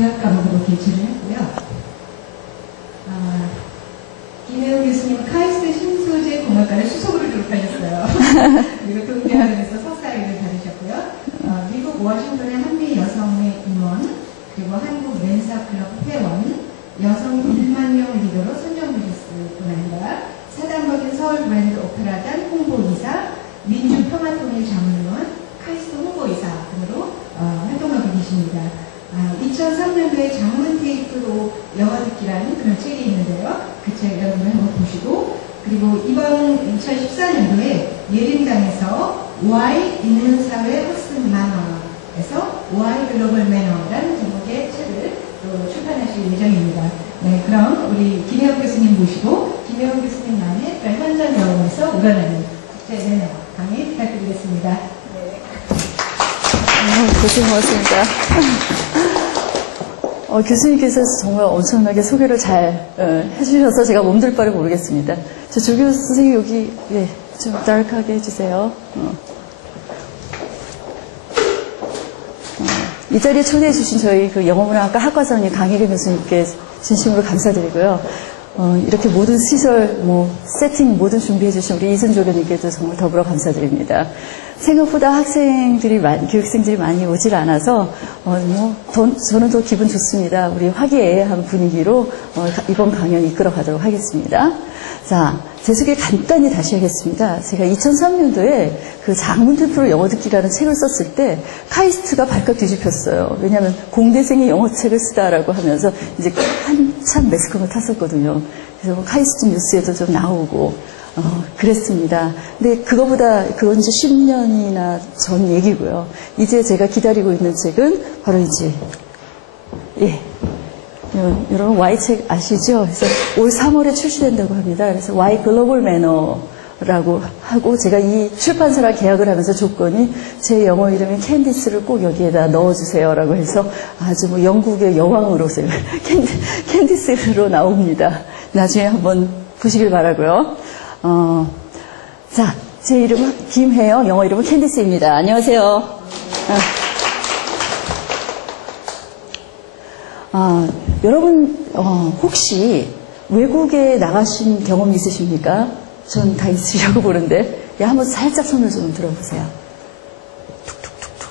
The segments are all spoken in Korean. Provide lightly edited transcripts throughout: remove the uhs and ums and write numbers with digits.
교양 과목으로 개최를 했고요. 김혜우 교수님은 카이스트 신소재 공학과를 수석으로 졸업하셨어요. 그리고 동대학원에서 석사학위를 받으셨고요. 미국 워싱턴의 한미 여성의 임원, 그리고 한국 멘사클럽 회원, 여성 1만 명 리더로 선정되셨을 뿐 아니라 사단법인 서울 브랜드 오페라단 홍보이사, 민주평화통일 자문위원, 카이스트 홍보이사 등으로 활동하고 계십니다. 2003년도에 장문 테이프로 영어 듣기라는 그런 책이 있는데요. 그 책 여러분 한번 보시고, 그리고 이번 2014년도에 예림당에서 Why 있는 사회 학습 만화에서 Why 글로벌 매너라는 제목의 책을 또 출판하실 예정입니다. 네, 그럼 우리 김혜원 교수님 모시고 김혜원 교수님만의 현장 경험에서 우러나는 국제 매너 강의 부탁드리겠습니다. 네. 고생 많습니다. 교수님께서 정말 엄청나게 소개를 잘 해주셔서 제가 몸둘 바를 모르겠습니다. 저 조교 선생님 여기 좀 다크하게 해주세요. 이 자리에 초대해 주신 저희 그 영어문화학과 학과장님 강희경 교수님께 진심으로 감사드리고요. 이렇게 모든 시설, 세팅 모든 준비해 주신 우리 이순 조교님께도 정말 더불어 감사드립니다. 생각보다 교육생들이 많이 오질 않아서, 저는 더 기분 좋습니다. 우리 화기애애한 분위기로, 이번 강연 이끌어 가도록 하겠습니다. 자, 제 소개 간단히 다시 하겠습니다. 제가 2003년도에 그 장문테이프로 영어 듣기라는 책을 썼을 때, 카이스트가 발칵 뒤집혔어요. 왜냐하면 공대생이 영어책을 쓰다라고 하면서 이제 한참 매스컴을 탔었거든요. 그래서 카이스트 뉴스에도 좀 나오고, 그랬습니다. 근데 그건 이제 10년이나 전 얘기고요. 이제 제가 기다리고 있는 책은 바로 이제, 여러분 Y 책 아시죠? 그래서 올 3월에 출시된다고 합니다. 그래서 Y 글로벌 매너라고 하고, 제가 이 출판사랑 계약을 하면서 조건이 제 영어 이름인 캔디스를 꼭 여기에다 넣어주세요라고 해서 아주 영국의 여왕으로 제가 캔디스로 나옵니다. 나중에 한번 보시길 바라고요. 자, 제 이름은 김혜영, 영어 이름은 캔디스입니다. 안녕하세요. 여러분, 혹시 외국에 나가신 경험 있으십니까? 전 다 있으려고 보는데, 한번 살짝 손을 좀 들어보세요. 툭툭툭툭.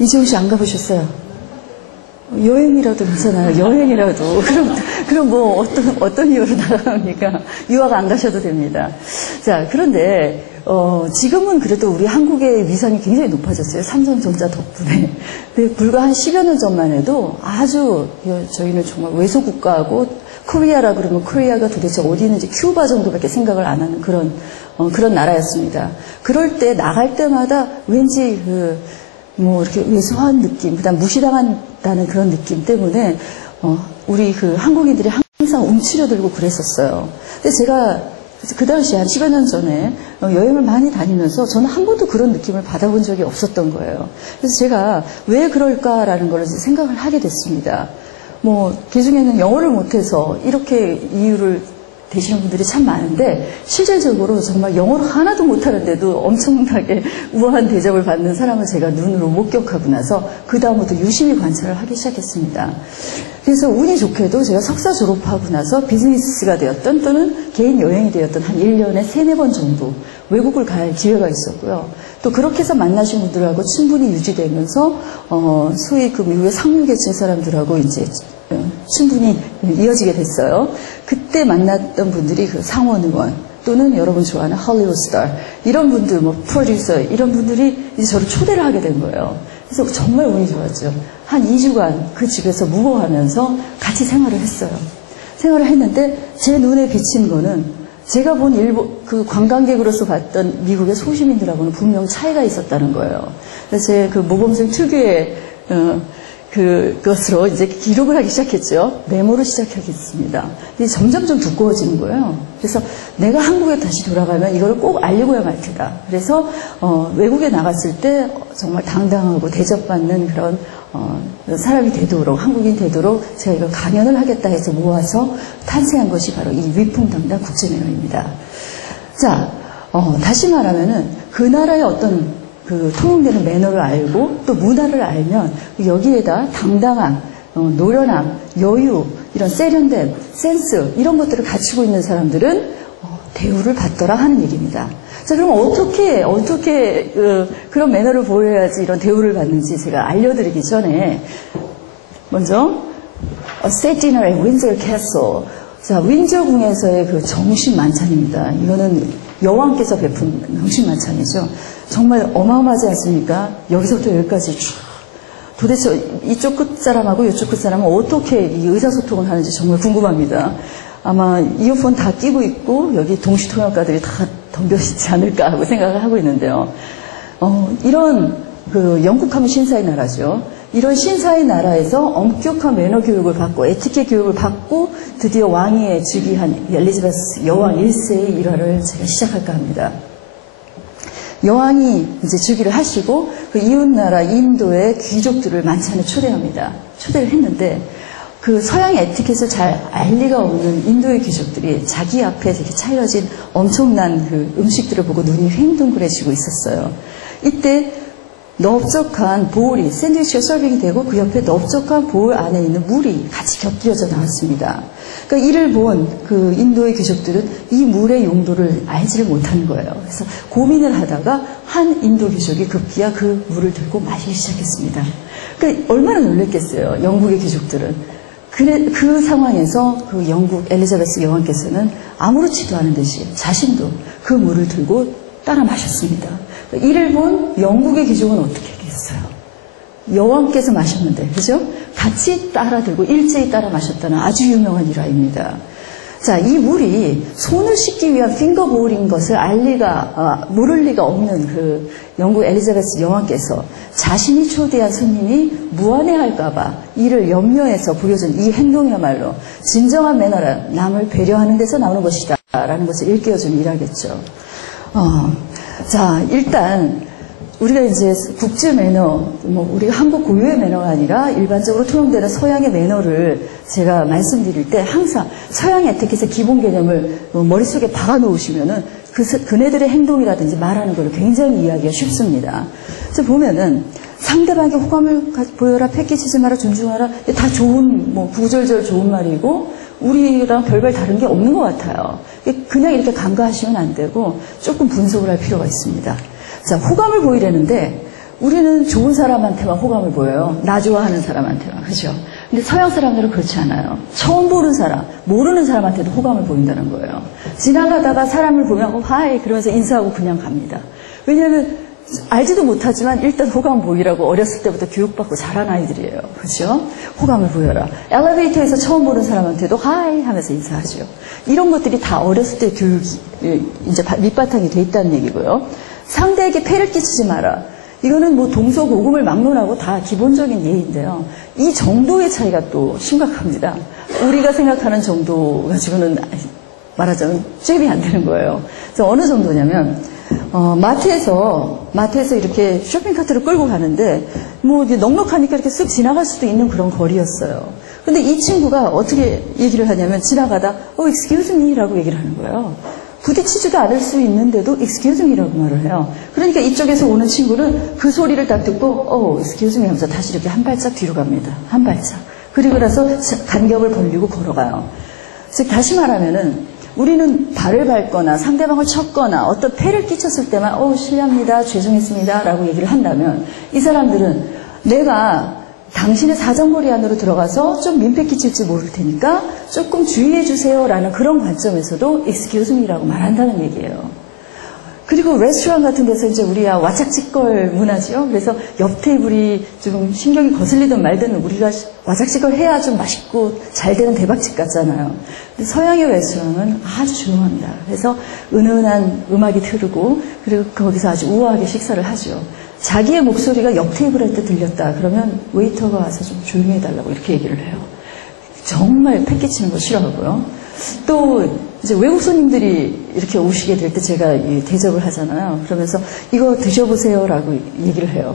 이지훈 씨 안 가보셨어요? 여행이라도 괜찮아요. 여행이라도. 그럼 어떤 이유로 나갑니까? 유학 안 가셔도 됩니다. 자, 그런데, 지금은 그래도 우리 한국의 위상이 굉장히 높아졌어요. 삼성전자 덕분에. 근데 불과 한 10여 년 전만 해도 아주, 저희는 정말 외소국가하고, 코리아라 그러면 코리아가 도대체 어디 있는지 큐바 정도밖에 생각을 안 하는 그런 나라였습니다. 그럴 때 나갈 때마다 왠지 이렇게 왜소한 느낌, 그다음 무시당한다는 그런 느낌 때문에, 우리 한국인들이 항상 움츠려들고 그랬었어요. 근데 제가 그 당시에 한 10여 년 전에 여행을 많이 다니면서 저는 한 번도 그런 느낌을 받아본 적이 없었던 거예요. 그래서 제가 왜 그럴까라는 걸 생각을 하게 됐습니다. 그 중에는 영어를 못해서 이렇게 이유를 되시는 분들이 참 많은데, 실질적으로 정말 영어를 하나도 못하는데도 엄청나게 우아한 대접을 받는 사람을 제가 눈으로 목격하고 나서 그 다음부터 유심히 관찰을 하기 시작했습니다. 그래서 운이 좋게도 제가 석사 졸업하고 나서 비즈니스가 되었던 또는 개인 여행이 되었던 한 1년에 3-4번 정도 외국을 갈 기회가 있었고요. 또 그렇게 해서 만나신 분들하고 충분히 유지되면서 소위 그 미국의 상류계층 사람들하고 이제 충분히 이어지게 됐어요. 그때 만났던 분들이 그 상원 의원 또는 여러분 좋아하는 헐리우드 스타 이런 분들, 프로듀서 이런 분들이 이제 저를 초대를 하게 된 거예요. 그래서 정말 운이 좋았죠. 한 2주간 그 집에서 묵어가면서 같이 생활을 했어요. 생활을 했는데 제 눈에 비친 거는 제가 본 그 관광객으로서 봤던 미국의 소시민들하고는 분명 차이가 있었다는 거예요. 그래서 제 그 모범생 특유의 그것으로 이제 기록을 하기 시작했죠. 메모를 시작하겠습니다. 근데 점점 좀 두꺼워지는 거예요. 그래서 내가 한국에 다시 돌아가면 이걸 꼭 알리고야 말 테다. 그래서 외국에 나갔을 때 정말 당당하고 대접받는 그런 사람이 되도록, 한국인 되도록 제가 이걸 강연을 하겠다 해서 모아서 탄생한 것이 바로 이 위풍당당 국제매너입니다. 자, 다시 말하면은 그 나라의 어떤 그 통용되는 매너를 알고 또 문화를 알면 여기에다 당당한 노련함, 여유, 이런 세련됨, 센스 이런 것들을 갖추고 있는 사람들은 대우를 받더라 하는 얘기입니다. 자, 그럼 어떻게 그런 매너를 보여야지 이런 대우를 받는지 제가 알려드리기 전에 먼저 A State Dinner at Windsor Castle. 자, 윈저 궁에서의 그 정식 만찬입니다. 이거는 여왕께서 베푼 정식 만찬이죠. 정말 어마어마하지 않습니까? 여기서부터 여기까지 쫙. 도대체 이쪽 끝사람하고 이쪽 끝사람은 어떻게 이 의사소통을 하는지 정말 궁금합니다. 아마 이어폰 다 끼고 있고 여기 동시통역가들이 다 덤벼있지 않을까 하고 생각을 하고 있는데요. 이런 그 영국하면 신사의 나라죠. 이런 신사의 나라에서 엄격한 매너 교육을 받고 에티켓 교육을 받고 드디어 왕위에 즉위한 엘리자베스 여왕 1세의 일화를 제가 시작할까 합니다. 여왕이 이제 즉위를 하시고 그 이웃나라 인도의 귀족들을 만찬에 초대합니다. 초대를 했는데 그 서양의 에티켓을 잘 알 리가 없는 인도의 귀족들이 자기 앞에 이렇게 차려진 엄청난 그 음식들을 보고 눈이 횡동그레지고 있었어요. 이때 넓적한 보울이 샌드위치가 서빙이 되고 그 옆에 넓적한 보울 안에 있는 물이 같이 곁들여져 나왔습니다. 그러니까 이를 본 그 인도의 귀족들은 이 물의 용도를 알지를 못하는 거예요. 그래서 고민을 하다가 한 인도 귀족이 급기야 그 물을 들고 마시기 시작했습니다. 그러니까 얼마나 놀랐겠어요. 영국의 귀족들은. 그 상황에서 그 영국 엘리자베스 여왕께서는 아무렇지도 않은 듯이 자신도 그 물을 들고 따라 마셨습니다. 이를 본 영국의 귀족은 어떻게 했겠어요? 여왕께서 마셨는데, 그죠? 같이 따라 들고 일제히 따라 마셨다는 아주 유명한 일화입니다. 자, 이 물이 손을 씻기 위한 핑거볼인 것을 모를 리가 없는 그 영국 엘리자베스 여왕께서 자신이 초대한 손님이 무안해할까봐 이를 염려해서 부려준 이 행동이야말로 진정한 매너란 남을 배려하는 데서 나오는 것이다 라는 것을 일깨워준 일화겠죠. 자, 일단 우리가 이제 국제 매너, 우리가 한국 고유의 매너가 아니라 일반적으로 통용되는 서양의 매너를 제가 말씀드릴 때 항상 서양 에티켓의 기본 개념을 머릿속에 박아 놓으시면은 그네들의 행동이라든지 말하는 걸 굉장히 이해하기가 쉽습니다. 그래서 보면은 상대방에게 호감을 보여라, 패기치지 마라, 존중하라, 다 좋은, 구구절절 좋은 말이고 우리랑 별별 다른 게 없는 것 같아요. 그냥 이렇게 간과하시면 안 되고 조금 분석을 할 필요가 있습니다. 자, 호감을 보이려는데 우리는 좋은 사람한테만 호감을 보여요. 나 좋아하는 사람한테만. 그죠? 근데 서양 사람들은 그렇지 않아요. 처음 보는 사람, 모르는 사람한테도 호감을 보인다는 거예요. 지나가다가 사람을 보면 하이 그러면서 인사하고 그냥 갑니다. 왜냐하면 알지도 못하지만 일단 호감 보이라고 어렸을 때부터 교육받고 자란 아이들이에요. 그죠? 호감을 보여라. 엘리베이터에서 처음 보는 사람한테도 하이 하면서 인사하죠. 이런 것들이 다 어렸을 때 교육이 이제 밑바탕이 돼 있다는 얘기고요. 상대에게 폐를 끼치지 마라. 이거는 동서고금을 막론하고 다 기본적인 예인데요. 이 정도의 차이가 또 심각합니다. 우리가 생각하는 정도 가지고는 말하자면 잽이 안 되는 거예요. 그래서 어느 정도냐면 마트에서 이렇게 쇼핑카트를 끌고 가는데 이게 넉넉하니까 이렇게 쓱 지나갈 수도 있는 그런 거리였어요. 근데 이 친구가 어떻게 얘기를 하냐면 지나가다 excuse me라고 얘기를 하는 거예요. 부딪히지도 않을 수 있는데도 excuse me라고 말을 해요. 그러니까 이쪽에서 오는 친구는 그 소리를 딱 듣고 excuse me 하면서 다시 이렇게 한 발짝 뒤로 갑니다. 한 발짝. 그리고 나서 간격을 벌리고 걸어가요. 즉 다시 말하면은 우리는 발을 밟거나 상대방을 쳤거나 어떤 폐를 끼쳤을 때만 실례합니다, 죄송했습니다 라고 얘기를 한다면 이 사람들은 내가 당신의 사정거리 안으로 들어가서 좀 민폐 끼칠지 모를 테니까 조금 주의해 주세요 라는 그런 관점에서도 excuse me라고 말한다는 얘기예요. 그리고 레스토랑 같은 데서 이제 우리야 와짝지껄 문화지요. 그래서 옆 테이블이 좀 신경이 거슬리든 말든 우리가 와짝지껄 해야 좀 맛있고 잘 되는 대박집 같잖아요. 근데 서양의 레스토랑은 아주 조용합니다. 그래서 은은한 음악이 흐르고 그리고 거기서 아주 우아하게 식사를 하죠. 자기의 목소리가 옆 테이블한테 들렸다 그러면 웨이터가 와서 좀 조용히 해달라고 이렇게 얘기를 해요. 정말 패 끼치는 거 싫어하고요. 또 이제 외국 손님들이 이렇게 오시게 될 때 제가 대접을 하잖아요. 그러면서 이거 드셔보세요라고 얘기를 해요.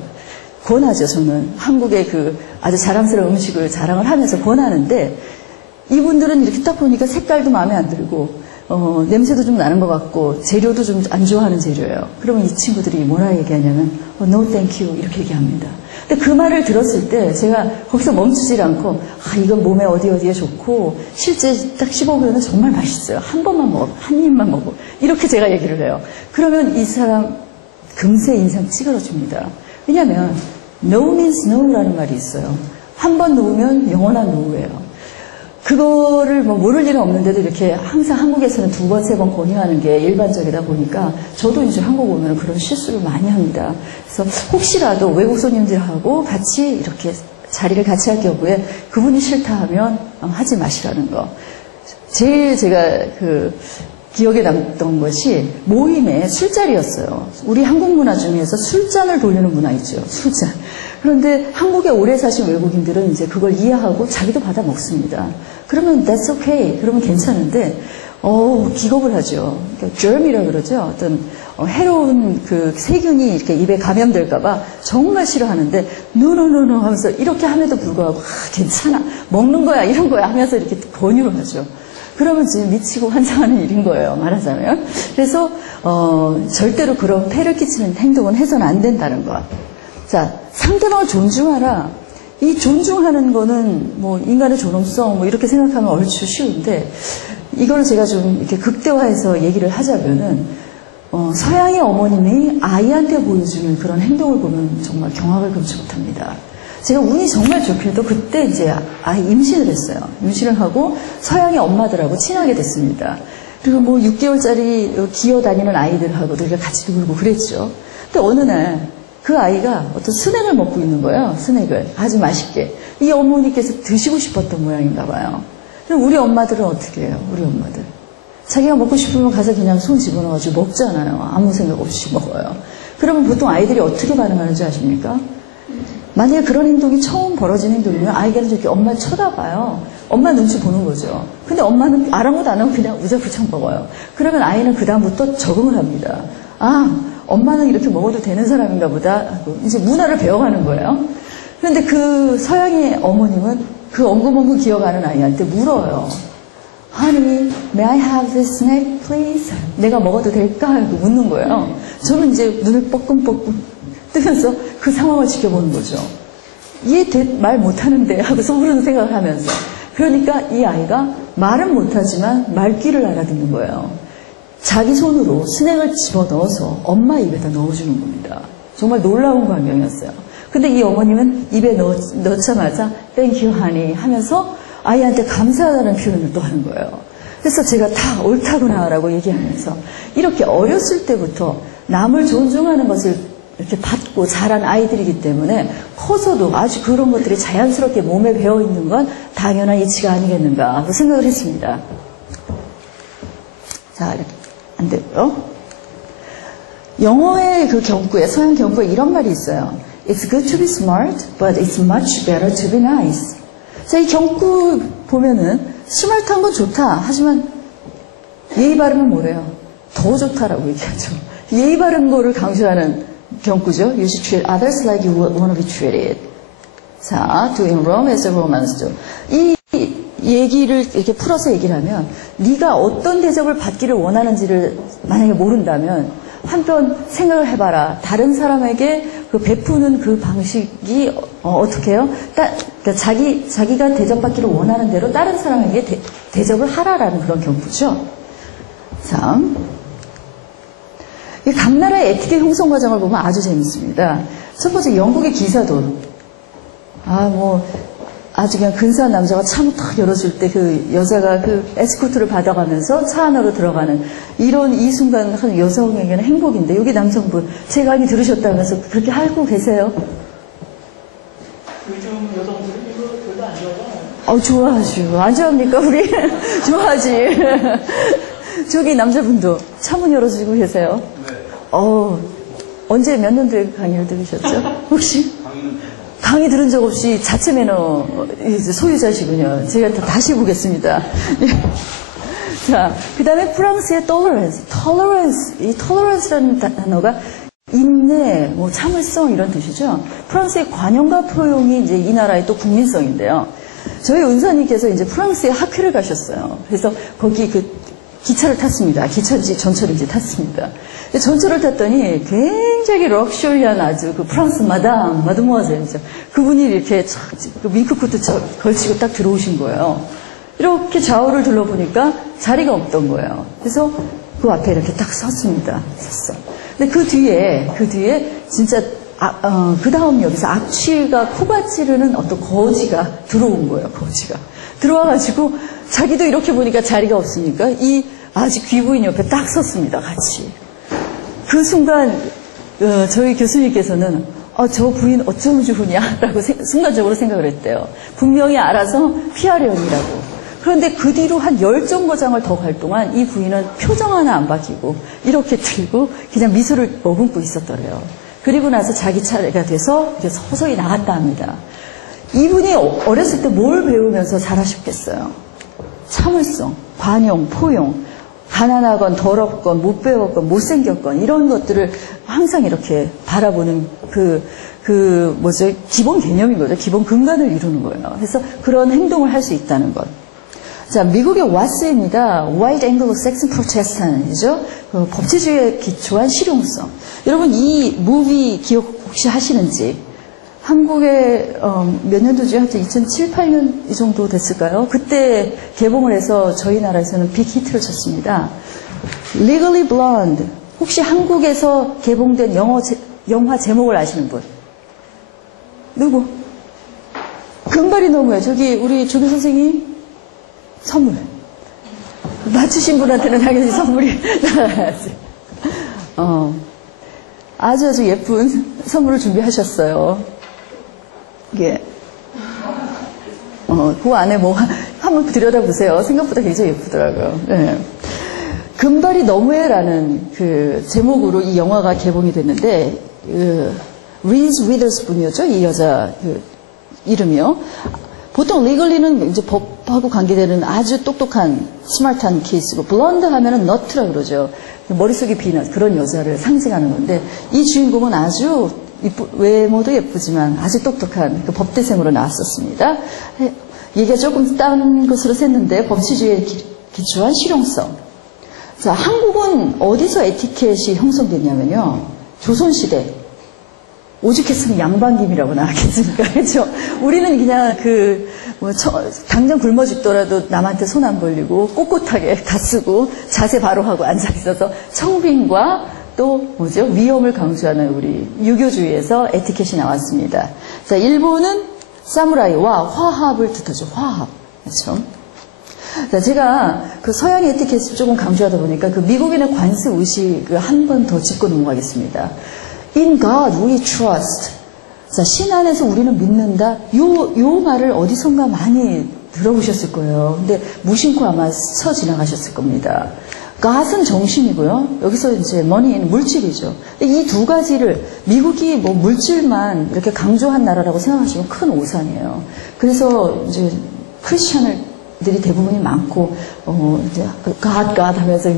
권하죠. 저는 한국의 그 아주 자랑스러운 음식을 자랑을 하면서 권하는데 이분들은 이렇게 딱 보니까 색깔도 마음에 안 들고, 냄새도 좀 나는 것 같고, 재료도 좀 안 좋아하는 재료예요. 그러면 이 친구들이 뭐라 얘기하냐면, no thank you, 이렇게 얘기합니다. 근데 그 말을 들었을 때 제가 거기서 멈추질 않고, 이건 몸에 어디에 좋고, 실제 딱 씹어보면 정말 맛있어요. 한 번만 먹어, 한 입만 먹어. 이렇게 제가 얘기를 해요. 그러면 이 사람 금세 인상 찌그러집니다. 왜냐면, no means no라는 말이 있어요. 한 번 놓으면 영원한 노예요. 그거를 뭐 모를 일은 없는데도 이렇게 항상 한국에서는 2번, 3번 권유하는 게 일반적이다 보니까 저도 이제 한국 오면 그런 실수를 많이 합니다. 그래서 혹시라도 외국 손님들하고 같이 이렇게 자리를 같이 할 경우에 그분이 싫다 하면 하지 마시라는 거. 제일 제가 기억에 남던 것이 모임의 술자리였어요. 우리 한국 문화 중에서 술잔을 돌리는 문화 있죠. 술잔. 그런데 한국에 오래 사신 외국인들은 이제 그걸 이해하고 자기도 받아 먹습니다. 그러면 that's okay. 그러면 괜찮은데, 기겁을 하죠. 그러니까 germ이라고 그러죠. 어떤 해로운 그 세균이 이렇게 입에 감염될까봐 정말 싫어하는데, no 하면서 이렇게 함에도 불구하고, 괜찮아. 먹는 거야, 이런 거야 하면서 이렇게 권유를 하죠. 그러면 지금 미치고 환장하는 일인 거예요, 말하자면. 그래서, 절대로 그런 폐를 끼치는 행동은 해서는 안 된다는 것. 자, 상대방을 존중하라. 이 존중하는 거는 뭐 인간의 존엄성 뭐 이렇게 생각하면 얼추 쉬운데, 이걸 제가 좀 이렇게 극대화해서 얘기를 하자면은, 서양의 어머님이 아이한테 보여주는 그런 행동을 보면 정말 경악을 금치 못합니다. 제가 운이 정말 좋게도 그때 이제 아이 임신을 했어요. 임신을 하고 서양의 엄마들하고 친하게 됐습니다. 그리고 뭐 6개월짜리 기어다니는 아이들하고도 이렇게 같이 놀고 그랬죠. 근데 어느 날 그 아이가 어떤 스낵을 먹고 있는 거예요. 스낵을. 아주 맛있게. 이 어머니께서 드시고 싶었던 모양인가 봐요. 그럼 우리 엄마들은 어떻게 해요? 우리 엄마들. 자기가 먹고 싶으면 가서 그냥 손 집어넣어가지고 먹잖아요. 아무 생각 없이 먹어요. 그러면 보통 아이들이 어떻게 반응하는지 아십니까? 만약에 그런 행동이 처음 벌어진 행동이면 아이가 저렇게 엄마를 쳐다봐요. 엄마 눈치 보는 거죠. 근데 엄마는 아랑곳 안 하고 그냥 우작부착 먹어요. 그러면 아이는 그다음부터 적응을 합니다. 엄마는 이렇게 먹어도 되는 사람인가 보다 하고 이제 문화를 배워가는 거예요. 그런데 그 서양의 어머님은 그 엉금엉금 기어가는 아이한테 물어요. Honey, may I have this snack, please? 내가 먹어도 될까? 하고 묻는 거예요. 저는 이제 눈을 뻐끔뻐끔 뜨면서 그 상황을 지켜보는 거죠. 말 못하는데 하고 속으로는 생각을 하면서. 그러니까 이 아이가 말은 못하지만 말귀를 알아듣는 거예요. 자기 손으로 스낵을 집어넣어서 엄마 입에다 넣어주는 겁니다. 정말 놀라운 광경이었어요. 근데 이 어머님은 입에 넣자마자 Thank you, honey 하면서 아이한테 감사하다는 표현을 또 하는 거예요. 그래서 제가 다 옳다구나라고 얘기하면서 이렇게 어렸을 때부터 남을 존중하는 것을 이렇게 받고 자란 아이들이기 때문에 커서도 아주 그런 것들이 자연스럽게 몸에 배어있는 건 당연한 이치가 아니겠는가 하고 생각을 했습니다. 자, 이렇게 안 되고요. 영어의 그 경구에, 서양 경구에 이런 말이 있어요. It's good to be smart, but it's much better to be nice. 자, 이 경구 보면은 스마트한 건 좋다. 하지만 예의 바르면 뭐래요? 더 좋다라고 얘기하죠. 예의 바른 거를 강조하는 경구죠. You should treat others like you want to be treated. 자, doing wrong as a Romans do. 이 얘기를 이렇게 풀어서 얘기를 하면 네가 어떤 대접을 받기를 원하는지를 만약에 모른다면 한편 생각을 해봐라. 다른 사람에게 그 베푸는 그 방식이 어떻게 해요? 그러니까 자기가 대접받기를 원하는 대로 다른 사람에게 대접을 하라라는 그런 경구죠. 자, 각 나라의 에티켓 형성 과정을 보면 아주 재밌습니다. 첫 번째 영국의 기사도 아주 그냥 근사한 남자가 차문 탁 열어줄 때 그 여자가 그 에스코트를 받아가면서 차 안으로 들어가는 이 순간 한 여성에게는 행복인데 여기 남성분 제 강의 들으셨다면서 그렇게 하고 계세요? 요즘 여성분은 이거 별로 안 좋아하잖아요. 좋아하죠. 안 좋아합니까 우리? 좋아하지. 저기 남자분도 차문 열어주고 계세요? 네. 언제 몇 년도에 강의를 들으셨죠? 혹시? 강의 들은 적 없이 자체 매너 소유자시군요. 제가 다시 보겠습니다. 자, 그 다음에 프랑스의 tolerance. 이 tolerance라는 단어가 인내, 참을성 이런 뜻이죠. 프랑스의 관용과 포용이 이제 이 나라의 또 국민성인데요. 저희 은사님께서 이제 프랑스에 학회를 가셨어요. 그래서 거기 그 기차를 탔습니다. 기차인지 전철인지 탔습니다. 전철을 탔더니 굉장히 럭셔리한 아주 그 프랑스 마드모아젤이죠. 그분이 이렇게 그 밍크코트 걸치고 딱 들어오신 거예요. 이렇게 좌우를 둘러보니까 자리가 없던 거예요. 그래서 그 앞에 이렇게 딱 섰습니다. 섰어. 근데 그 뒤에 진짜 그 다음 여기서 악취가 코가 찌르는 어떤 거지가 들어온 거예요. 거지가 들어와가지고 자기도 이렇게 보니까 자리가 없으니까 이 아직 귀부인 옆에 딱 섰습니다. 같이. 그 순간 저희 교수님께서는 저 부인 어쩌면 좋으냐라고 순간적으로 생각을 했대요. 분명히 알아서 피하려니라고. 그런데 그 뒤로 한 10정거장을 더 갈 동안 이 부인은 표정 하나 안 바뀌고 이렇게 들고 그냥 미소를 머금고 있었더래요. 그리고 나서 자기 차례가 돼서 이제 서서히 나갔다 합니다. 이분이 어렸을 때 뭘 배우면서 잘하셨겠어요? 참을성, 관용, 포용, 가난하건 더럽건 못 배웠건 못생겼건 이런 것들을 항상 이렇게 바라보는 기본 개념인 거죠. 기본 근간을 이루는 거예요. 그래서 그런 행동을 할 수 있다는 것. 자, 미국의 와스입니다. White Anglo-Saxon Protestant이죠. 그 법치주의에 기초한 실용성. 여러분 이 무비 기억 혹시 하시는지? 한국에 몇 년도죠? 하여튼 2007, 8년 이 정도 됐을까요? 그때 개봉을 해서 저희 나라에서는 빅 히트를 쳤습니다. Legally Blonde. 혹시 한국에서 개봉된 영화 제목을 아시는 분? 누구? 금발이 너무해. 저기 우리 조교 선생님 선물. 맞추신 분한테는 당연히 선물이 나가야지. 아주 예쁜 선물을 준비하셨어요. 이게 그 안에 뭐 한번 들여다보세요. 생각보다 굉장히 예쁘더라고요. 네. 금발이 너무해라는 그 제목으로 이 영화가 개봉이 됐는데 리즈 위더스푼이었죠. 이 여자 그 이름이요. 보통 리글리는 이제 법하고 관계되는 아주 똑똑한 스마트한 케이스고 블론드 하면은 너트라 그러죠. 머릿속이 비는 그런 여자를 상징하는 건데 이 주인공은 아주 외모도 예쁘지만 아주 똑똑한 그 법대생으로 나왔었습니다. 얘기가 조금 딴 것으로 샜는데 법치주의에 기초한 실용성. 자, 한국은 어디서 에티켓이 형성됐냐면요. 조선시대. 오죽했으면 양반김이라고 나왔겠습니까? 그렇죠? 우리는 그냥 당장 굶어 죽더라도 남한테 손 안 벌리고 꼿꼿하게 다 쓰고 자세 바로 하고 앉아 있어서 청빈과 또 위엄을 강조하는 우리 유교주의에서 에티켓이 나왔습니다. 자, 일본은 사무라이와 화합을 뜻하죠. 화합. 그렇죠? 자, 제가 그 서양의 에티켓을 조금 강조하다 보니까 그 미국인의 관습 의식을 한 번 더 짚고 넘어가겠습니다. In God we trust. 자, 신 안에서 우리는 믿는다. 요 말을 어디선가 많이 들어보셨을 거예요. 근데 무심코 아마 스쳐 지나가셨을 겁니다. God은 정신이고요. 여기서 이제 money는 물질이죠. 이 두 가지를 미국이 뭐 물질만 이렇게 강조한 나라라고 생각하시면 큰 오산이에요. 그래서 이제 크리스천들이 대부분이 많고 이제 God 하면서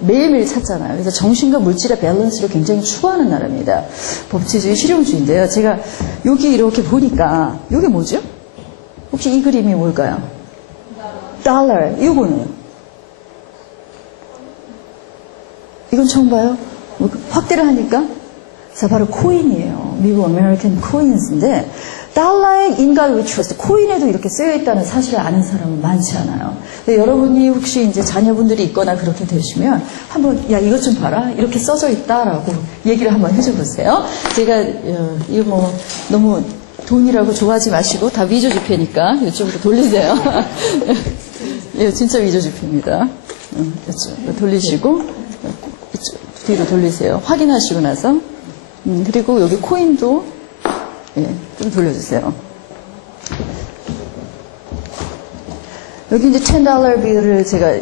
매일매일 찾잖아요. 그래서 정신과 물질의 밸런스를 굉장히 추구하는 나라입니다. 법치주의, 실용주의인데요. 제가 여기 이렇게 보니까 이게 뭐죠? 혹시 이 그림이 뭘까요? 달러. 이거는 이건 처음 봐요? 확대를 하니까 자, 바로 코인이에요. 미국 아메리칸 코인스인데 달러의 In God we trust. 코인에도 이렇게 쓰여 있다는 사실을 아는 사람은 많지 않아요. 근데 여러분이 혹시 이제 자녀분들이 있거나 그렇게 되시면 한번 야 이것 좀 봐라 이렇게 써져 있다라고 얘기를 한번 해줘 보세요. 제가 이거 뭐 너무 돈이라고 좋아하지 마시고 다 위조 지폐니까 이쪽으로 돌리세요. 예, 진짜 위조 지폐입니다. 이쪽 돌리시고 이쪽 뒤로 돌리세요. 확인하시고 나서 그리고 여기 코인도 예, 좀 돌려주세요. 여기 이제 $10 빌을 제가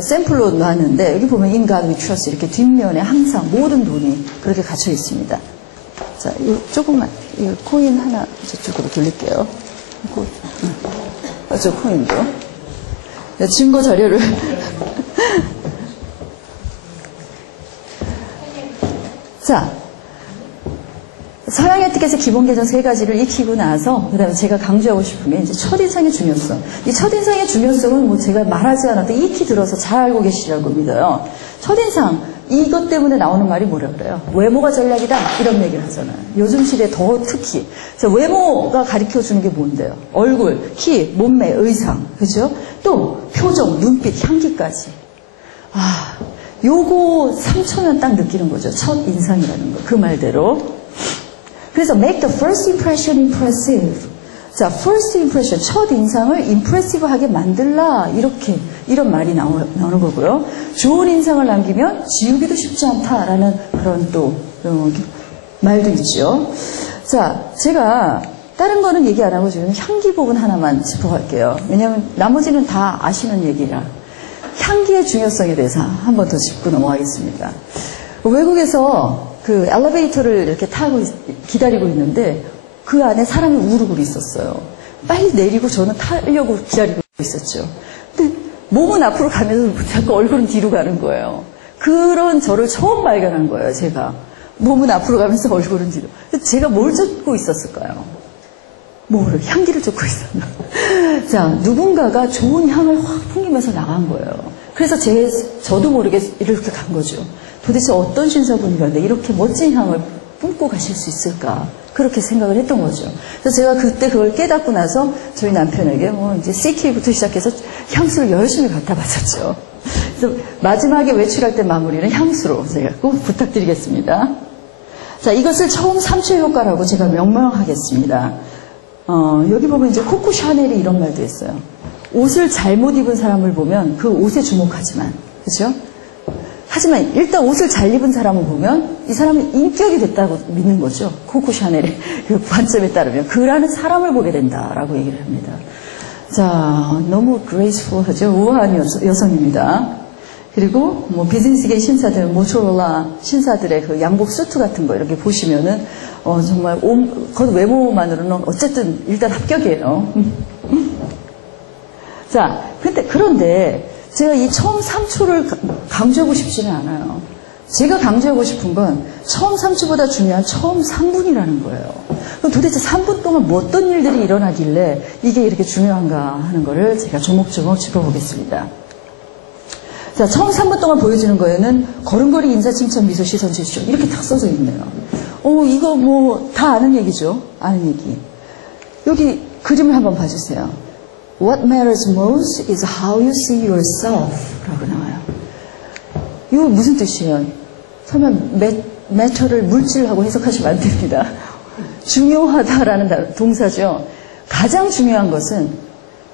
샘플로 놨는데 여기 보면 In God we trust 이렇게 뒷면에 항상 모든 돈이 그렇게 갇혀 있습니다. 자, 이 조금만 이 코인 하나 저쪽으로 돌릴게요. 저 코인도 증거 자료를 자 서양 에티켓의 기본 개정 3가지를 익히고 나서 그다음에 제가 강조하고 싶은 게 이제 첫인상의 중요성. 이 첫인상의 중요성은 뭐 제가 말하지 않아도 익히 들어서 잘 알고 계시리라고 믿어요. 첫인상 이것 때문에 나오는 말이 뭐라 그래요? 외모가 전략이다 이런 얘기를 하잖아요. 요즘 시대에 더 특히 그래서 외모가 가르쳐주는 게 뭔데요? 얼굴, 키, 몸매, 의상, 그죠? 또 표정, 눈빛, 향기까지. 요거 3초면 딱 느끼는 거죠. 첫 인상이라는 거. 그 말대로. 그래서 make the first impression impressive. 자, first impression, 첫 인상을 impressive하게 만들라. 이런 말이 나오는 거고요. 좋은 인상을 남기면 지우기도 쉽지 않다라는 그런 또 말도 있죠. 자, 제가 다른 거는 얘기 안 하고 지금 향기 부분 하나만 짚어갈게요. 왜냐하면 나머지는 다 아시는 얘기라. 향기의 중요성에 대해서 한 번 더 짚고 넘어가겠습니다. 외국에서 그 엘리베이터를 이렇게 타고 기다리고 있는데 그 안에 사람이 우르르 있었어요. 빨리 내리고 저는 타려고 기다리고 있었죠. 근데 몸은 앞으로 가면서 자꾸 얼굴은 뒤로 가는 거예요. 그런 저를 처음 발견한 거예요, 제가. 몸은 앞으로 가면서 얼굴은 뒤로. 제가 뭘 쫓고 있었을까요? 뭐를, 향기를 쫓고 있었나. 자, 누군가가 좋은 향을 확 풍기면서 나간 거예요. 그래서 저도 모르게 이렇게 간 거죠. 도대체 어떤 신사분이었는데 이렇게 멋진 향을 뿜고 가실 수 있을까? 그렇게 생각을 했던 거죠. 그래서 제가 그때 그걸 깨닫고 나서 저희 남편에게 뭐 이제 CK부터 시작해서 향수를 열심히 갖다 바쳤죠. 그래서 마지막에 외출할 때 마무리는 향수로 제가 꼭 부탁드리겠습니다. 자, 이것을 처음 3초 효과라고 제가 명명하겠습니다. 여기 보면 이제 코코 샤넬이 이런 말도 했어요. 옷을 잘못 입은 사람을 보면 그 옷에 주목하지만, 그죠? 하지만 일단 옷을 잘 입은 사람을 보면 이 사람은 인격이 됐다고 믿는 거죠. 코코 샤넬의 그 관점에 따르면 그라는 사람을 보게 된다라고 얘기를 합니다. 자, 너무 그레이스풀하죠. 우아한 여성입니다. 그리고 뭐 비즈니스계 신사들, 모토로라 신사들의 그 양복 수트 같은 거 이렇게 보시면은 정말 그 외모만으로는 어쨌든 일단 합격이에요. 자, 그런데 제가 이 처음 3초를 강조하고 싶지는 않아요. 제가 강조하고 싶은 건 처음 3초보다 중요한 처음 3분이라는 거예요. 그럼 도대체 3분 동안 뭐 어떤 일들이 일어나길래 이게 이렇게 중요한가 하는 거를 제가 조목조목 짚어보겠습니다. 자, 처음 3분 동안 보여주는 거에는 걸음걸이, 인사, 칭찬, 미소, 시선, 제스처 이렇게 딱 써져 있네요. 이거 뭐 다 아는 얘기죠. 아는 얘기. 여기 그림을 한번 봐주세요. What matters most is how you see yourself 라고 나와요. 이거 무슨 뜻이에요? 설마 matter를 물질하고 해석하시면 안 됩니다. 중요하다라는 동사죠. 가장 중요한 것은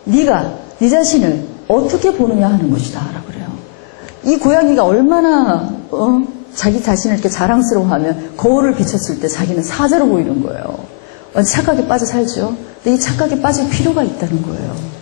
네가 네 자신을 어떻게 보느냐 하는 것이다 라고 그래요. 이 고양이가 얼마나 자기 자신을 이렇게 자랑스러워하면 거울을 비쳤을 때 자기는 사자로 보이는 거예요. 착각에 빠져 살죠. 근데 이 착각에 빠질 필요가 있다는 거예요.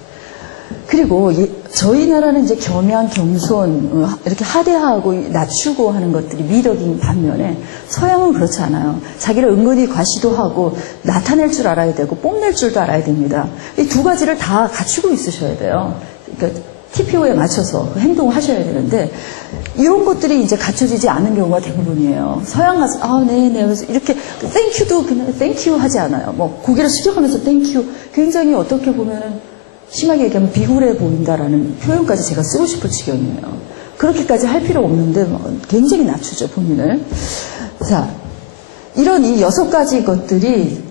그리고 저희 나라는 이제 겸양, 겸손, 이렇게 하대하고 낮추고 하는 것들이 미덕인 반면에 서양은 그렇지 않아요. 자기를 은근히 과시도하고 나타낼 줄 알아야 되고 뽐낼 줄도 알아야 됩니다. 이 두 가지를 다 갖추고 있으셔야 돼요. 그러니까 TPO에 맞춰서 행동을 하셔야 되는데 이런 것들이 이제 갖춰지지 않은 경우가 대부분이에요. 서양 가서 네네 그래서 이렇게 땡큐도 그냥 땡큐 하지 않아요. 뭐 고개를 숙여가면서 땡큐 굉장히 어떻게 보면은 심하게 얘기하면 비굴해 보인다라는 표현까지 제가 쓰고 싶을 지경이에요. 그렇게까지 할 필요 없는데 굉장히 낮추죠, 본인을. 자, 이런 이 6가지 것들이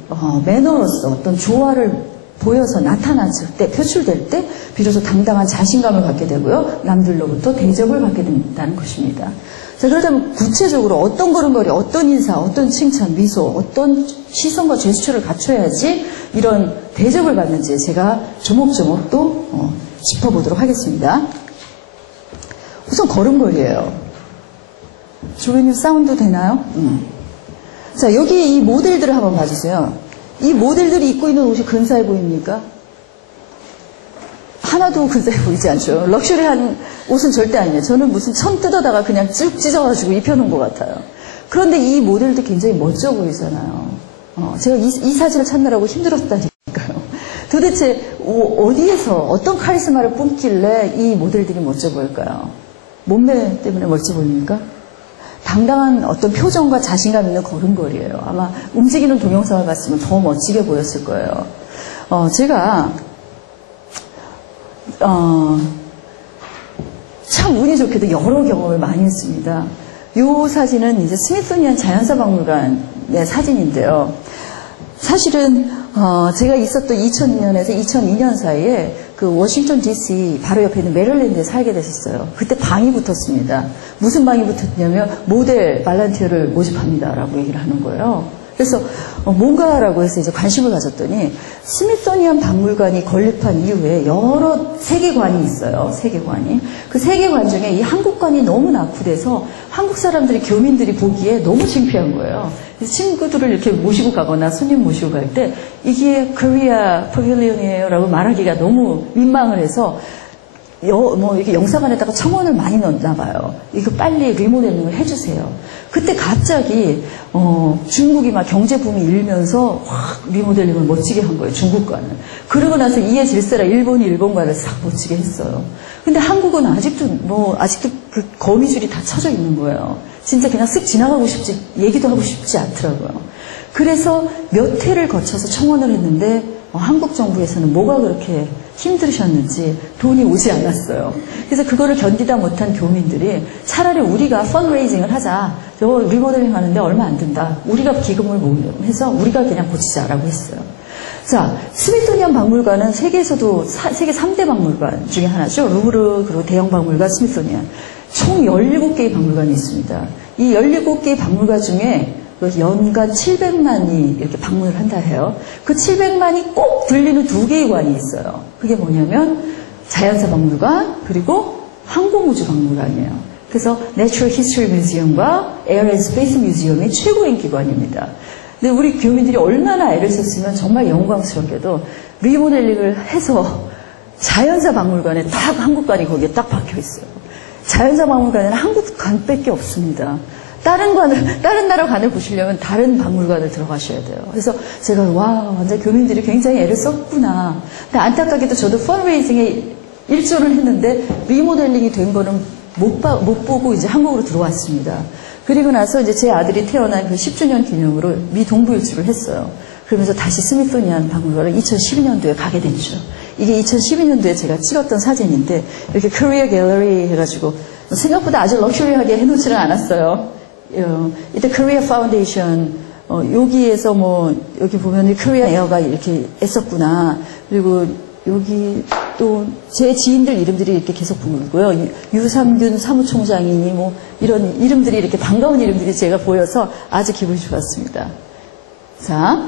매너로서 어떤 조화를 보여서 나타났을 때, 표출될 때 비로소 당당한 자신감을 갖게 되고요. 남들로부터 대접을 받게 된다는 것입니다. 자, 그렇다면 구체적으로 어떤 걸음걸이, 어떤 인사, 어떤 칭찬, 미소, 어떤 시선과 제스처를 갖춰야지 이런 대접을 받는지 제가 조목조목 또 짚어보도록 하겠습니다. 우선 걸음걸이에요. 조회님 사운드 되나요? 자, 여기 이 모델들을 한번 봐주세요. 이 모델들이 입고 있는 옷이 근사해 보입니까? 하나도 근사해 보이지 않죠. 럭셔리한 옷은 절대 아니에요. 저는 무슨 천 뜯어다가 그냥 쭉 찢어가지고 입혀놓은 것 같아요. 그런데 이 모델도 굉장히 멋져 보이잖아요. 제가 이 사진을 찾느라고 힘들었다니까요. 도대체 어디에서 어떤 카리스마를 뿜길래 이 모델들이 멋져 보일까요? 몸매 때문에 멋져 보입니까? 당당한 어떤 표정과 자신감 있는 걸음걸이에요. 아마 움직이는 동영상을 봤으면 더 멋지게 보였을 거예요. 제가 참 운이 좋게도 여러 경험을 많이 했습니다. 이 사진은 이제 스미소니안 자연사 박물관의 사진인데요. 사실은 제가 있었던 2002년에서 2002년 사이에 그 워싱턴 DC 바로 옆에 있는 메릴랜드에 살게 됐었어요. 그때 방이 붙었습니다. 무슨 방이 붙었냐면 모델 발란티어를 모집합니다라고 얘기를 하는 거예요. 그래서 뭔가라고 해서 이제 관심을 가졌더니 스미소니안 박물관이 건립한 이후에 여러 세계관이 있어요. 세계관이. 그 세계관 중에 이 한국관이 너무 낙후돼서 한국 사람들이 교민들이 보기에 너무 창피한 거예요. 친구들을 이렇게 모시고 가거나 손님 모시고 갈 때 이게 코리아 퍼빌리언이에요 라고 말하기가 너무 민망을 해서 이렇게 영사관에다가 청원을 많이 넣나 봐요. 이거 빨리 리모델링을 해주세요. 그때 갑자기 중국이 막 경제 붐이 일면서 확 리모델링을 멋지게 한 거예요. 중국관을. 그러고 나서 이해 질세라 일본이 일본관을 싹 멋지게 했어요. 근데 한국은 아직도 그 거미줄이 다 쳐져 있는 거예요. 진짜 그냥 쓱 지나가고 싶지 얘기도 하고 싶지 않더라고요. 그래서 몇 회를 거쳐서 청원을 했는데 한국 정부에서는 뭐가 그렇게 힘들으셨는지 돈이 오지 않았어요. 그래서 그거를 견디다 못한 교민들이 차라리 우리가 펀드레이징을 하자. 저 리모델링 하는데 얼마 안 든다. 우리가 기금을 모으면서 우리가 그냥 고치자라고 했어요. 자, 스미소니안 박물관은 세계에서도 세계 3대 박물관 중에 하나죠. 루브르 그리고 대형 박물관 스미소니안. 총 17개의 박물관이 있습니다. 이 17개의 박물관 중에 연간 700만이 이렇게 방문을 한다 해요. 그 700만이 꼭 들리는 두 개의 관이 있어요. 그게 뭐냐면 자연사 박물관 그리고 항공우주 박물관이에요. 그래서 Natural History Museum과 Air and Space Museum이 최고인 기관입니다. 근데 우리 교민들이 얼마나 애를 썼으면 정말 영광스럽게도 리모델링을 해서 자연사 박물관에 딱 한국관이 거기에 딱 박혀 있어요. 자연사 박물관에는 한국관밖에 없습니다. 다른 나라 관을 보시려면 다른 박물관을 들어가셔야 돼요. 그래서 제가 완전 교민들이 굉장히 애를 썼구나. 근데 안타깝게도 저도 펀드레이징에 1조를 했는데 리모델링이 된 거는 못 보고 이제 한국으로 들어왔습니다. 그리고 나서 이제 제 아들이 태어난 그 10주년 기념으로 미 동부 일주를 했어요. 그러면서 다시 스미소니안 박물관을 2012년도에 가게 됐죠. 이게 2012년도에 제가 찍었던 사진인데 이렇게 코리아 갤러리 해가지고 생각보다 아주 럭셔리하게 해놓지는 않았어요. 이때 코리아 파운데이션 여기에서 여기 보면 코리아 에어가 이렇게 했었구나. 그리고 여기 또 제 지인들 이름들이 이렇게 계속 보이고요. 유삼균 사무총장이니 이런 이름들이 이렇게 반가운 이름들이 제가 보여서 아주 기분이 좋았습니다. 자,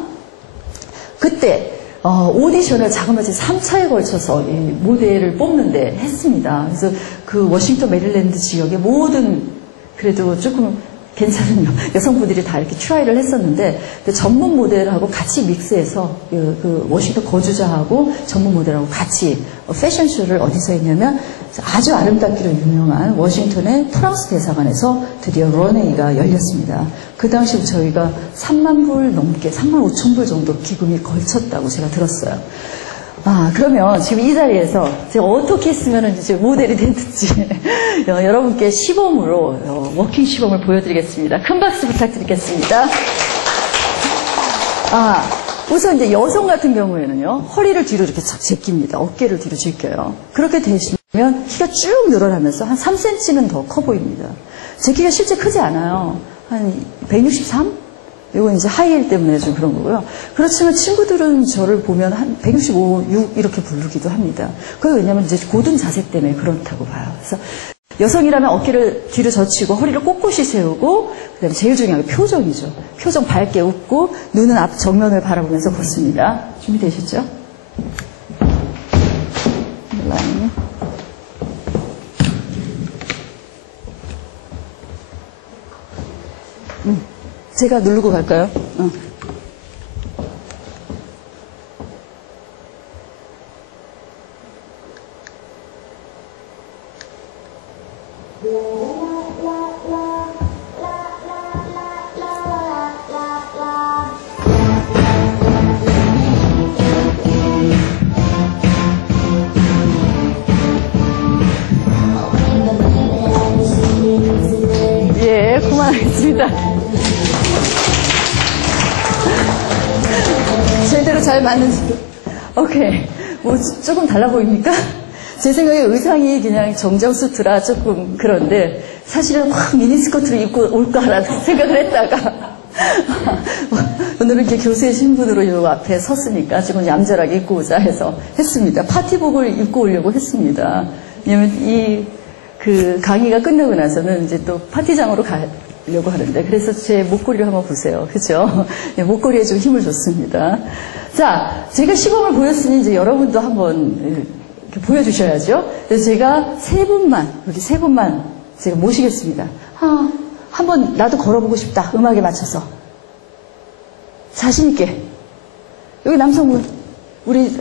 그때 오디션을 자그마치 3차에 걸쳐서 이 모델을 뽑는데 했습니다. 그래서 그 워싱턴 메릴랜드 지역의 모든 그래도 조금 괜찮은 여성분들이 다 이렇게 트라이를 했었는데 그 전문 모델하고 같이 믹스해서 그 워싱턴 거주자하고 전문 모델하고 같이 패션쇼를 어디서 했냐면 아주 아름답기로 유명한 워싱턴의 프랑스 대사관에서 드디어 런웨이가 열렸습니다. 그 당시 저희가 3만 불 넘게 3만 5천 불 정도 기금이 걸쳤다고 제가 들었어요. 그러면 지금 이 자리에서 제가 어떻게 했으면 이제 모델이 됐는지 여러분께 시범으로 워킹 시범을 보여드리겠습니다. 큰 박수 부탁드리겠습니다. 우선 이제 여성 같은 경우에는요, 허리를 뒤로 이렇게 쫙 제낍니다. 어깨를 뒤로 제껴요. 그렇게 되시면 키가 쭉 늘어나면서 한 3cm는 더 커 보입니다. 제 키가 실제 크지 않아요. 한 163? 이건 이제 하이힐 때문에 좀 그런 거고요. 그렇지만 친구들은 저를 보면 한 165, 6 이렇게 부르기도 합니다. 그게 왜냐면 이제 고든 자세 때문에 그렇다고 봐요. 그래서 여성이라면 어깨를 뒤로 젖히고 허리를 꼿꼿이 세우고 그다음에 제일 중요한 게 표정이죠. 표정 밝게 웃고 눈은 앞 정면을 바라보면서 걷습니다. 준비되셨죠? 라인. 제가 누르고 갈까요? 예, 그만하게. 고맙습니다. 제대로 잘 맞는지. 오케이. 뭐 조금 달라 보입니까? 제 생각에 의상이 그냥 정장 수트라 조금 그런데 사실은 확 미니스커트를 입고 올까라는 생각을 했다가 오늘은 이렇게 교수의 신분으로 요 앞에 섰으니까 조금 얌전하게 입고 오자 해서 했습니다. 파티복을 입고 오려고 했습니다. 왜냐면 그 강의가 끝나고 나서는 이제 또 파티장으로 가려고 하는데 그래서 제 목걸이를 한번 보세요. 그죠? 네, 목걸이에 좀 힘을 줬습니다. 자, 제가 시범을 보였으니 이제 여러분도 한번 이렇게 보여주셔야죠. 그래서 제가 여기 세 분만 제가 모시겠습니다. 한번 나도 걸어보고 싶다. 음악에 맞춰서. 자신있게. 여기 남성분, 우리,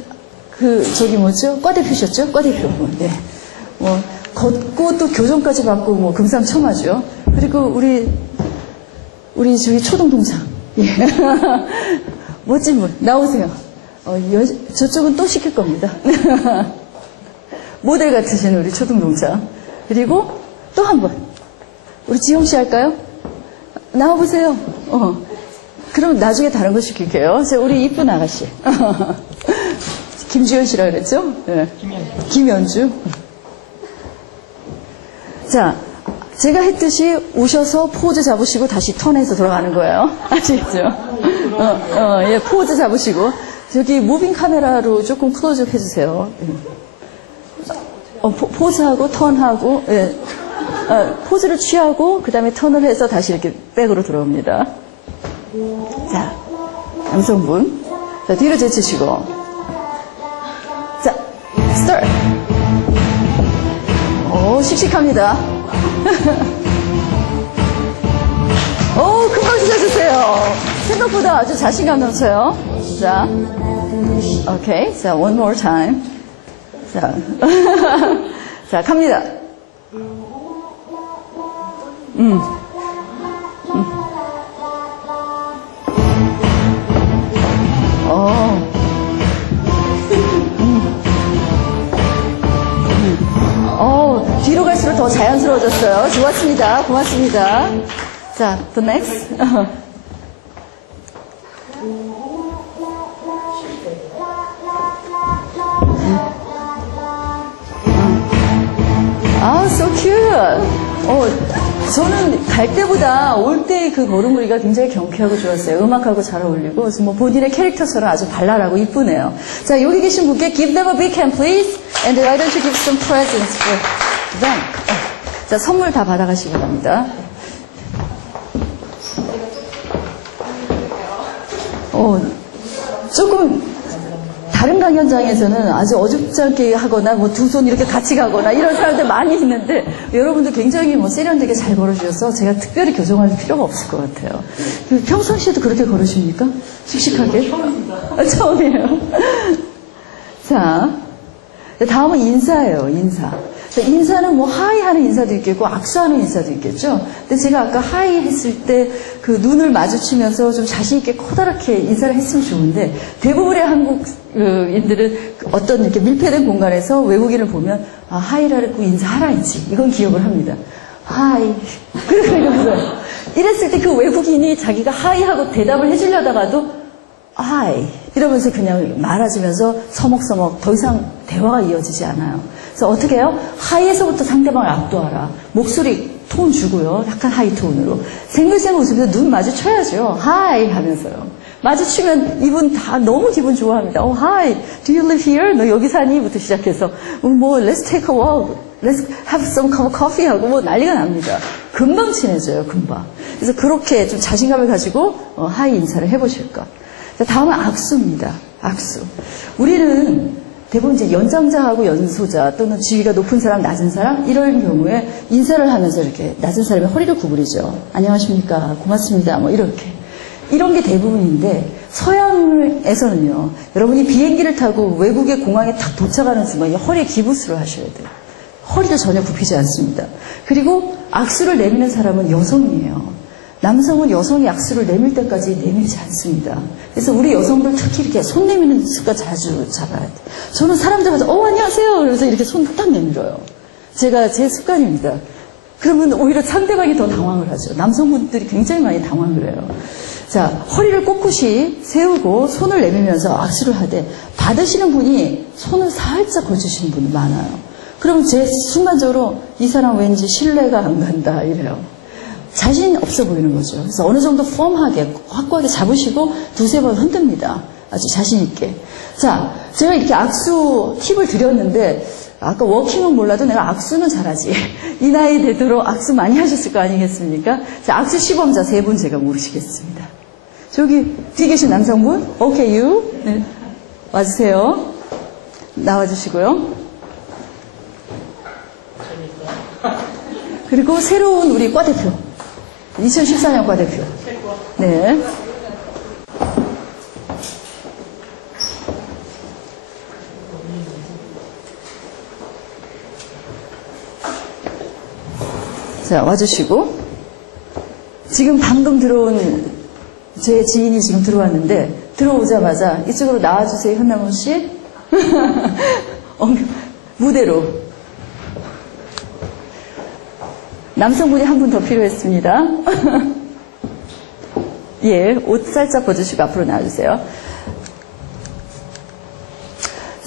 저기 뭐죠? 과대표셨죠? 과대표분. 네. 걷고 또 교정까지 받고 뭐 금상첨화죠. 그리고 우리 저기 초등동창. 예. 멋진 분, 나오세요. 저쪽은 또 시킬 겁니다. 모델 같으신 우리 초등동창. 그리고 또 한 번. 우리 지영 씨 할까요? 나와보세요. 그럼 나중에 다른 거 시킬게요. 우리 이쁜 아가씨. 김주현 씨라 그랬죠? 네. 김연주. 자, 제가 했듯이 오셔서 포즈 잡으시고 다시 턴해서 들어가는 거예요. 아시겠죠? 예, 포즈 잡으시고. 저기 무빙 카메라로 조금 클로즈업 해주세요. 포즈하고 턴하고, 예. 포즈를 취하고 그 다음에 턴을 해서 다시 이렇게 백으로 들어옵니다. 자, 남성분. 자, 뒤로 제치시고. 자, 스타트. 씩씩합니다. 금방 찢어주세요. 생각보다 아주 자신감 넘쳐요. 자, 오케이. 자, one more time. 자, 자, 갑니다. 뒤로 갈수록 더 자연스러워졌어요. 좋았습니다. 고맙습니다. 자, the next. so cute. 저는 갈 때보다 올 때 그 걸음걸이가 굉장히 경쾌하고 좋았어요. 음악하고 잘 어울리고, 그래서 뭐 본인의 캐릭터처럼 아주 발랄하고 이쁘네요. 자, 여기 계신 분께 give them a big hand, please. And why don't you give some presents for them? 자, 선물 다 받아가시기 바랍니다. 조금 다른 강연장에서는 아주 어줍지 않게 하거나 뭐 두 손 이렇게 같이 가거나 이런 사람들 많이 있는데 여러분들 굉장히 뭐 세련되게 잘 걸어주셔서 제가 특별히 교정할 필요가 없을 것 같아요. 평상시에도 그렇게 걸으십니까? 씩씩하게? 처음입니다. 처음이에요. 자, 다음은 인사예요. 인사는 뭐 하이 하는 인사도 있겠고 악수하는 인사도 있겠죠. 근데 제가 아까 하이 했을 때 그 눈을 마주치면서 좀 자신 있게 커다랗게 인사를 했으면 좋은데 대부분의 한국인들은 어떤 이렇게 밀폐된 공간에서 외국인을 보면 하이라고 인사하라인지 이건 기억을 합니다. 하이. 그러면서 이랬을 때 그 외국인이 자기가 하이하고 대답을 해주려다가도 하이 이러면서 그냥 말아주면서 서먹서먹 더 이상 대화가 이어지지 않아요. 그래서 어떻게 해요? 하이에서부터 상대방을 압도하라. 목소리 톤 주고요. 약간 하이 톤으로. 생글생글 웃으면서 눈 마주쳐야죠. 하이 하면서요. 마주치면 이분 다 너무 기분 좋아합니다. hi, do you live here? 너 여기 사니? 부터 시작해서 뭐 let's take a walk, let's have some cup of coffee 하고 뭐 난리가 납니다. 금방 친해져요. 금방. 그래서 그렇게 좀 자신감을 가지고 하이 인사를 해보실 것. 자, 다음은 악수입니다. 악수. 우리는 대부분 이제 연장자하고 연소자 또는 지위가 높은 사람, 낮은 사람 이런 경우에 인사를 하면서 이렇게 낮은 사람의 허리를 구부리죠. 안녕하십니까, 고맙습니다, 뭐 이렇게. 이런 게 대부분인데 서양에서는요. 여러분이 비행기를 타고 외국의 공항에 딱 도착하는 순간 허리에 기부스를 하셔야 돼요. 허리를 전혀 굽히지 않습니다. 그리고 악수를 내미는 사람은 여성이에요. 남성은 여성이 악수를 내밀 때까지 내밀지 않습니다. 그래서 우리 여성들 특히 이렇게 손 내미는 습관 자주 잡아야 돼요. 저는 사람들 가서 안녕하세요 그러면서 이렇게 손 딱 내밀어요. 제 습관입니다. 그러면 오히려 상대방이 더 당황을 하죠. 남성분들이 굉장히 많이 당황을 해요. 자, 허리를 꼿꼿이 세우고 손을 내밀면서 악수를 하되 받으시는 분이 손을 살짝 거주시는 분이 많아요. 그러면 제 순간적으로 이 사람 왠지 신뢰가 안 간다 이래요. 자신 없어 보이는 거죠. 그래서 어느 정도 펌하게 확고하게 잡으시고 두세 번 흔듭니다. 아주 자신 있게. 자, 제가 이렇게 악수 팁을 드렸는데 아까 워킹은 몰라도 내가 악수는 잘하지. 이 나이 되도록 악수 많이 하셨을 거 아니겠습니까? 자, 악수 시범자 3분 제가 모르시겠습니다. 저기 뒤에 계신 남성분, 오케이, 유. 네. 와주세요. 나와주시고요. 그리고 새로운 우리 과대표. 2014년 과대표. 네. 자, 와주시고. 지금 방금 들어온 제 지인이 지금 들어왔는데, 들어오자마자 이쪽으로 나와주세요, 현남훈 씨. 무대로. 남성분이 한 분 더 필요했습니다. 예, 옷 살짝 벗으시고 앞으로 나와주세요.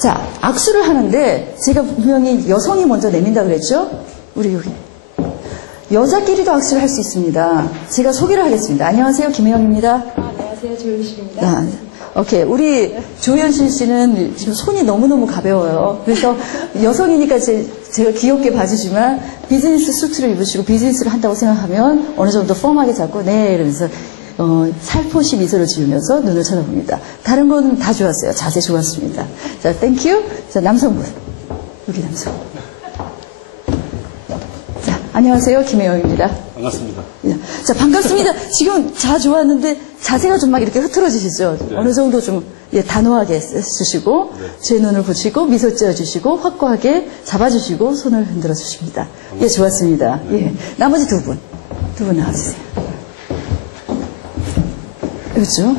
자, 악수를 하는데, 제가 분명히 여성이 먼저 내민다고 그랬죠? 우리 여기. 여자끼리도 악수를 할 수 있습니다. 제가 소개를 하겠습니다. 안녕하세요, 김혜영입니다. 안녕하세요, 조현실입니다. 오케이. 우리 조현실 씨는 지금 손이 너무너무 가벼워요. 그래서 여성이니까 제가 귀엽게 봐주지만 비즈니스 수트를 입으시고 비즈니스를 한다고 생각하면 어느 정도 펌하게 잡고 네 이러면서 살포시 미소를 지으면서 눈을 쳐다봅니다. 다른 건 다 좋았어요. 자세 좋았습니다. 자, 땡큐. 자, 남성분. 여기 남성. 자, 안녕하세요. 김혜영입니다. 반갑습니다. 자, 반갑습니다. 지금 좋았는데 자세가 좀 막 이렇게 흐트러지시죠? 네. 어느 정도 좀 단호하게 해주시고 네. 제 눈을 붙이고 미소 띄워주시고 확고하게 잡아주시고 손을 흔들어 주십니다. 예, 좋았습니다. 예, 나머지 두 분 나와주세요. 그렇죠?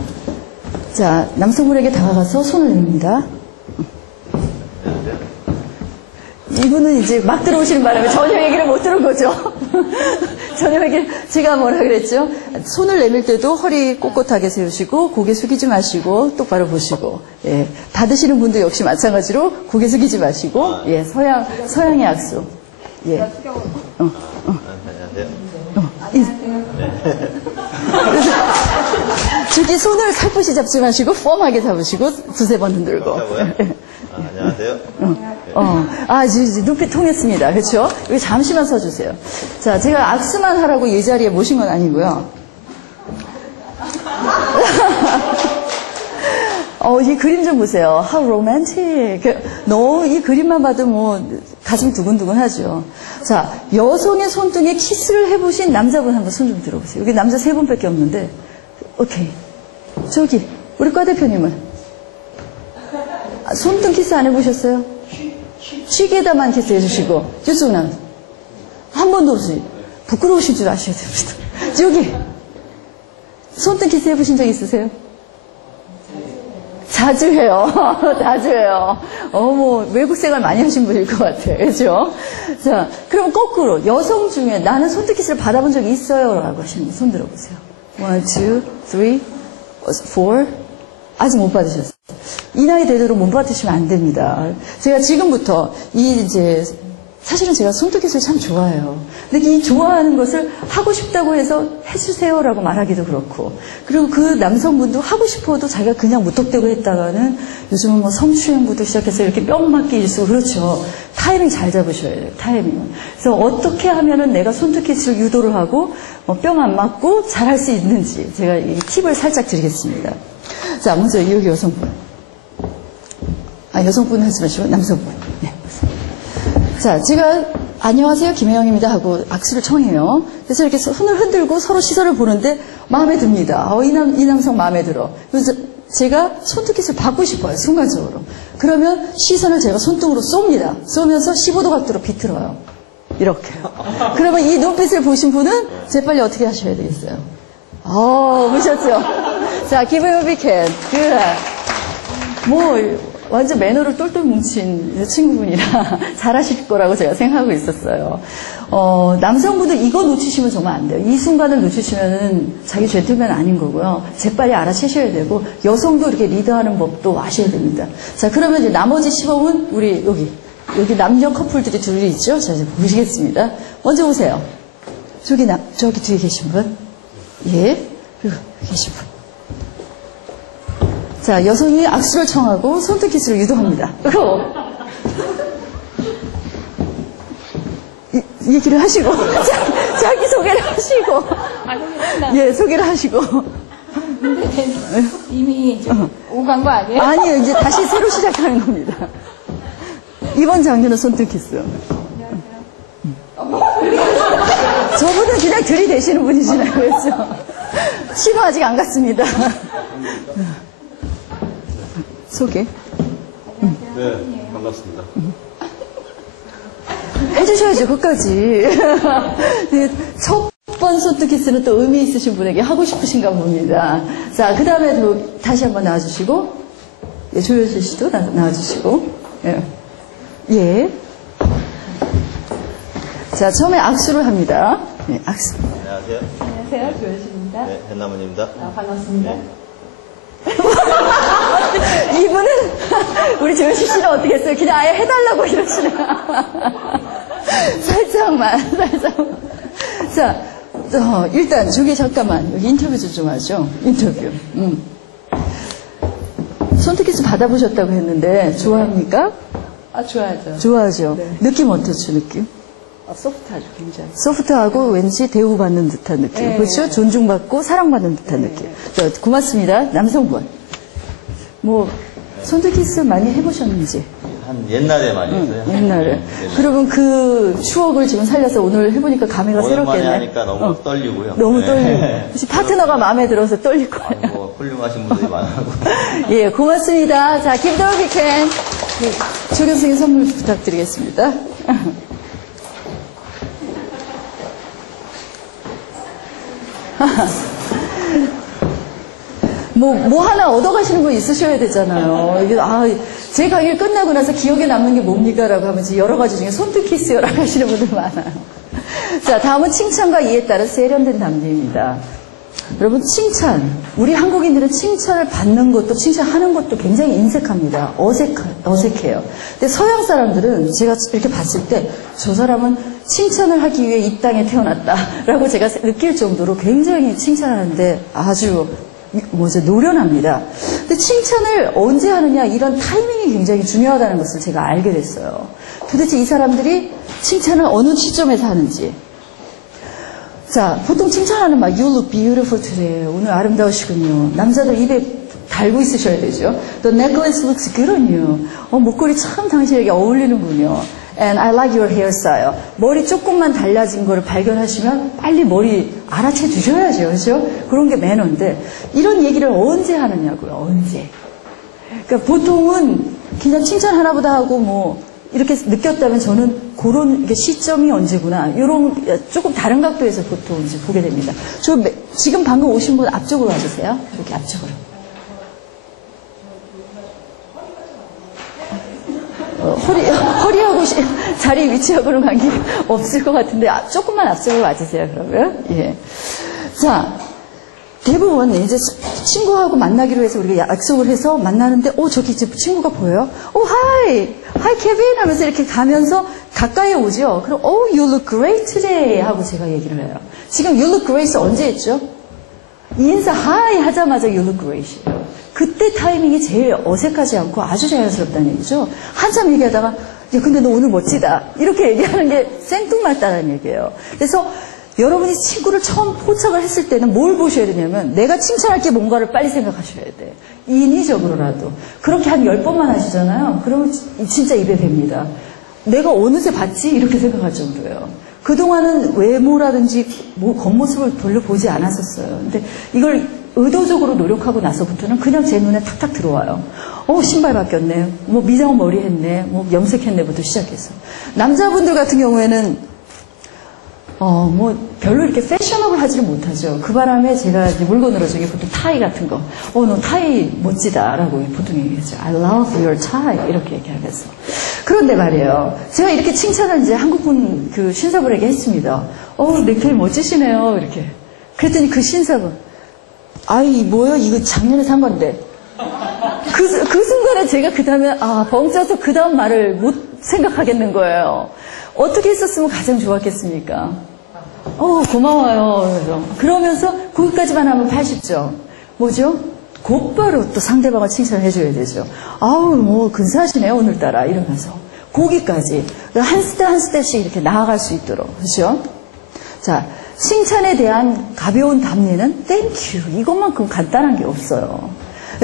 자, 남성분에게 다가가서 손을 내밉니다. 이분은 이제 막 들어오시는 바람에 전혀 얘기를 못 들은 거죠. 전혀 얘기를, 제가 뭐라 그랬죠? 손을 내밀 때도 허리 꼿꼿하게 세우시고, 고개 숙이지 마시고, 똑바로 보시고, 예. 받으시는 분도 역시 마찬가지로 고개 숙이지 마시고, 예. 서양의 악수. 예. 저기 손을 살포시 잡지 마시고, 펌하게 잡으시고, 두세 번 흔들고. 안녕하세요. 눈빛 통했습니다. 그렇죠? 여기 잠시만 서주세요. 자, 제가 악수만 하라고 이 자리에 모신 건 아니고요. 이 그림 좀 보세요. How romantic. 이 그림만 봐도 가슴이 두근두근 하죠. 자, 여성의 손등에 키스를 해보신 남자분 한번 손 좀 들어보세요. 여기 남자 3분밖에 없는데. 오케이. 저기, 우리 과 대표님은? 손등 키스 안 해보셨어요? 쉬게다만 키스 해주시고. 주승남. 한 번도 없이. 부끄러우신 줄 아셔야 됩니다. 여기. 손등 키스 해보신 적 있으세요? 자주 해요. 자주 해요. 외국 생활 많이 하신 분일 것 같아요. 그죠? 자, 그럼 거꾸로. 여성 중에 나는 손등 키스를 받아본 적이 있어요. 라고 하시는 분 손 들어보세요. 1, 2, 3, 4. 아직 못 받으셨어요. 이 나이 되도록 못 받으시면 안 됩니다. 제가 지금부터 사실은 제가 손등 키스를 참 좋아해요. 근데 이 좋아하는 것을 하고 싶다고 해서 해주세요라고 말하기도 그렇고, 그리고 그 남성분도 하고 싶어도 자기가 그냥 무턱대고 했다가는 요즘은 성추행부터 시작해서 이렇게 뿅 맞기 일수고 그렇죠. 타이밍 잘 잡으셔야 돼요. 타이밍. 그래서 어떻게 하면은 내가 손등 키스를 유도를 하고 뿅 안 맞고 잘할 수 있는지 제가 이 팁을 살짝 드리겠습니다. 자, 먼저 여기 여성분. 여성분 하지 마시고 남성분. 네. 자, 제가 안녕하세요, 김혜영입니다 하고 악수를 청해요. 그래서 이렇게 손을 흔들고 서로 시선을 보는데 마음에 듭니다. 이 남성 마음에 들어. 그래서 제가 손등 키스를 받고 싶어요, 순간적으로. 그러면 시선을 제가 손등으로 쏩니다. 쏘면서 15도 각도로 비틀어요. 이렇게요. 그러면 이 눈빛을 보신 분은 재빨리 어떻게 하셔야 되겠어요? 보셨죠? 자, give him a big hand. 완전 매너를 똘똘 뭉친 친구분이라 잘하실 거라고 제가 생각하고 있었어요. 남성분들 이거 놓치시면 정말 안 돼요. 이 순간을 놓치시면은 자기 젠틀맨 아닌 거고요. 재빨리 알아채셔야 되고, 여성도 이렇게 리드하는 법도 아셔야 됩니다. 자, 그러면 이제 나머지 시범은 우리 여기 남녀 커플들이 둘이 있죠? 자, 이제 보시겠습니다. 먼저 오세요. 저기 뒤에 계신 분. 예. 그리고 여기 계신 분. 자, 여성이 악수를 청하고 손톱 키스를 유도합니다. 그럼 얘기를 하시고 자기 소개를 하시고 예, 소개를 하시고 이미 오간 거 아니에요? 아니요, 이제 다시 새로 시작하는 겁니다. 이번 장르는 손톱 키스. 저분은 그냥 들이대시는 분이시나요? 그렇죠? 신호 아직 안 갔습니다. 소개. 네, 반갑습니다. 해주셔야죠, 끝까지. 첫 번 손톱 키스는 또 의미 있으신 분에게 하고 싶으신가 봅니다. 자, 그 다음에 다시 한번 나와주시고, 예, 조효실 씨도 나와주시고, 예. 예. 자, 처음에 악수를 합니다. 네, 악수. 안녕하세요. 안녕하세요. 조효실입니다. 네, hen나무입니다. 반갑습니다. 네. 이분은 우리 조효실 씨는 어떻게 했어요? 그냥 아예 해달라고 이러시네. 살짝만. 자, 일단 저기 잠깐만 여기 인터뷰 좀 하죠. 인터뷰. 손톱 키스 받아보셨다고 했는데 좋아합니까? 아, 좋아하죠. 좋아하죠. 네. 느낌 어떻죠, 느낌? 소프트하죠, 굉장히. 소프트하고 왠지 대우받는 듯한 느낌. 네. 그렇죠? 존중받고 사랑받는 듯한 느낌. 자, 고맙습니다. 남성분. 손톱 키스 많이 해보셨는지? 한 옛날에 많이 했어요. 옛날에. 그러면 그 추억을 지금 살려서 오늘 해보니까 감회가 오랜만에 새롭겠네. 하니까 너무 떨리고요. 너무 네. 떨리고. 혹시 파트너가 마음에 들어서 떨릴 거예요. 뭐 훌륭하신 분들이 많아고. 예, 고맙습니다. 자, give the big hand. 조 교수님 선물 부탁드리겠습니다. 뭐 하나 얻어가시는 분 있으셔야 되잖아요. 이게, 제 강의를 끝나고 나서 기억에 남는 게 뭡니까? 라고 하면서 여러 가지 중에 손톱 키스요라고 하시는 분들 많아요. 자, 다음은 칭찬과 이에 따른 세련된 담대입니다. 여러분, 칭찬. 우리 한국인들은 칭찬을 받는 것도 칭찬하는 것도 굉장히 인색합니다. 어색해요. 근데 서양 사람들은 제가 이렇게 봤을 때 저 사람은 칭찬을 하기 위해 이 땅에 태어났다라고 제가 느낄 정도로 굉장히 칭찬하는데 아주 노련합니다. 근데 칭찬을 언제 하느냐 이런 타이밍이 굉장히 중요하다는 것을 제가 알게 됐어요. 도대체 이 사람들이 칭찬을 어느 시점에서 하는지. 자, 보통 칭찬하는 막 You look beautiful today. 오늘 아름다우시군요. 남자들 입에 달고 있으셔야 되죠. The necklace looks good on you. 목걸이 참 당신에게 어울리는군요. And I like your hairstyle. 머리 조금만 달라진 거를 발견하시면 빨리 머리 알아채 주셔야죠. 그렇죠? 그런 게 매너인데 이런 얘기를 언제 하느냐고요. 언제. 그러니까 보통은 그냥 칭찬 하나보다 하고 이렇게 느꼈다면 저는 그런 시점이 언제구나. 이런 조금 다른 각도에서 보통 이제 보게 됩니다. 지금 방금 오신 분 앞쪽으로 와주세요. 이렇게 앞쪽으로. 허리하고 자리 위치하고는 관계 없을 것 같은데 조금만 앞쪽으로 와주세요. 그러면 예. 자, 대부분 이제 친구하고 만나기로 해서 우리가 약속을 해서 만나는데 저기 이제 친구가 보여요. hi 케빈 하면서 이렇게 가면서 가까이 오죠. 그럼 you look great today 하고 제가 얘기를 해요. 지금 you look great 언제 했죠? 인사 hi 하자마자 you look great이에요. 그때 타이밍이 제일 어색하지 않고 아주 자연스럽다는 얘기죠. 한참 얘기하다가 근데 너 오늘 멋지다 이렇게 얘기하는 게 생뚱맞다는 얘기예요. 그래서 여러분이 친구를 처음 포착을 했을 때는 뭘 보셔야 되냐면 내가 칭찬할 게 뭔가를 빨리 생각하셔야 돼. 인위적으로라도. 그렇게 한 10번만 하시잖아요. 그러면 진짜 입에 뵑니다. 내가 어느새 봤지? 이렇게 생각할 정도예요. 그동안은 외모라든지 겉모습을 별로 보지 않았었어요. 근데 이걸 의도적으로 노력하고 나서부터는 그냥 제 눈에 탁탁 들어와요. 신발 바뀌었네. 미장 머리 했네. 염색했네부터 시작해서. 남자분들 같은 경우에는 뭐, 별로 이렇게 패셔너블 하지를 못하죠. 그 바람에 제가 이제 물건으로 중에 보통 타이 같은 거, 너 타이 멋지다라고 보통 얘기하죠. I love your tie. 이렇게 얘기하면서. 그런데 말이에요. 제가 이렇게 칭찬을 이제 한국분 그 신사분에게 했습니다. 넥타이 멋지시네요. 이렇게. 그랬더니 그 신사분, 아이, 뭐야? 이거 작년에 산 건데. 그 순간에 제가 그 다음에, 벙쪄서 그 다음 말을 못 생각하겠는 거예요. 어떻게 했었으면 가장 좋았겠습니까? 고마워요. 그러면서 거기까지만 하면 80점. 뭐죠? 곧바로 또 상대방을 칭찬해줘야 되죠. 뭐 근사하시네요, 오늘따라. 이러면서. 거기까지. 한 스텝 한 스텝씩 이렇게 나아갈 수 있도록. 그렇죠? 자, 칭찬에 대한 가벼운 답례는 땡큐. 이것만큼 간단한 게 없어요.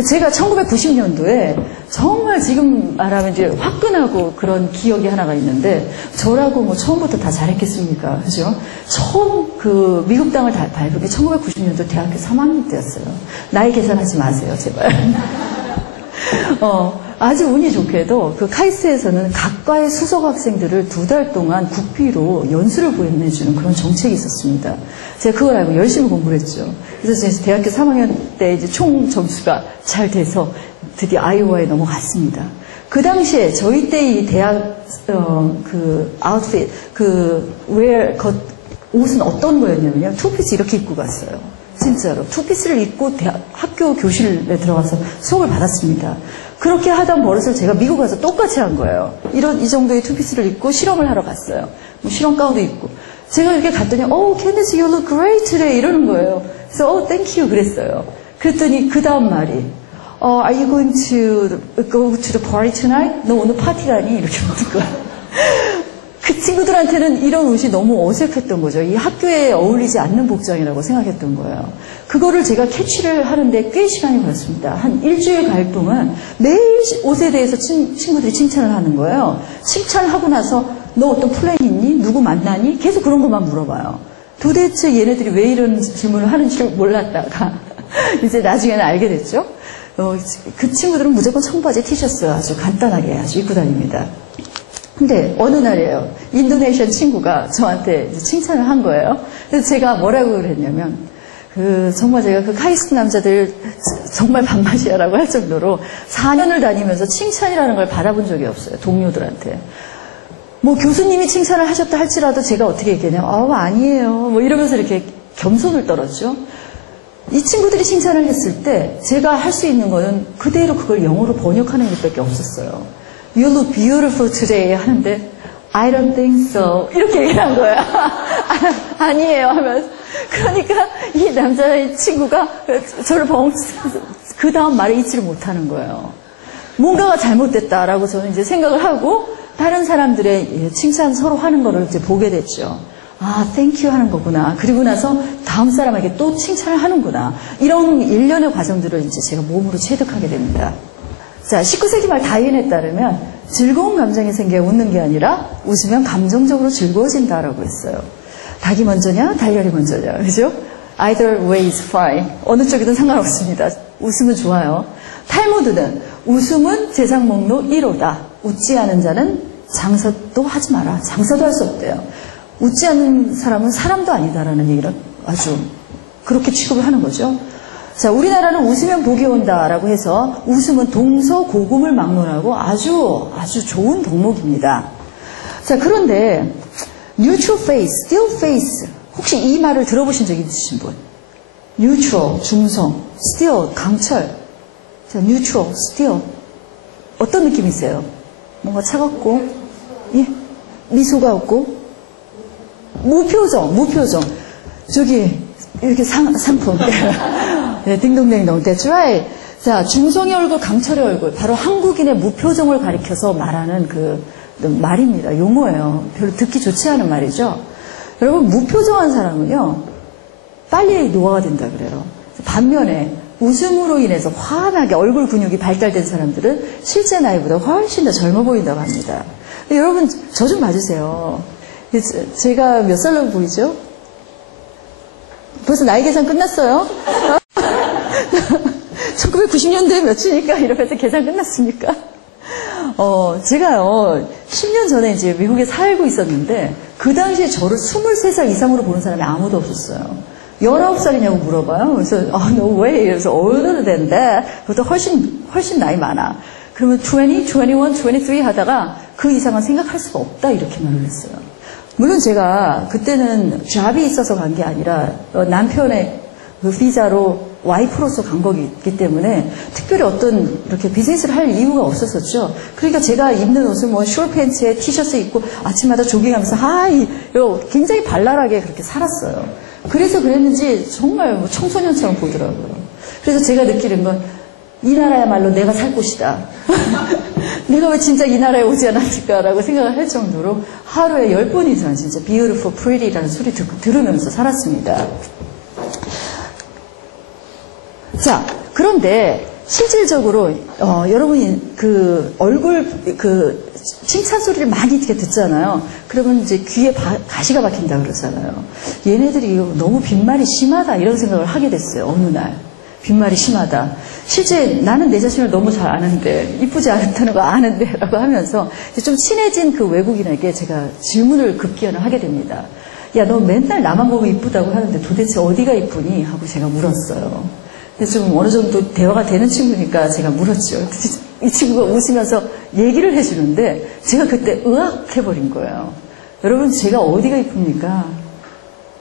제가 1990년도에 정말 지금 말하면 이제 화끈하고 그런 기억이 하나가 있는데, 저라고 뭐 처음부터 다 잘했겠습니까? 그죠? 처음 그 미국 땅을 다 밟은 게 1990년도 대학교 3학년 때였어요. 나이 계산하지 마세요, 제발. 아주 운이 좋게도 그 카이스트에서는 각과의 수석 학생들을 2달 동안 국비로 연수를 보내주는 그런 정책이 있었습니다. 제가 그걸 알고 열심히 공부를 했죠. 그래서 이제 대학교 3학년 때 이제 총 점수가 잘 돼서 드디어 아이오와에 넘어갔습니다. 그 당시에 저희 때 이 대학 그 아웃핏 옷은 어떤 거였냐면요, 투피스 이렇게 입고 갔어요. 진짜로 투피스를 입고 학교 교실에 들어가서 수업을 받았습니다. 그렇게 하던 버릇을 제가 미국 가서 똑같이 한 거예요. 이 정도의 투피스를 입고 실험을 하러 갔어요. 뭐 실험 가운도 입고. 제가 이렇게 갔더니, Candice, you look great today. 이러는 거예요. 그래서, thank you. 그랬어요. 그랬더니 그 다음 말이, are you going to go to the party tonight? 너 오늘 파티 가니? 이렇게 묻는 거예요. 그 친구들한테는 이런 옷이 너무 어색했던 거죠. 이 학교에 어울리지 않는 복장이라고 생각했던 거예요. 그거를 제가 캐치를 하는데 꽤 시간이 걸렸습니다. 한 일주일 갈 동안 매일 옷에 대해서 친구들이 칭찬을 하는 거예요. 칭찬하고 나서 너 어떤 플랜 있니? 누구 만나니? 계속 그런 것만 물어봐요. 도대체 얘네들이 왜 이런 질문을 하는지를 몰랐다가 이제 나중에는 알게 됐죠. 그 친구들은 무조건 청바지 티셔츠 아주 간단하게 아주 입고 다닙니다. 근데 어느 날이에요. 인도네시안 친구가 저한테 이제 칭찬을 한 거예요. 그래서 제가 뭐라고 그랬냐면, 정말 제가 그 카이스트 남자들 정말 밥맛이야라고 할 정도로 4년을 다니면서 칭찬이라는 걸 받아본 적이 없어요. 동료들한테. 뭐 교수님이 칭찬을 하셨다 할지라도 제가 어떻게 얘기했냐면, 아니에요. 뭐 이러면서 이렇게 겸손을 떨었죠. 이 친구들이 칭찬을 했을 때 제가 할 수 있는 거는 그대로 그걸 영어로 번역하는 일밖에 없었어요. You look beautiful today 하는데 I don't think so 이렇게 얘기를 한 거야. 아니에요 하면서. 그러니까 이 남자의 친구가 저를 그 다음 말을 잊지를 못하는 거예요. 뭔가가 잘못됐다라고 저는 이제 생각을 하고 다른 사람들의 칭찬 서로 하는 거를 이제 보게 됐죠. thank you 하는 거구나. 그리고 나서 다음 사람에게 또 칭찬을 하는구나. 이런 일련의 과정들을 이제 제가 몸으로 체득하게 됩니다. 자, 19세기 말 다윈에 따르면 즐거운 감정이 생겨 웃는 게 아니라 웃으면 감정적으로 즐거워진다라고 했어요. 닭이 먼저냐, 달걀이 먼저냐, 그죠? Either way is fine. 어느 쪽이든 상관없습니다. 웃으면 좋아요. 탈무드는 웃음은 제작 목록 1호다. 웃지 않은 자는 장사도 하지 마라. 장사도 할 수 없대요. 웃지 않는 사람은 사람도 아니다라는 얘기를 아주 그렇게 취급을 하는 거죠. 자, 우리나라는 웃으면 복이 온다라고 해서 웃음은 동서고금을 막론하고 아주 좋은 덕목입니다. 자, 그런데 neutral face, still face 혹시 이 말을 들어보신 적 있으신 분? neutral, 중성, still, 강철. 자, neutral, still 어떤 느낌이세요? 뭔가 차갑고 미소가 없고 무표정 저기 이렇게 상품 네, 딩동댕동. That's right. 자, 중성의 얼굴, 강철의 얼굴. 바로 한국인의 무표정을 가리켜서 말하는 그 말입니다. 용어예요. 별로 듣기 좋지 않은 말이죠. 여러분, 무표정한 사람은요, 빨리 노화가 된다 그래요. 반면에, 웃음으로 인해서 환하게 얼굴 근육이 발달된 사람들은 실제 나이보다 훨씬 더 젊어 보인다고 합니다. 여러분, 저 좀 봐주세요. 제가 몇 살로 보이죠? 벌써 나이 계산 끝났어요? 1990년도에 몇이니까 이러면서 계산 끝났습니까? 제가요, 10년 전에 이제 미국에 살고 있었는데, 그 당시에 저를 23살 이상으로 보는 사람이 아무도 없었어요. 19살이냐고 물어봐요. 그래서, no way. 그래서 older than that. 그것도 훨씬 나이 많아. 그러면 20, 21, 23 하다가 그 이상은 생각할 수가 없다. 이렇게 말을 했어요. 물론 제가 그때는 잡이 있어서 간 게 아니라, 남편의 그 비자로 와이프로서 간 거기 때문에 특별히 어떤 이렇게 비즈니스를 할 이유가 없었었죠. 그러니까 제가 입는 옷을 뭐 숄팬츠에 티셔츠 입고 아침마다 조깅하면서 하이 굉장히 발랄하게 그렇게 살았어요. 그래서 그랬는지 정말 뭐 청소년처럼 보더라고요. 그래서 제가 느끼는 건 이 나라야말로 내가 살 곳이다. 내가 왜 진짜 이 나라에 오지 않았을까라고 생각을 할 정도로 하루에 10번 이상 진짜 beautiful, pretty라는 소리 들으면서 살았습니다. 자, 그런데 실질적으로 여러분이 그 얼굴 그 칭찬 소리를 많이 듣잖아요. 그러면 이제 귀에 가시가 박힌다 그러잖아요. 얘네들이 너무 빈말이 심하다 이런 생각을 하게 됐어요. 어느 날 빈말이 심하다. 실제 나는 내 자신을 너무 잘 아는데 이쁘지 않다는 거 아는데라고 하면서 이제 좀 친해진 그 외국인에게 제가 질문을 급기야를 하게 됩니다. 야, 너 맨날 나만 보면 이쁘다고 하는데 도대체 어디가 이쁘니? 하고 제가 물었어요. 근데 좀 어느 정도 대화가 되는 친구니까 제가 물었죠. 이 친구가 웃으면서 얘기를 해주는데 제가 그때 으악 해버린 거예요. 여러분 제가 어디가 이쁩니까?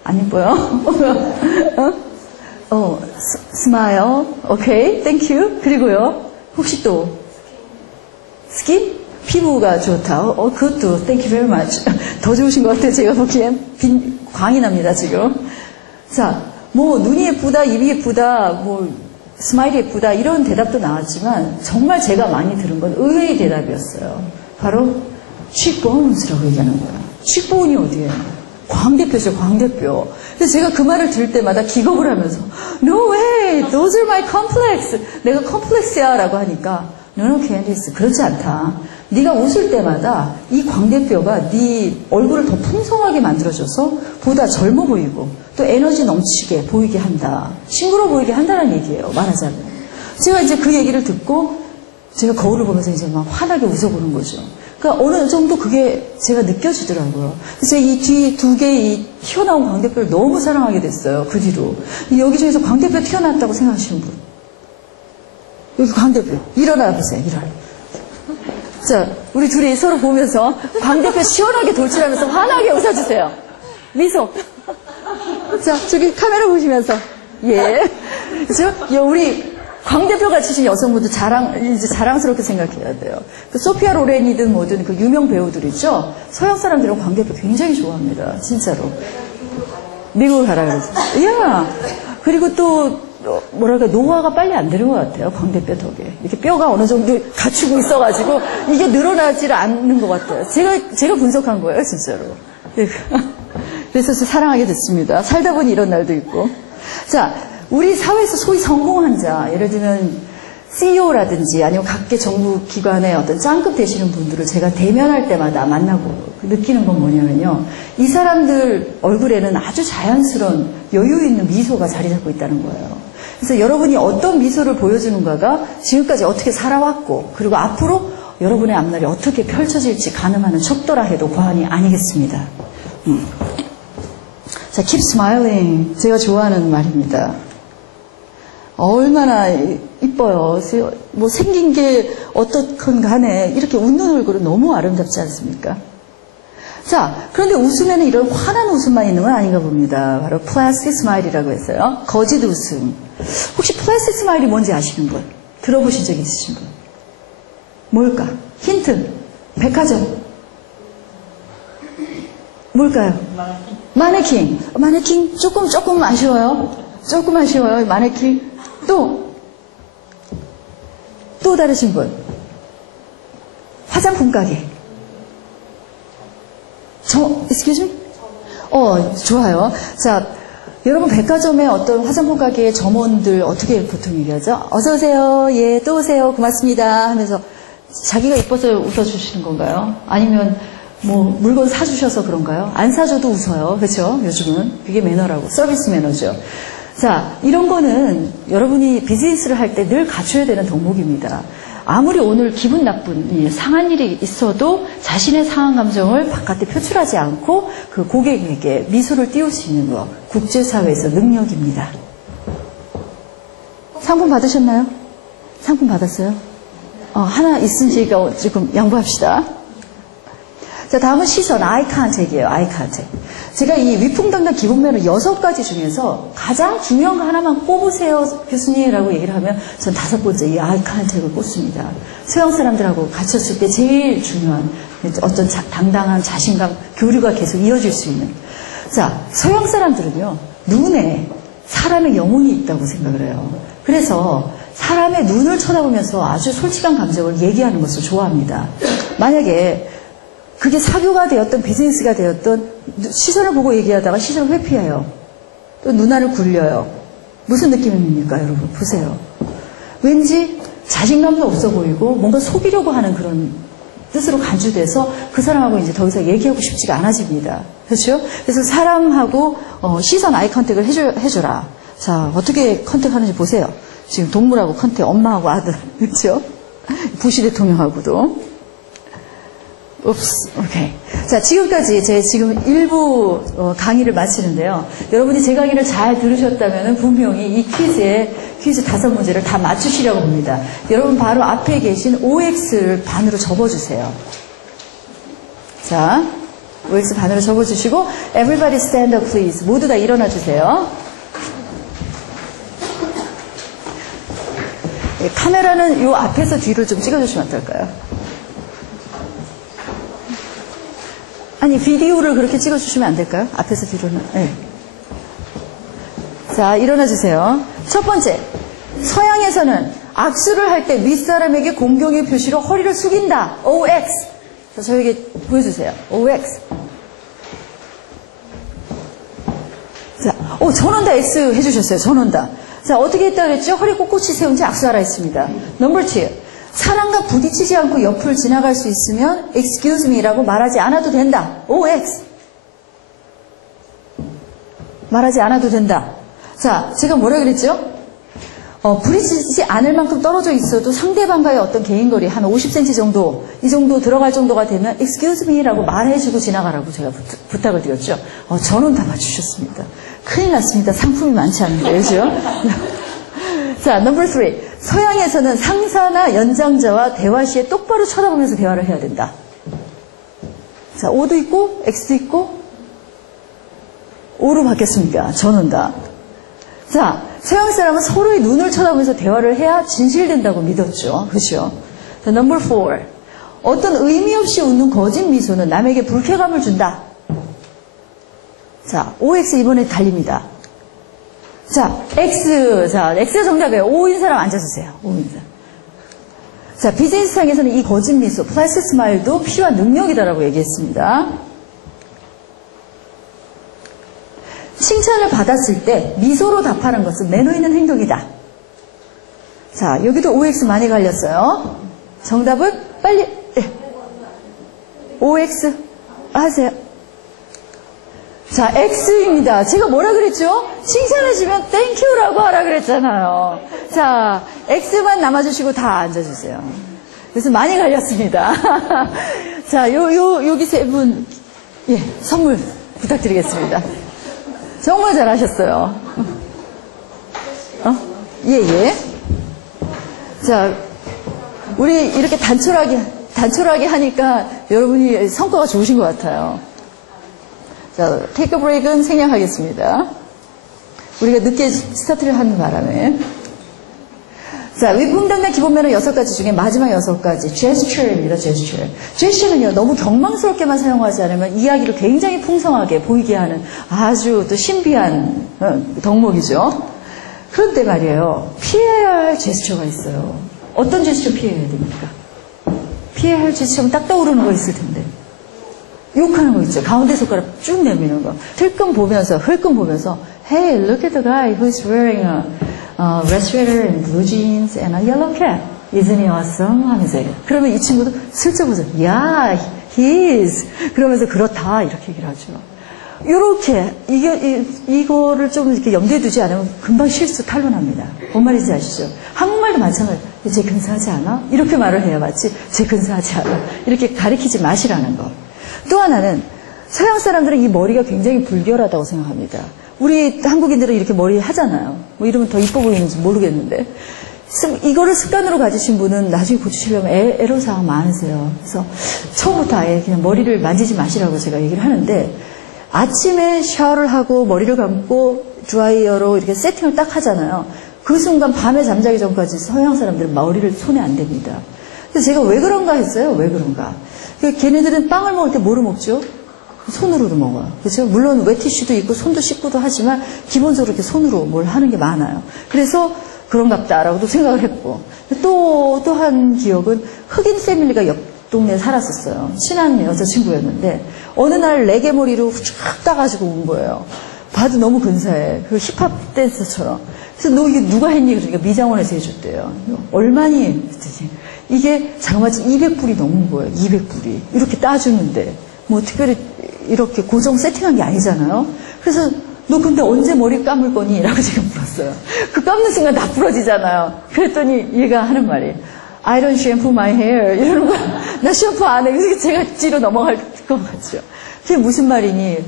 안 이뻐요? 스마일, 오케이, 땡큐. 그리고요, 혹시 또 스킨? 피부가 좋다. 그것도 땡큐 very much. 더 좋으신 것 같아요. 제가 보기엔 광이 납니다 지금. 자, 뭐 눈이 예쁘다, 입이 예쁘다, 뭐 스마일이 예쁘다 이런 대답도 나왔지만 정말 제가 많이 들은 건 의외의 대답이었어요. 바로 cheekbones라고 얘기하는 거예요. cheekbone이 어디예요? 광대뼈죠, 광대뼈. 그래서 제가 그 말을 들을 때마다 기겁을 하면서 No way, those are my complex. 내가 컴플렉스야 라고 하니까 No, Candice, 그렇지 않다. 네가 웃을 때마다 이 광대뼈가 네 얼굴을 더 풍성하게 만들어줘서 보다 젊어 보이고 또 에너지 넘치게 보이게 한다. 싱그러워 보이게 한다는 얘기예요. 말하자면. 제가 이제 그 얘기를 듣고 제가 거울을 보면서 이제 막 환하게 웃어보는 거죠. 그러니까 어느 정도 그게 제가 느껴지더라고요. 그래서 이 뒤 두 개의 이 튀어나온 광대뼈를 너무 사랑하게 됐어요. 그 뒤로. 여기저기서 광대뼈 튀어나왔다고 생각하시는 분. 여기 광대뼈. 일어나 보세요. 일어나. 자, 우리 둘이 서로 보면서 광대뼈 시원하게 돌출하면서 환하게 웃어주세요. 미소. 자, 저기 카메라 보시면서. 예. 그죠? 우리 광대뼈 갖추신 여성분들 이제 자랑스럽게 생각해야 돼요. 그 소피아 로렌이든 뭐든 그 유명 배우들 있죠? 서양 사람들은 광대뼈 굉장히 좋아합니다. 진짜로. 미국을 가라 그래서. 야! 그리고 또, 뭐랄까, 노화가 빨리 안 되는 것 같아요. 광대뼈 덕에. 이렇게 뼈가 어느 정도 갖추고 있어가지고, 이게 늘어나질 않는 것 같아요. 제가 분석한 거예요, 진짜로. 그래서 사랑하게 됐습니다. 살다 보니 이런 날도 있고. 자, 우리 사회에서 소위 성공한 자, 예를 들면 CEO라든지 아니면 각계 정부기관의 어떤 짱급 되시는 분들을 제가 대면할 때마다 만나고 느끼는 건 뭐냐면요. 이 사람들 얼굴에는 아주 자연스러운 여유 있는 미소가 자리 잡고 있다는 거예요. 그래서 여러분이 어떤 미소를 보여주는가가 지금까지 어떻게 살아왔고 그리고 앞으로 여러분의 앞날이 어떻게 펼쳐질지 가늠하는 척도라 해도 과언이 아니겠습니다. 자, keep smiling. 제가 좋아하는 말입니다. 얼마나 이뻐요. 뭐 생긴 게 어떻건 간에 이렇게 웃는 얼굴은 너무 아름답지 않습니까? 자, 그런데 웃음에는 이런 환한 웃음만 있는 건 아닌가 봅니다. 바로 plastic smile이라고 했어요. 거짓 웃음. 혹시 plastic smile이 뭔지 아시는 분? 들어보신 적 있으신 분? 뭘까? 힌트. 백화점. 뭘까요? 마네킹. 마네킹 조금 아쉬워요. 조금 아쉬워요. 마네킹. 또 다르신 분. 화장품 가게. excuse me? 좋아요. 자, 여러분 백화점의 어떤 화장품 가게의 점원들 어떻게 보통 얘기하죠? 어서 오세요. 예, 또 오세요. 고맙습니다. 하면서 자기가 이뻐서 웃어주시는 건가요? 아니면 뭐 물건 사주셔서 그런가요? 안 사줘도 웃어요. 그렇죠? 요즘은 그게 매너라고. 서비스 매너죠. 자, 이런 거는 여러분이 비즈니스를 할 때 늘 갖춰야 되는 덕목입니다. 아무리 오늘 기분 나쁜 일, 상한 일이 있어도 자신의 상한 감정을 바깥에 표출하지 않고 그 고객에게 미소를 띄울 수 있는 것, 국제사회에서 능력입니다. 상품 받으셨나요? 상품 받았어요? 하나 있으니까 지금 양보합시다. 자, 다음은 시선, 아이 컨택이에요. 아이 컨택. 제가 이 위풍당당 기본 매너 6가지 중에서 가장 중요한 거 하나만 꼽으세요, 교수님이라고 얘기를 하면 전 5번째 이 아이 컨택을 꼽습니다. 서양 사람들하고 갇혔을 때 제일 중요한 어떤 당당한 자신감, 교류가 계속 이어질 수 있는. 자, 서양 사람들은요, 눈에 사람의 영혼이 있다고 생각을 해요. 그래서 사람의 눈을 쳐다보면서 아주 솔직한 감정을 얘기하는 것을 좋아합니다. 만약에 그게 사교가 되었던 비즈니스가 되었던 시선을 보고 얘기하다가 시선을 회피해요. 또 눈알을 굴려요. 무슨 느낌입니까, 여러분? 보세요. 왠지 자신감도 없어 보이고 뭔가 속이려고 하는 그런 뜻으로 간주돼서 그 사람하고 이제 더 이상 얘기하고 싶지가 않아집니다. 그렇죠? 그래서 사람하고 시선 아이 컨택을 해줘라. 자, 어떻게 컨택하는지 보세요. 지금 동물하고 컨택, 엄마하고 아들, 그렇죠? 부시 대통령하고도. 오케이. 자, 지금까지 제 지금 일부 강의를 마치는데요. 여러분이 제 강의를 잘 들으셨다면 분명히 이 퀴즈 5문제를 다 맞추시려고 봅니다. 여러분 바로 앞에 계신 OX를 반으로 접어주세요. 자, OX 반으로 접어주시고 Everybody stand up please. 모두 다 일어나 주세요. 카메라는 요 앞에서 뒤를 좀 찍어주시면 어떨까요? 아니, 비디오를 그렇게 찍어주시면 안 될까요? 앞에서 뒤로는. 네. 자, 일어나 주세요. 첫 번째, 서양에서는 악수를 할 때 윗사람에게 공경의 표시로 허리를 숙인다. OX. 자, 저에게 보여주세요. OX. 자, 전원다 X 해주셨어요. 전원다. 자, 어떻게 했다 그랬죠? 허리 꼿꼿이 세운 채 악수하라 했습니다. 넘버 2. 사람과 부딪히지 않고 옆을 지나갈 수 있으면 excuse me라고 말하지 않아도 된다. OX. 말하지 않아도 된다. 자, 제가 뭐라 그랬죠? 부딪히지 않을 만큼 떨어져 있어도 상대방과의 어떤 개인거리 한 50cm 정도, 이 정도 들어갈 정도가 되면 excuse me라고 말해주고 지나가라고 제가 부탁을 드렸죠. 저는 다 맞추셨습니다. 큰일 났습니다. 상품이 많지 않은데, 그죠? 자, 넘버 3. 서양에서는 상사나 연장자와 대화 시에 똑바로 쳐다보면서 대화를 해야 된다. 자, O도 있고 X도 있고 O로 바뀌었습니까? 저는 다. 자, 서양 사람은 서로의 눈을 쳐다보면서 대화를 해야 진실된다고 믿었죠. 그렇죠? 자, 넘버 4. 어떤 의미 없이 웃는 거짓 미소는 남에게 불쾌감을 준다. 자, OX 이번에 달립니다. 자, X. 자, X가 정답이에요. O인 사람 앉아주세요. O인 사람. 자, 비즈니스상에서는 이 거짓 미소, 플라스 스마일도 필요한 능력이다라고 얘기했습니다. 칭찬을 받았을 때 미소로 답하는 것은 매너 있는 행동이다. 자, 여기도 OX 많이 갈렸어요. 정답은 빨리. 네. OX 하세요. 자, X입니다. 제가 뭐라 그랬죠? 칭찬해주면 땡큐라고 하라 그랬잖아요. 자, X만 남아주시고 다 앉아주세요. 그래서 많이 갈렸습니다. 자, 여기 세 분, 예, 선물 부탁드리겠습니다. 정말 잘하셨어요. 예. 자, 우리 이렇게 단촐하게 하니까 여러분이 성과가 좋으신 것 같아요. 자, 테이크 브레이크는 생략하겠습니다. 우리가 늦게 스타트를 하는 바람에. 자, 위풍당당 기본 매너 6가지 중에 마지막 6가지. 제스처입니다, 제스처. 제스처는요, 너무 경망스럽게만 사용하지 않으면 이야기를 굉장히 풍성하게 보이게 하는 아주 또 신비한 덕목이죠. 그런데 말이에요, 피해야 할 제스처가 있어요. 어떤 제스처 피해야 됩니까? 피해야 할 제스처는 딱 떠오르는 거 있을 텐데. 욕하는 거 있죠. 가운데 손가락 쭉 내미는 거. 흘끔 보면서 Hey, look at the guy who's wearing a red sweater and blue jeans and a yellow cap. Isn't he awesome? 하면서 그러면 이 친구도 슬쩍 보죠. Yeah, he is. 그러면서 그렇다 이렇게 얘기를 하죠. 요렇게, 이거를 좀 이렇게 염두에 두지 않으면 금방 실수 탄로납니다. 뭔 말인지 아시죠? 한국말도 마찬가지예요. 쟤 근사하지 않아? 이렇게 말을 해야 맞지. 쟤 근사하지 않아. 이렇게 가리키지 마시라는 거. 또 하나는, 서양 사람들은 이 머리가 굉장히 불결하다고 생각합니다. 우리 한국인들은 이렇게 머리 하잖아요. 뭐 이러면 더 이뻐 보이는지 모르겠는데. 이거를 습관으로 가지신 분은 나중에 고치시려면 애로사항 많으세요. 그래서 처음부터 아예 그냥 머리를 만지지 마시라고 제가 얘기를 하는데, 아침에 샤워를 하고 머리를 감고 드라이어로 이렇게 세팅을 딱 하잖아요. 그 순간 밤에 잠자기 전까지 서양 사람들은 머리를 손에 안 댑니다. 그래서 제가 왜 그런가 했어요. 왜 그런가. 걔네들은 빵을 먹을 때 뭐로 먹죠? 손으로도 먹어요. 그렇죠? 물론 웨티슈도 있고 손도 씻고도 하지만 기본적으로 이렇게 손으로 뭘 하는 게 많아요. 그래서 그런갑다라고도 생각을 했고, 또 한 기억은 흑인 패밀리가 옆 동네에 살았었어요. 친한 여자친구였는데 어느 날 레게 머리로 쫙 따가지고 온 거예요. 봐도 너무 근사해. 그 힙합 댄서처럼. 그래서 너 이게 누가 했니? 그러니까 미장원에서 해줬대요. 얼마니? 그랬더니 이게 장마치 200불이 넘은 거예요. 200불이. 이렇게 따주는데 뭐 특별히 이렇게 고정 세팅한 게 아니잖아요. 그래서 너 근데 언제 머리 감을 거니? 라고 제가 물었어요. 그 감는 순간 다 부러지잖아요. 그랬더니 얘가 하는 말이 I don't shampoo my hair. 이러는 거야. 나 샴푸 안 해. 그래서 제가 뒤로 넘어갈 것 같죠. 그게 무슨 말이니?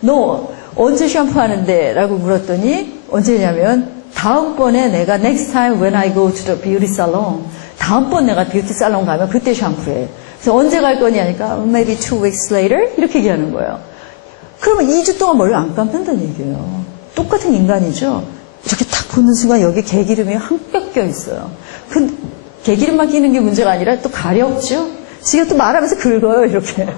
너 언제 샴푸하는데? 라고 물었더니 언제냐면 다음번에 내가 next time when I go to the beauty salon, 다음번 내가 뷰티 살롱 가면 그때 샴푸해. 그래서 언제 갈 거니 하니까 maybe 2 weeks later 이렇게 얘기하는 거예요. 그러면 2주 동안 머리를 안 감는다는 얘기예요. 똑같은 인간이죠. 이렇게 탁 보는 순간 여기 개기름이 한껏 껴 있어요. 그 개기름만 끼는 게 문제가 아니라 또 가렵죠. 지가 또 말하면서 긁어요 이렇게.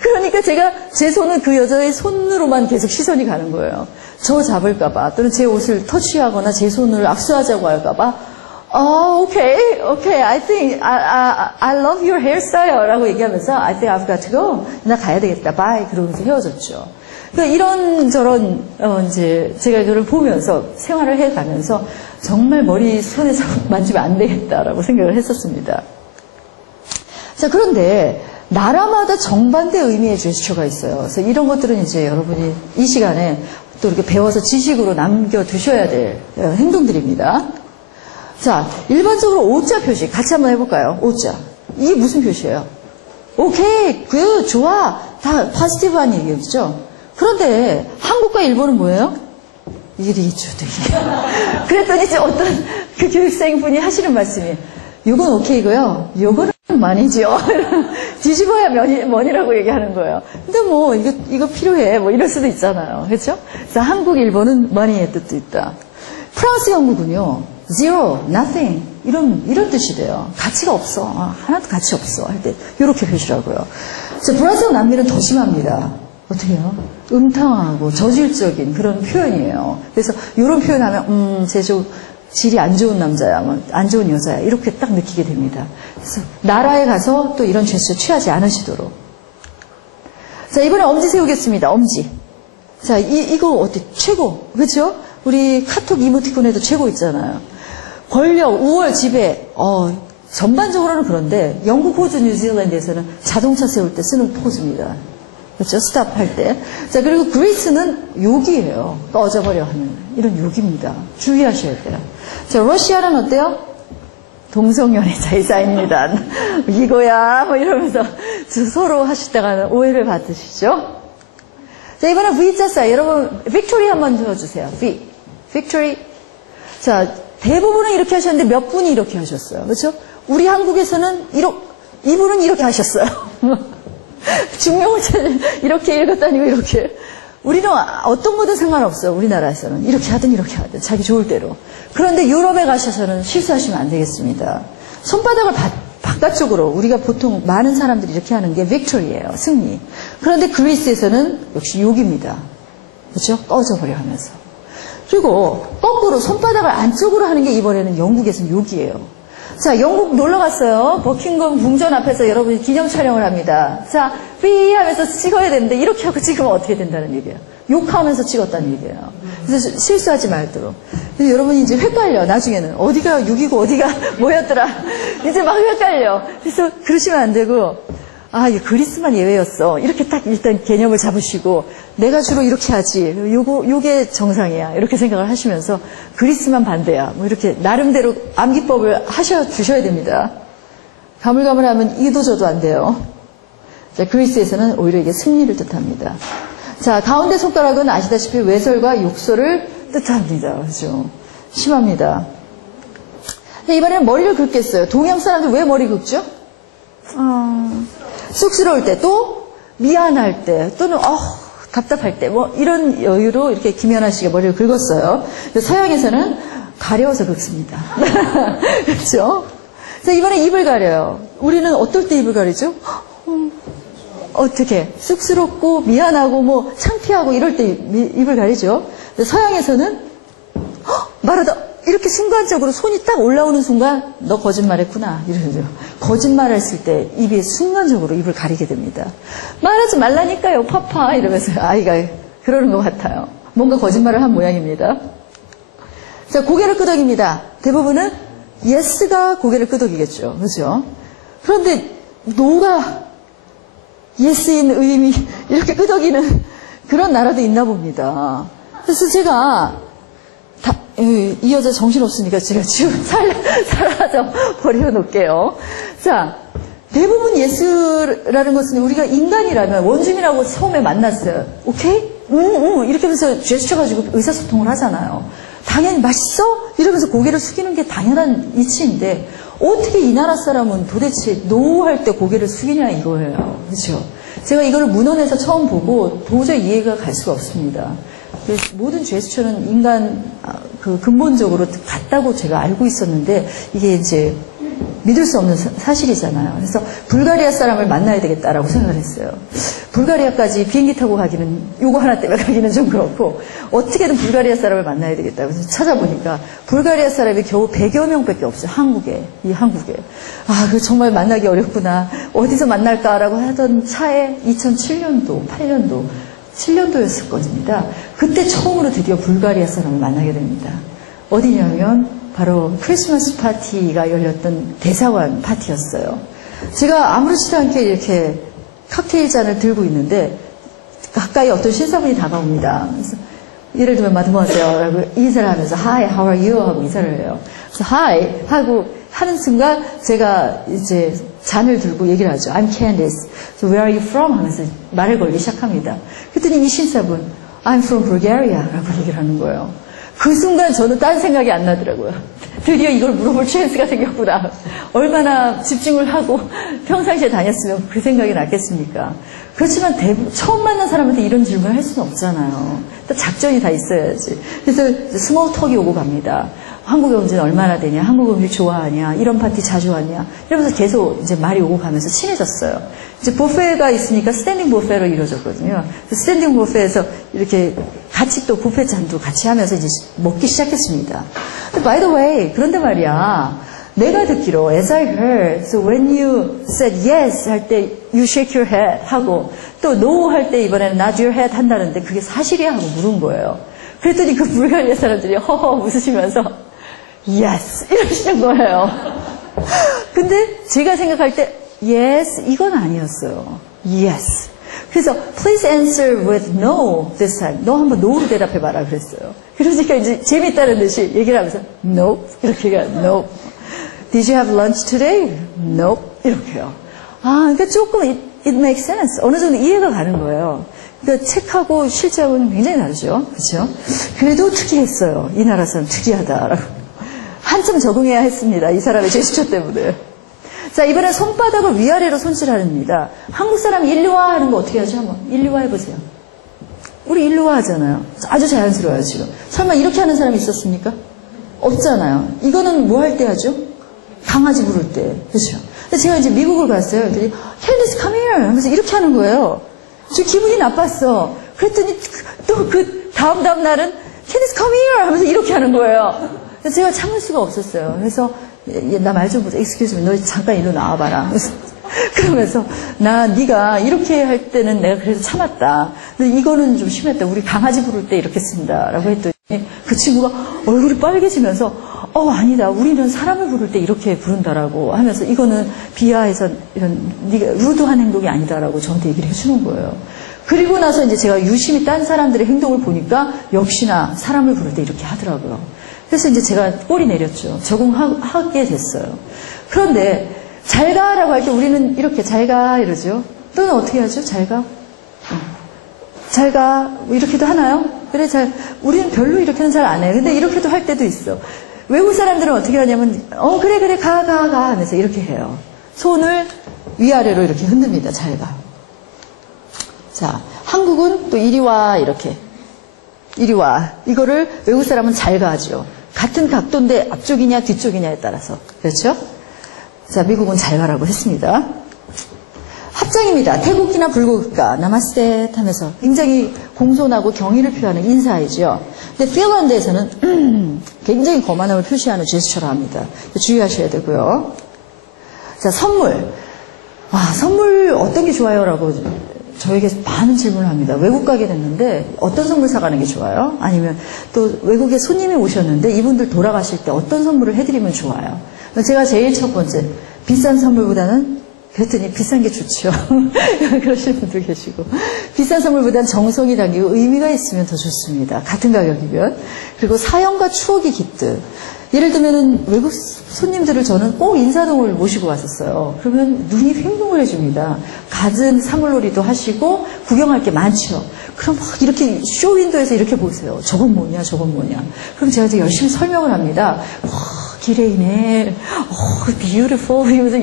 그러니까 제가 제 손은 그 여자의 손으로만 계속 시선이 가는 거예요. 저 잡을까봐 또는 제 옷을 터치하거나 제 손을 압수하자고 할까봐 okay, I think I love your hairstyle 라고 얘기하면서 I think I've got to go. 나 가야 되겠다. Bye. 그러면서 헤어졌죠. 그러니까 이런저런 이제 제가 이거를 보면서 생활을 해가면서 정말 머리 손에서 만지면 안 되겠다라고 생각을 했었습니다. 자, 그런데 나라마다 정반대 의미의 제스처가 있어요. 그래서 이런 것들은 이제 여러분이 이 시간에 또 이렇게 배워서 지식으로 남겨두셔야 될 행동들입니다. 자, 일반적으로 오자 표시 같이 한번 해볼까요? 오자. 이게 무슨 표시예요? 오케이, 굿, 좋아. 다 포지티브한 얘기죠. 그런데 한국과 일본은 뭐예요? 이게 되겠죠, 되게. 그랬더니 이제 어떤 그 교육생분이 하시는 말씀이 요건 오케이고요. 요거는 많이죠. 뒤집어야 뭐니라고 얘기하는 거예요. 근데 뭐 이거 필요해. 뭐 이럴 수도 있잖아요. 그렇죠? 그래서 한국, 일본은 money의 뜻도 있다. 프랑스, 영국은요. zero, nothing 이런 뜻이 돼요. 가치가 없어. 하나도 가치 없어 할 때 이렇게 표시라고요. 자, 브라질, 남미는 더 심합니다. 어떻게 해요? 음탕하고 저질적인 그런 표현이에요. 그래서 이런 표현하면 질이 안 좋은 남자야, 뭐 안 좋은 여자야 이렇게 딱 느끼게 됩니다. 그래서 나라에 가서 또 이런 제스처 취하지 않으시도록. 자, 이번에 엄지 세우겠습니다. 엄지. 자, 이거 어때? 최고, 그렇죠? 우리 카톡 이모티콘에도 최고 있잖아요. 권력, 우월, 지배. 전반적으로는 그런데 영국, 호주, 뉴질랜드에서는 자동차 세울 때 쓰는 포즈입니다. 그렇죠? 스탑 할 때. 자, 그리고 그리스는 욕이에요. 꺼져버려 하는 이런 욕입니다. 주의하셔야 돼요. 자, 러시아는 어때요? 동성연애자의 사인입니다. 이거야 뭐 이러면서 서로 하시다가는 오해를 받으시죠. 자, 이번에 V자 사인. 여러분 빅토리 한번 들어주세요. 빅토리. 자, 대부분은 이렇게 하셨는데 몇 분이 이렇게 하셨어요. 그렇죠? 우리 한국에서는 이분은 이렇게 하셨어요. 증명을 이렇게 읽었다 아니고 이렇게. 우리는 어떤 거든 상관없어요. 우리나라에서는 이렇게 하든 이렇게 하든 자기 좋을 대로. 그런데 유럽에 가셔서는 실수하시면 안 되겠습니다. 손바닥을 바깥쪽으로 우리가 보통 많은 사람들이 이렇게 하는 게 빅토리예요. 승리. 그런데 그리스에서는 역시 욕입니다. 그렇죠? 꺼져버려 하면서. 그리고 거꾸로 손바닥을 안쪽으로 하는 게 이번에는 영국에서는 욕이에요. 자, 영국 놀러 갔어요. 버킹엄 궁전 앞에서 여러분이 기념 촬영을 합니다. 자, 삐 하면서 찍어야 되는데 이렇게 하고 찍으면 어떻게 된다는 얘기예요. 욕하면서 찍었다는 얘기예요. 그래서 실수하지 말도록. 근데 여러분이 이제 헷갈려. 나중에는 어디가 6이고 어디가 뭐였더라. 이제 막 헷갈려. 그래서 그러시면 안 되고 아, 이 그리스만 예외였어. 이렇게 딱 일단 개념을 잡으시고, 내가 주로 이렇게 하지. 요게 정상이야. 이렇게 생각을 하시면서, 그리스만 반대야. 뭐 이렇게 나름대로 암기법을 주셔야 됩니다. 가물가물하면 이도 저도 안 돼요. 자, 그리스에서는 오히려 이게 승리를 뜻합니다. 자, 가운데 손가락은 아시다시피 외설과 욕설을 뜻합니다. 그죠? 심합니다. 이번에는 머리를 긁겠어요. 동양 사람들 왜 머리 긁죠? 쑥스러울 때, 또 미안할 때, 또는 답답할 때, 뭐 이런 여유로 이렇게 김연아 씨가 머리를 긁었어요. 서양에서는 가려워서 긁습니다. 그렇죠? 자, 이번에 입을 가려요. 우리는 어떨 때 입을 가리죠? 어떻게? 쑥스럽고 미안하고 뭐 창피하고 이럴 때 입을 가리죠. 서양에서는 말하다 이렇게 순간적으로 손이 딱 올라오는 순간 너 거짓말했구나 이러죠. 거짓말했을 때 입이 순간적으로 입을 가리게 됩니다. 말하지 말라니까요 파파 이러면서 아이가 그러는 것 같아요. 뭔가 거짓말을 한 모양입니다. 자, 고개를 끄덕입니다. 대부분은 yes가 고개를 끄덕이겠죠. 그렇죠? 그런데 no가 yes인 의미 이렇게 끄덕이는 그런 나라도 있나 봅니다. 그래서 제가 이 여자 정신없으니까 제가 지금 사라져 버려놓을게요. 자, 대부분 예스라는 것은 우리가 인간이라면 원주민하고 처음에 만났어요. 오케이? 이렇게 하면서 제스처 가지고 의사소통을 하잖아요. 당연히 맛있어? 이러면서 고개를 숙이는 게 당연한 이치인데 어떻게 이 나라 사람은 도대체 노 할 때 고개를 숙이냐 이거예요. 그렇죠? 제가 이걸 문헌에서 처음 보고 도저히 이해가 갈 수가 없습니다. 모든 제스처는 인간 근본적으로 같다고 제가 알고 있었는데 이게 이제 믿을 수 없는 사실이잖아요. 그래서 불가리아 사람을 만나야 되겠다라고 생각을 했어요. 불가리아까지 비행기 타고 가기는 요거 하나 때문에 가기는 좀 그렇고 어떻게든 불가리아 사람을 만나야 되겠다. 그래서 찾아보니까 불가리아 사람이 겨우 100여 명밖에 없어요. 한국에. 아, 그 정말 만나기 어렵구나. 어디서 만날까라고 하던 차에 2007년도, 8년도 7년도였을 겁니다. 그때 처음으로 드디어 불가리아 사람을 만나게 됩니다. 어디냐면 바로 크리스마스 파티가 열렸던 대사관 파티였어요. 제가 아무렇지도 않게 이렇게 칵테일 잔을 들고 있는데 가까이 어떤 신사분이 다가옵니다. 그래서 예를 들면 마드모아세요라고 인사를 하면서 Hi, how are you? 하고 인사를 해요. 그래서 Hi 하고 하는 순간 제가 이제 잔을 들고 얘기를 하죠. I'm Candice. So where are you from? 하면서 말을 걸기 시작합니다. 그랬더니 이 신사분 I'm from Bulgaria 라고 얘기를 하는 거예요. 그 순간 저는 딴 생각이 안 나더라고요. 드디어 이걸 물어볼 찬스가 생겼구나. 얼마나 집중을 하고 평상시에 다녔으면 그 생각이 났겠습니까? 그렇지만 처음 만난 사람한테 이런 질문을 할 수는 없잖아요. 또 작전이 다 있어야지. 그래서 스몰 톡이 오고 갑니다. 한국에 온 지는 얼마나 되냐? 한국 음식 좋아하냐? 이런 파티 자주 왔냐? 이러면서 계속 이제 말이 오고 가면서 친해졌어요. 이제 뷔페가 있으니까 스탠딩 뷔페로 이루어졌거든요. 스탠딩 뷔페에서 이렇게 같이 또 뷔페 잔도 같이 하면서 이제 먹기 시작했습니다. By the way, 그런데 말이야. 내가 듣기로 as I heard, so when you said yes 할 때 you shake your head 하고 또 no 할 때 이번에는 nod your head 한다는데 그게 사실이야 하고 물은 거예요. 그랬더니 그 불가리아 사람들이 허허 웃으시면서 yes 이러시는 거예요. 근데 제가 생각할 때 yes 이건 아니었어요. yes. 그래서 please answer with no this time. 너 한번 no로 대답해봐라 그랬어요. 그러니까 이제 재밌다는 듯이 얘기를 하면서 no 이렇게가 no. Did you have lunch today? Nope. 이렇게요. 아, 그러니까 조금 it makes sense. 어느 정도 이해가 가는 거예요. 그러니까 책하고 실제하고는 굉장히 다르죠. 그렇죠? 그래도 특이했어요. 이 나라 사람 특이하다라고. 한참 적응해야 했습니다. 이 사람의 제스처 때문에. 자, 이번엔 손바닥을 위아래로 손질하랍니다. 한국 사람 일루와 하는 거 어떻게 하죠? 한번 일루와 해보세요. 우리 일루와 하잖아요. 아주 자연스러워요, 지금. 설마 이렇게 하는 사람이 있었습니까? 없잖아요. 이거는 뭐 할 때 하죠? 강아지 부를 때. 그렇죠. 근데 제가 이제 미국을 갔어요. 그랬더니 Candice come here 하면서 이렇게 하는 거예요. 저 기분이 나빴어. 그랬더니 또 그 다음 날은 Candice come here 하면서 이렇게 하는 거예요. 그래서 제가 참을 수가 없었어요. 그래서 나 말 좀 보자. Excuse me. 너 잠깐 이리로 나와봐라. 그러면서 네가 이렇게 할 때는 내가 그래도 참았다. 근데 이거는 좀 심했다. 우리 강아지 부를 때 이렇게 쓴다. 라고 했더니 그 친구가 얼굴이 빨개지면서 아니다. 우리는 사람을 부를 때 이렇게 부른다라고 하면서 이거는 비하해서 이런 네가 루드한 행동이 아니다라고 저한테 얘기를 해주는 거예요. 그리고 나서 이제 제가 유심히 딴 사람들의 행동을 보니까 역시나 사람을 부를 때 이렇게 하더라고요. 그래서 이제 제가 꼬리 내렸죠. 적응하게 됐어요. 그런데 잘 가라고 할 때 우리는 이렇게 잘 가 이러죠. 또는 어떻게 하죠? 잘 가? 잘 가. 뭐 이렇게도 하나요? 그래, 우리는 별로 이렇게는 잘 안 해요. 근데 이렇게도 할 때도 있어. 외국 사람들은 어떻게 하냐면, 그래, 가 하면서 이렇게 해요. 손을 위아래로 이렇게 흔듭니다. 잘 가. 자, 한국은 또 이리 와, 이렇게. 이리 와. 이거를 외국 사람은 잘 가죠. 같은 각도인데 앞쪽이냐 뒤쪽이냐에 따라서. 그렇죠? 자, 미국은 잘 가라고 했습니다. 합장입니다. 태국이나 불국가, 나마스테 하면서 굉장히 공손하고 경의를 표하는 인사이죠. 근데 핀란드에서는 굉장히 거만함을 표시하는 제스처를 합니다. 주의하셔야 되고요. 자, 선물. 선물 어떤 게 좋아요? 라고 저에게 많은 질문을 합니다. 외국 가게 됐는데 어떤 선물 사가는 게 좋아요? 아니면 또 외국에 손님이 오셨는데 이분들 돌아가실 때 어떤 선물을 해드리면 좋아요? 제가 제일 첫 번째, 비싼 선물보다는 그랬더니 비싼 게 좋죠. 그러시는 분도 계시고. 비싼 선물보다는 정성이 담기고 의미가 있으면 더 좋습니다. 같은 가격이면. 그리고 사연과 추억이 깃든. 예를 들면은 외국 손님들을 저는 꼭 인사동을 모시고 왔었어요. 그러면 눈이 횡동을 해줍니다. 갖은 사물놀이도 하시고 구경할 게 많죠. 그럼 막 이렇게 쇼윈도에서 이렇게 보세요. 저건 뭐냐. 그럼 제가 이제 열심히 설명을 합니다. 기레이네. beautiful. 이러면서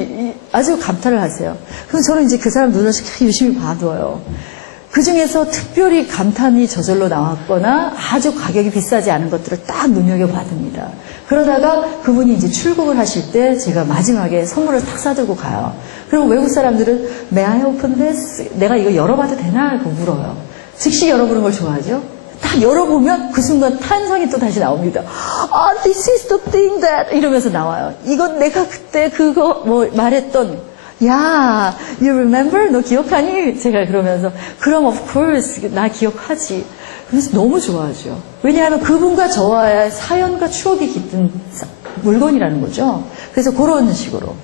아주 감탄을 하세요. 그럼 저는 이제 그 사람 눈을 유심히 봐둬요. 그 중에서 특별히 감탄이 저절로 나왔거나 아주 가격이 비싸지 않은 것들을 딱 눈여겨봐둡니다. 그러다가 그분이 이제 출국을 하실 때 제가 마지막에 선물을 탁 사들고 가요. 그리고 외국 사람들은 May I open this? 내가 이거 열어봐도 되나? 이렇게 물어요. 즉시 열어보는 걸 좋아하죠. 딱 열어보면 그 순간 탄성이 또 다시 나옵니다. This is the thing that 이러면서 나와요. 이건 내가 그때 그거 말했던 야, you remember? 너 기억하니? 제가 그러면서 그럼 of course 나 기억하지. 그래서 너무 좋아하죠. 왜냐하면 그분과 저와의 사연과 추억이 깃든 물건이라는 거죠. 그래서 그런 식으로.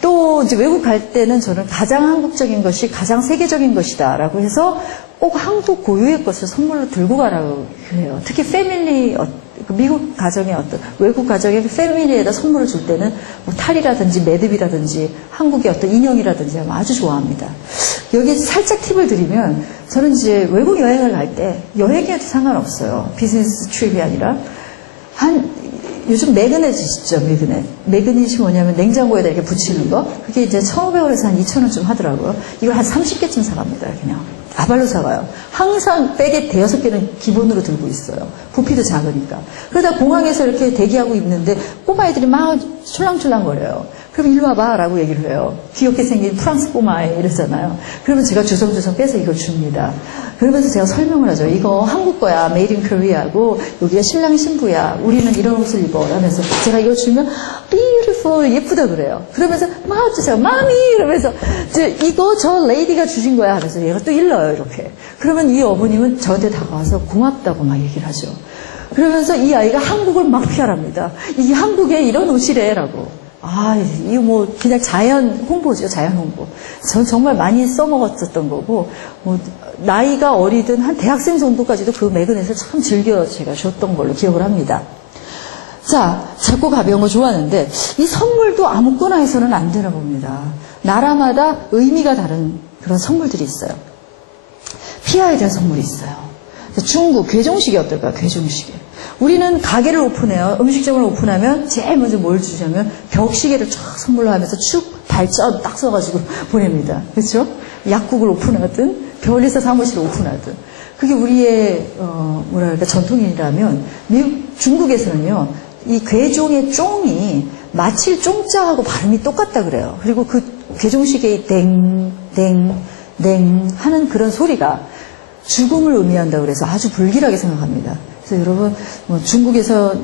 또 이제 외국 갈 때는 저는 가장 한국적인 것이 가장 세계적인 것이다라고 해서 꼭 한국 고유의 것을 선물로 들고 가라고 해요. 특히 패밀리, 미국 가정의 외국 가정의 패밀리에다 선물을 줄 때는 뭐 탈이라든지 매듭이라든지 한국의 어떤 인형이라든지 하면 아주 좋아합니다. 여기 살짝 팁을 드리면 저는 이제 외국 여행을 갈 때 여행이어도 상관없어요. 비즈니스 트립이 아니라 요즘 매그넷이시죠, 매그넷. 매그넷이 뭐냐면 냉장고에다 이렇게 붙이는 거. 그게 이제 1,500원에서 한 2,000원쯤 하더라고요. 이걸 한 30개쯤 사갑니다, 그냥. 아발로 사가요. 항상 백에 5개는 기본으로 들고 있어요. 부피도 작으니까. 그러다 공항에서 이렇게 대기하고 있는데 꼬마애들이 막 촐랑촐랑거려요. 그럼 일로 와봐 라고 얘기를 해요. 귀엽게 생긴 프랑스 꼬마애 이러잖아요. 그러면 제가 주섬주섬 빼서 이걸 줍니다. 그러면서 제가 설명을 하죠. 이거 한국 거야. 메이드 인 코리아고 여기가 신랑 신부야. 우리는 이런 옷을 입어. 하면서 제가 이거 주면 beautiful 예쁘다 그래요. 그러면서 막 주세요. 마미 이러면서 이거 저 레이디가 주신 거야 하면서 얘가 또 일러요 이렇게. 그러면 이 어머님은 저한테 다가와서 고맙다고 막 얘기를 하죠. 그러면서 이 아이가 한국을 막 피하랍니다. 이 한국에 이런 옷이래라고. 이거 뭐 그냥 자연 홍보죠. 자연 홍보. 전 정말 많이 써먹었었던 거고 나이가 어리든 한 대학생 정도까지도 그 매그넷을 참 즐겨 제가 줬던 걸로 기억을 합니다. 자, 작고 가벼운 거 좋아하는데 이 선물도 아무거나 해서는 안 되나 봅니다. 나라마다 의미가 다른 그런 선물들이 있어요. 피아에 대한 선물이 있어요. 중국 괴종식이 어떨까요? 괴종식이. 우리는 가게를 오픈해요. 음식점을 오픈하면 제일 먼저 뭘 주냐면 벽시계를 쫙 선물로 하면서 축 발전 딱 써가지고 보냅니다. 그렇죠? 약국을 오픈하든 별에서 사무실을 오픈하든 그게 우리의 전통이라면 중국에서는요 이 괴종의 쫑이 마칠 쫑자하고 발음이 똑같다 그래요. 그리고 그 괴종시계의 땡땡땡 하는 그런 소리가 죽음을 의미한다고 그래서 아주 불길하게 생각합니다. 그래서 여러분 중국에서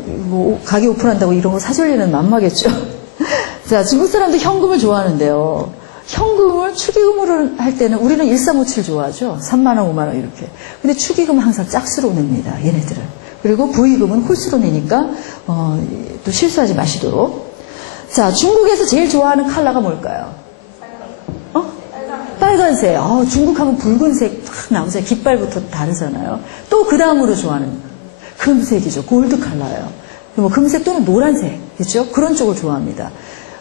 가게 오픈한다고 이런 거 사줄 일은 만마겠죠. 자, 중국 사람도 현금을 좋아하는데요. 현금을 축의금으로 할 때는 우리는 1357 좋아하죠. 3만 원, 5만 원 이렇게. 근데 축의금 항상 짝수로 냅니다. 얘네들은. 그리고 부의금은 홀수로 내니까 또 실수하지 마시도록. 자, 중국에서 제일 좋아하는 컬러가 뭘까요? 빨간색. 중국 하면 붉은색 탁 나오잖아요. 깃발부터 다르잖아요. 또 그 다음으로 좋아하는 금색이죠. 골드 컬러예요. 뭐 금색 또는 노란색, 그렇죠? 그런 쪽을 좋아합니다.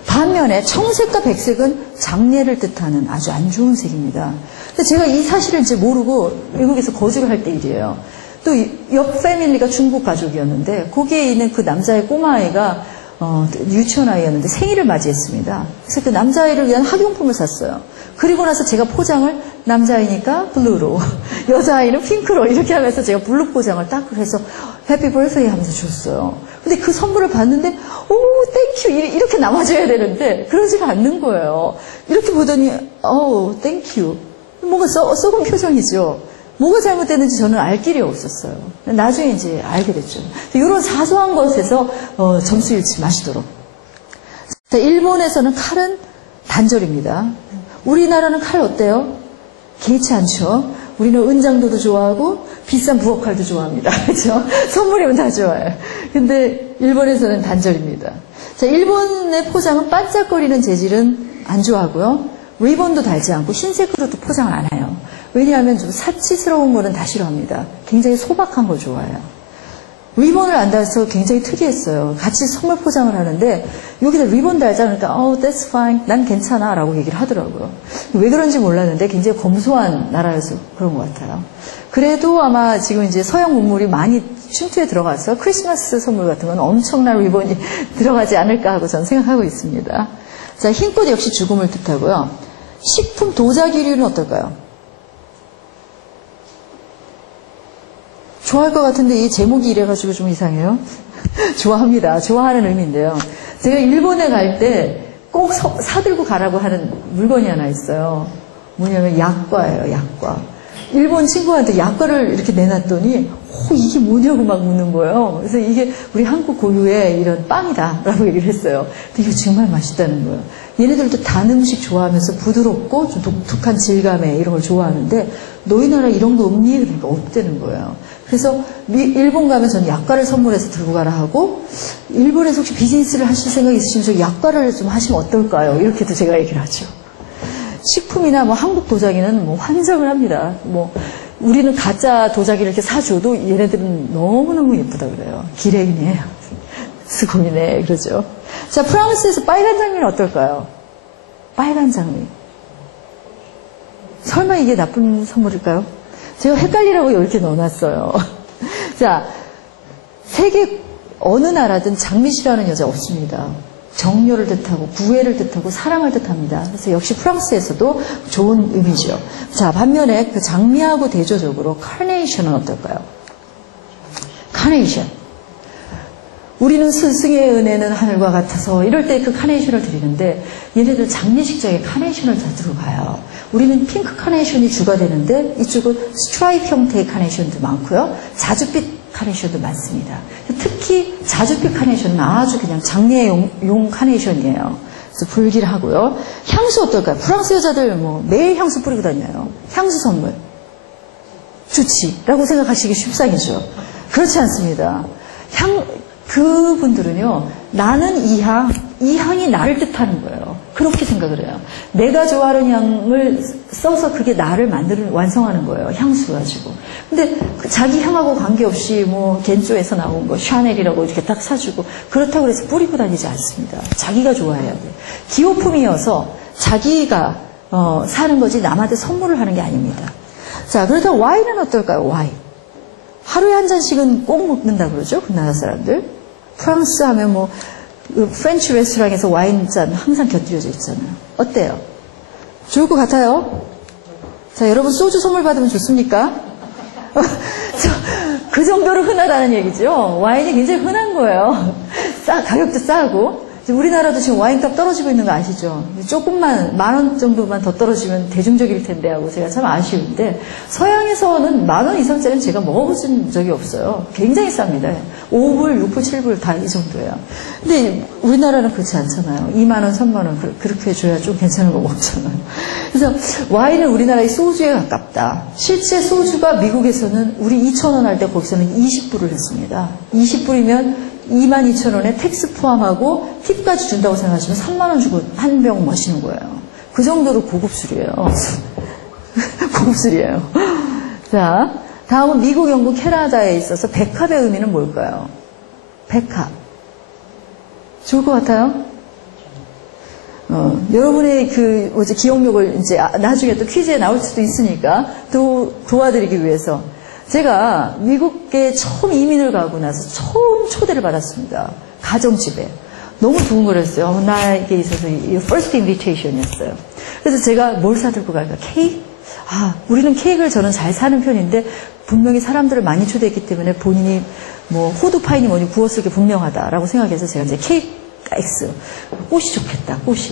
반면에 청색과 백색은 장례를 뜻하는 아주 안 좋은 색입니다. 근데 제가 이 사실을 이제 모르고 외국에서 거주를 할 때 일이에요. 또 옆 패밀리가 중국 가족이었는데 거기에 있는 그 남자의 꼬마아이가 유치원 아이였는데 생일을 맞이했습니다. 그래서 그 남자아이를 위한 학용품을 샀어요. 그리고 나서 제가 포장을 남자아이니까 블루로, 여자아이는 핑크로 이렇게 하면서 제가 블루 포장을 딱 해서 해피 버스데이 하면서 줬어요. 근데 그 선물을 봤는데 땡큐 이렇게 남아줘야 되는데 그러지가 않는 거예요. 이렇게 보더니 땡큐 뭔가 썩은 표정이죠. 뭐가 잘못됐는지 저는 알 길이 없었어요. 나중에 이제 알게 됐죠. 이런 사소한 것에서 점수 잃지 마시도록. 자, 일본에서는 칼은 단절입니다. 우리나라는 칼 어때요? 개의치 않죠. 우리는 은장도도 좋아하고 비싼 부엌칼도 좋아합니다. 그렇죠? 선물이면 다 좋아요. 근데 일본에서는 단절입니다. 자, 일본의 포장은 반짝거리는 재질은 안 좋아하고요. 리본도 달지 않고 흰색으로도 포장을 안 해요. 왜냐하면 좀 사치스러운 거는 다 싫어합니다. 굉장히 소박한 걸 좋아해요. 리본을 안 달아서 굉장히 특이했어요. 같이 선물 포장을 하는데 여기다 리본 달자 그러니까 that's fine. 난 괜찮아 라고 얘기를 하더라고요. 왜 그런지 몰랐는데 굉장히 검소한 나라여서 그런 것 같아요. 그래도 아마 지금 이제 서양 문물이 많이 침투에 들어가서 크리스마스 선물 같은 건 엄청난 리본이 들어가지 않을까 하고 저는 생각하고 있습니다. 자, 흰꽃 역시 죽음을 뜻하고요. 식품 도자기류는 어떨까요? 좋아할 것 같은데 이 제목이 이래가지고 좀 이상해요. 좋아합니다. 좋아하는 의미인데요. 제가 일본에 갈 때 꼭 사들고 가라고 하는 물건이 하나 있어요. 뭐냐면 약과예요. 약과. 일본 친구한테 약과를 이렇게 내놨더니 이게 뭐냐고 막 묻는 거예요. 그래서 이게 우리 한국 고유의 이런 빵이다 라고 얘기를 했어요. 근데 이거 정말 맛있다는 거예요. 얘네들도 단 음식 좋아하면서 부드럽고 좀 독특한 질감의 이런 걸 좋아하는데 너희 나라 이런 거 없니? 그러니까 없다는 거예요. 그래서 일본 가면 저는 약과를 선물해서 들고 가라 하고 일본에서 혹시 비즈니스를 하실 생각 있으시면 저 약과를 좀 하시면 어떨까요? 이렇게도 제가 얘기를 하죠. 식품이나 뭐 한국 도자기는 뭐 환장을 합니다. 뭐 우리는 가짜 도자기를 이렇게 사줘도 얘네들은 너무너무 예쁘다 그래요. 기레이네, 스고이네 그러죠. 자, 프랑스에서 빨간 장미는 어떨까요? 빨간 장미. 설마 이게 나쁜 선물일까요? 제가 헷갈리라고 이렇게 넣어놨어요. 자, 세계 어느 나라든 장미 싫어하는 여자 없습니다. 정열을 뜻하고 구애를 뜻하고 사랑을 뜻합니다. 그래서 역시 프랑스에서도 좋은 의미죠. 자, 반면에 그 장미하고 대조적으로 카네이션은 어떨까요? 카네이션. 우리는 스승의 은혜는 하늘과 같아서 이럴 때 그 카네이션을 드리는데 얘네들 장례식장에 카네이션을 다 들어가요. 우리는 핑크 카네이션이 주가 되는데 이쪽은 스트라이프 형태의 카네이션도 많고요. 자줏빛 카네이션도 많습니다. 특히 자줏빛 카네이션은 아주 그냥 장례용 카네이션이에요. 그래서 불길하고요. 향수 어떨까요? 프랑스 여자들 뭐 매일 향수 뿌리고 다녀요. 향수 선물. 좋지라고 생각하시기 쉽상이죠. 그렇지 않습니다. 그분들은요, 나는 이 향이 나를 뜻하는 거예요. 그렇게 생각을 해요. 내가 좋아하는 향을 써서 그게 나를 완성하는 거예요. 향수 가지고. 근데 자기 향하고 관계없이 뭐 겐조에서 나온 거, 샤넬이라고 이렇게 딱 사주고, 그렇다고 해서 뿌리고 다니지 않습니다. 자기가 좋아해야 돼요. 기호품이어서 자기가 사는 거지 남한테 선물을 하는 게 아닙니다. 자, 그렇다면 와인은 어떨까요? 와인. 하루에 한 잔씩은 꼭 먹는다 그러죠? 그 나라 사람들. 프랑스 하면 뭐 프렌치 레스토랑에서 와인잔 항상 곁들여져 있잖아요. 어때요? 좋을 것 같아요? 자, 여러분 소주 선물 받으면 좋습니까? 그 정도로 흔하다는 얘기죠. 와인이 굉장히 흔한 거예요. 가격도 싸고. 우리나라도 지금 와인값 떨어지고 있는 거 아시죠? 조금만, 10,000원 정도만 더 떨어지면 대중적일 텐데 하고 제가 참 아쉬운데, 서양에서는 10,000원 이상짜리는 제가 먹어본 적이 없어요. 굉장히 쌉니다. 5불, 6불, 7불 다 이 정도예요. 근데 우리나라는 그렇지 않잖아요. 20,000원, 30,000원 그렇게 줘야 좀 괜찮은 거 먹잖아요. 그래서 와인은 우리나라의 소주에 가깝다. 실제 소주가 미국에서는 우리 2,000원 할 때 거기서는 20불을 했습니다. 20불이면 22,000원에 텍스 포함하고 팁까지 준다고 생각하시면 30,000원 주고 한 병 마시는 거예요. 그 정도로 고급 술이에요. 고급 술이에요. 자, 다음은 미국, 영국, 캐나다에 있어서 백합의 의미는 뭘까요? 백합. 좋을 것 같아요? 여러분의 기억력을 이제 나중에 또 퀴즈에 나올 수도 있으니까 도와드리기 위해서 제가 미국에 처음 이민을 가고 나서 처음 초대를 받았습니다. 가정집에. 너무 두근거렸어요. 나에게 있어서 first invitation이었어요. 그래서 제가 뭘 사들고 갈까? 케이크? 우리는 케이크를 저는 잘 사는 편인데 분명히 사람들을 많이 초대했기 때문에 본인이 뭐 호두 파인이 뭐니 구웠을 게 분명하다라고 생각해서 제가 이제 케이크 X. 꽃이 좋겠다, 꽃이.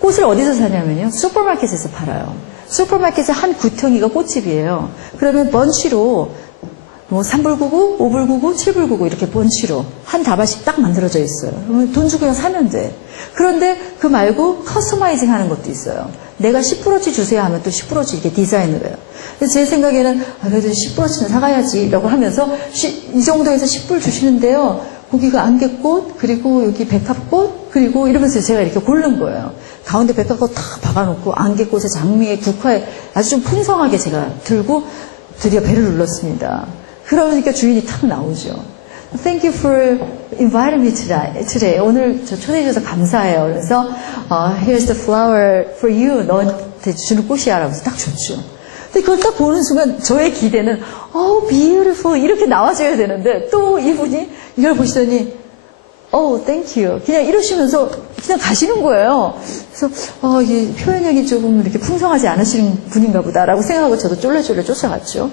꽃을 어디서 사냐면요. 슈퍼마켓에서 팔아요. 슈퍼마켓에 한 구덩이가 꽃집이에요. 그러면 번치로 뭐 3불 99, 5불 99, 7불 99 이렇게 번치로 한 다발씩 딱 만들어져 있어요. 그러면 돈 주고 그냥 사면 돼. 그런데 그 말고 커스터마이징 하는 것도 있어요. 내가 10%치 주세요 하면 또 10%치 이렇게 디자인을 해요. 그래서 제 생각에는 그래도 10%치는 사가야지 라고 하면서 이 정도에서 10불 주시는데요. 거기가 안개꽃, 그리고 여기 백합꽃, 그리고 이러면서 제가 이렇게 고른 거예요. 가운데 백합꽃 다 박아놓고 안개꽃에 장미에 국화에 아주 좀 풍성하게 제가 들고 드디어 배를 눌렀습니다. 그러니까 주인이 탁 나오죠. Thank you for inviting me today. 오늘 저 초대해 주셔서 감사해요. 그래서 here's the flower for you. 너한테 주는 꽃이야. 라고 딱 줬죠. 근데 그걸 딱 보는 순간 저의 기대는 beautiful 이렇게 나와줘야 되는데 또 이분이 이걸 보시더니 thank you. 그냥 이러시면서 그냥 가시는 거예요. 그래서 이게 표현력이 조금 이렇게 풍성하지 않으시는 분인가 보다라고 생각하고 저도 쫄래쫄래 쫓아갔죠.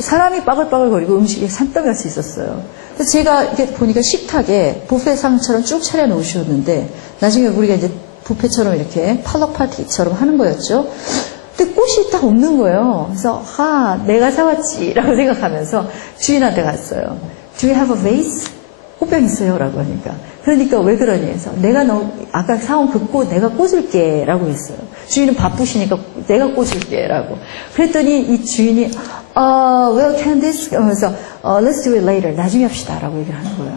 사람이 빠글빠글거리고 음식이 산더미같이 있었어요. 그래서 제가 이렇게 보니까 식탁에 뷔페상처럼 쭉 차려놓으셨는데 나중에 우리가 이제 뷔페처럼 이렇게 팔럭 파티처럼 하는 거였죠. 근데 꽃이 딱 없는 거예요. 그래서 내가 사왔지라고 생각하면서 주인한테 갔어요. Do you have a vase? 꽃병 있어요? 라고 하니까. 그러니까 왜 그러니 해서 내가 아까 사온 그 꽃 내가 꽂을게 라고 했어요. 주인은 바쁘시니까 내가 꽂을게 라고. 그랬더니 이 주인이 well can this? 하면서 let's do it later. 나중에 합시다 라고 얘기를 하는 거예요.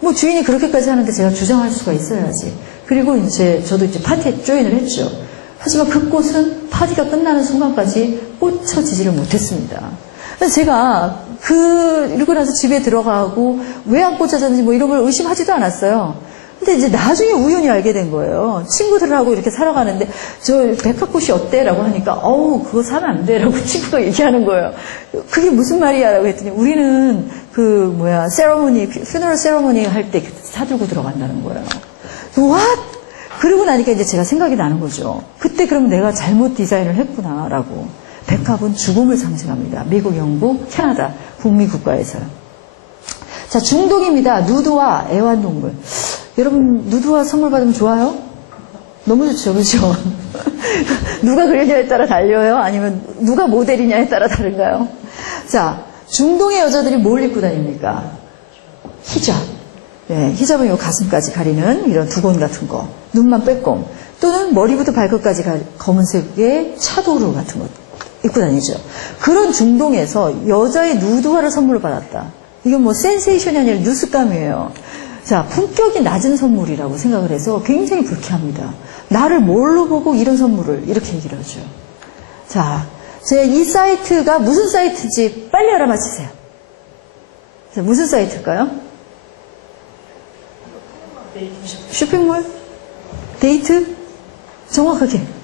뭐 주인이 그렇게까지 하는데 제가 주장할 수가 있어야지. 그리고 이제 저도 이제 파티에 조인을 했죠. 하지만 그 꽃은 파티가 끝나는 순간까지 꽂혀지지를 못했습니다. 그래서 제가 이러고 나서 집에 들어가고 왜 안 꽂혀졌는지 뭐 이런 걸 의심하지도 않았어요. 근데 이제 나중에 우연히 알게 된 거예요. 친구들하고 이렇게 살아가는데 저 백합꽃이 어때? 라고 하니까 그거 사면 안 돼. 라고 친구가 얘기하는 거예요. 그게 무슨 말이야? 라고 했더니 우리는 퓨너럴 세러머니 할 때 사들고 들어간다는 거예요. What? 그러고 나니까 이제 제가 생각이 나는 거죠. 그때 그럼 내가 잘못 디자인을 했구나라고. 백합은 죽음을 상징합니다. 미국, 영국, 캐나다, 북미 국가에서요. 자, 중독입니다. 누드와 애완동물. 여러분, 누드와 선물 받으면 좋아요? 너무 좋죠, 그렇죠? 누가 그리냐에 따라 달려요? 아니면 누가 모델이냐에 따라 다른가요? 자, 중동의 여자들이 뭘 입고 다닙니까? 히잡. 네, 히잡은 요 가슴까지 가리는 이런 두건 같은 거. 눈만 빼꼼. 또는 머리부터 발끝까지 검은색의 차도르 같은 것 입고 다니죠. 그런 중동에서 여자의 누드화를 선물로 받았다. 이건 뭐 센세이션이 아니라 뉴스감이에요. 자, 품격이 낮은 선물이라고 생각을 해서 굉장히 불쾌합니다. 나를 뭘로 보고 이런 선물을 이렇게 얘기를 하죠. 자, 이 사이트가 무슨 사이트인지 빨리 알아맞히세요. 자, 무슨 사이트일까요? 쇼핑몰? 데이트? 정확하게.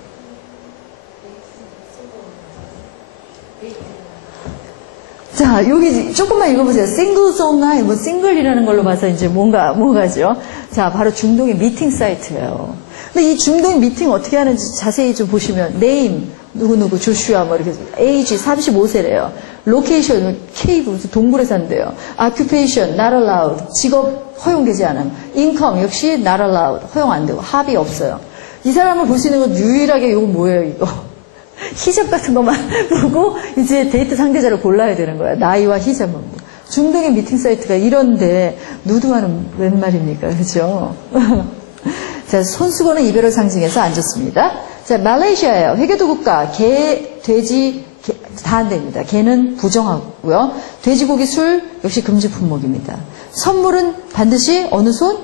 자, 여기 조금만 읽어보세요. 싱글송나, 싱글이라는 걸로 봐서 이제 뭐가죠? 자, 바로 중동의 미팅 사이트예요. 근데 이 중동의 미팅 어떻게 하는지 자세히 좀 보시면, name, 누구누구 조슈아 뭐 이렇게 에이지 35세래요. 로케이션 케이브 무슨 동굴에 산대요. occupation not allowed 직업 허용되지 않음. income 역시 not allowed 허용 안 되고 합의 없어요. 이 사람을 볼 수 있는 건 유일하게 이거 뭐예요 이거 히잡 같은 것만 보고 이제 데이트 상대자를 골라야 되는 거야. 나이와 히잡만 보고. 중동의 미팅 사이트가 이런데 누드화는 웬 말입니까? 그죠? 자, 손수건은 이별을 상징해서 앉았습니다. 자, 말레이시아예요. 회계도 국가. 개, 돼지, 다 안 됩니다. 개는 부정하고요. 돼지고기, 술 역시 금지 품목입니다. 선물은 반드시 어느 손?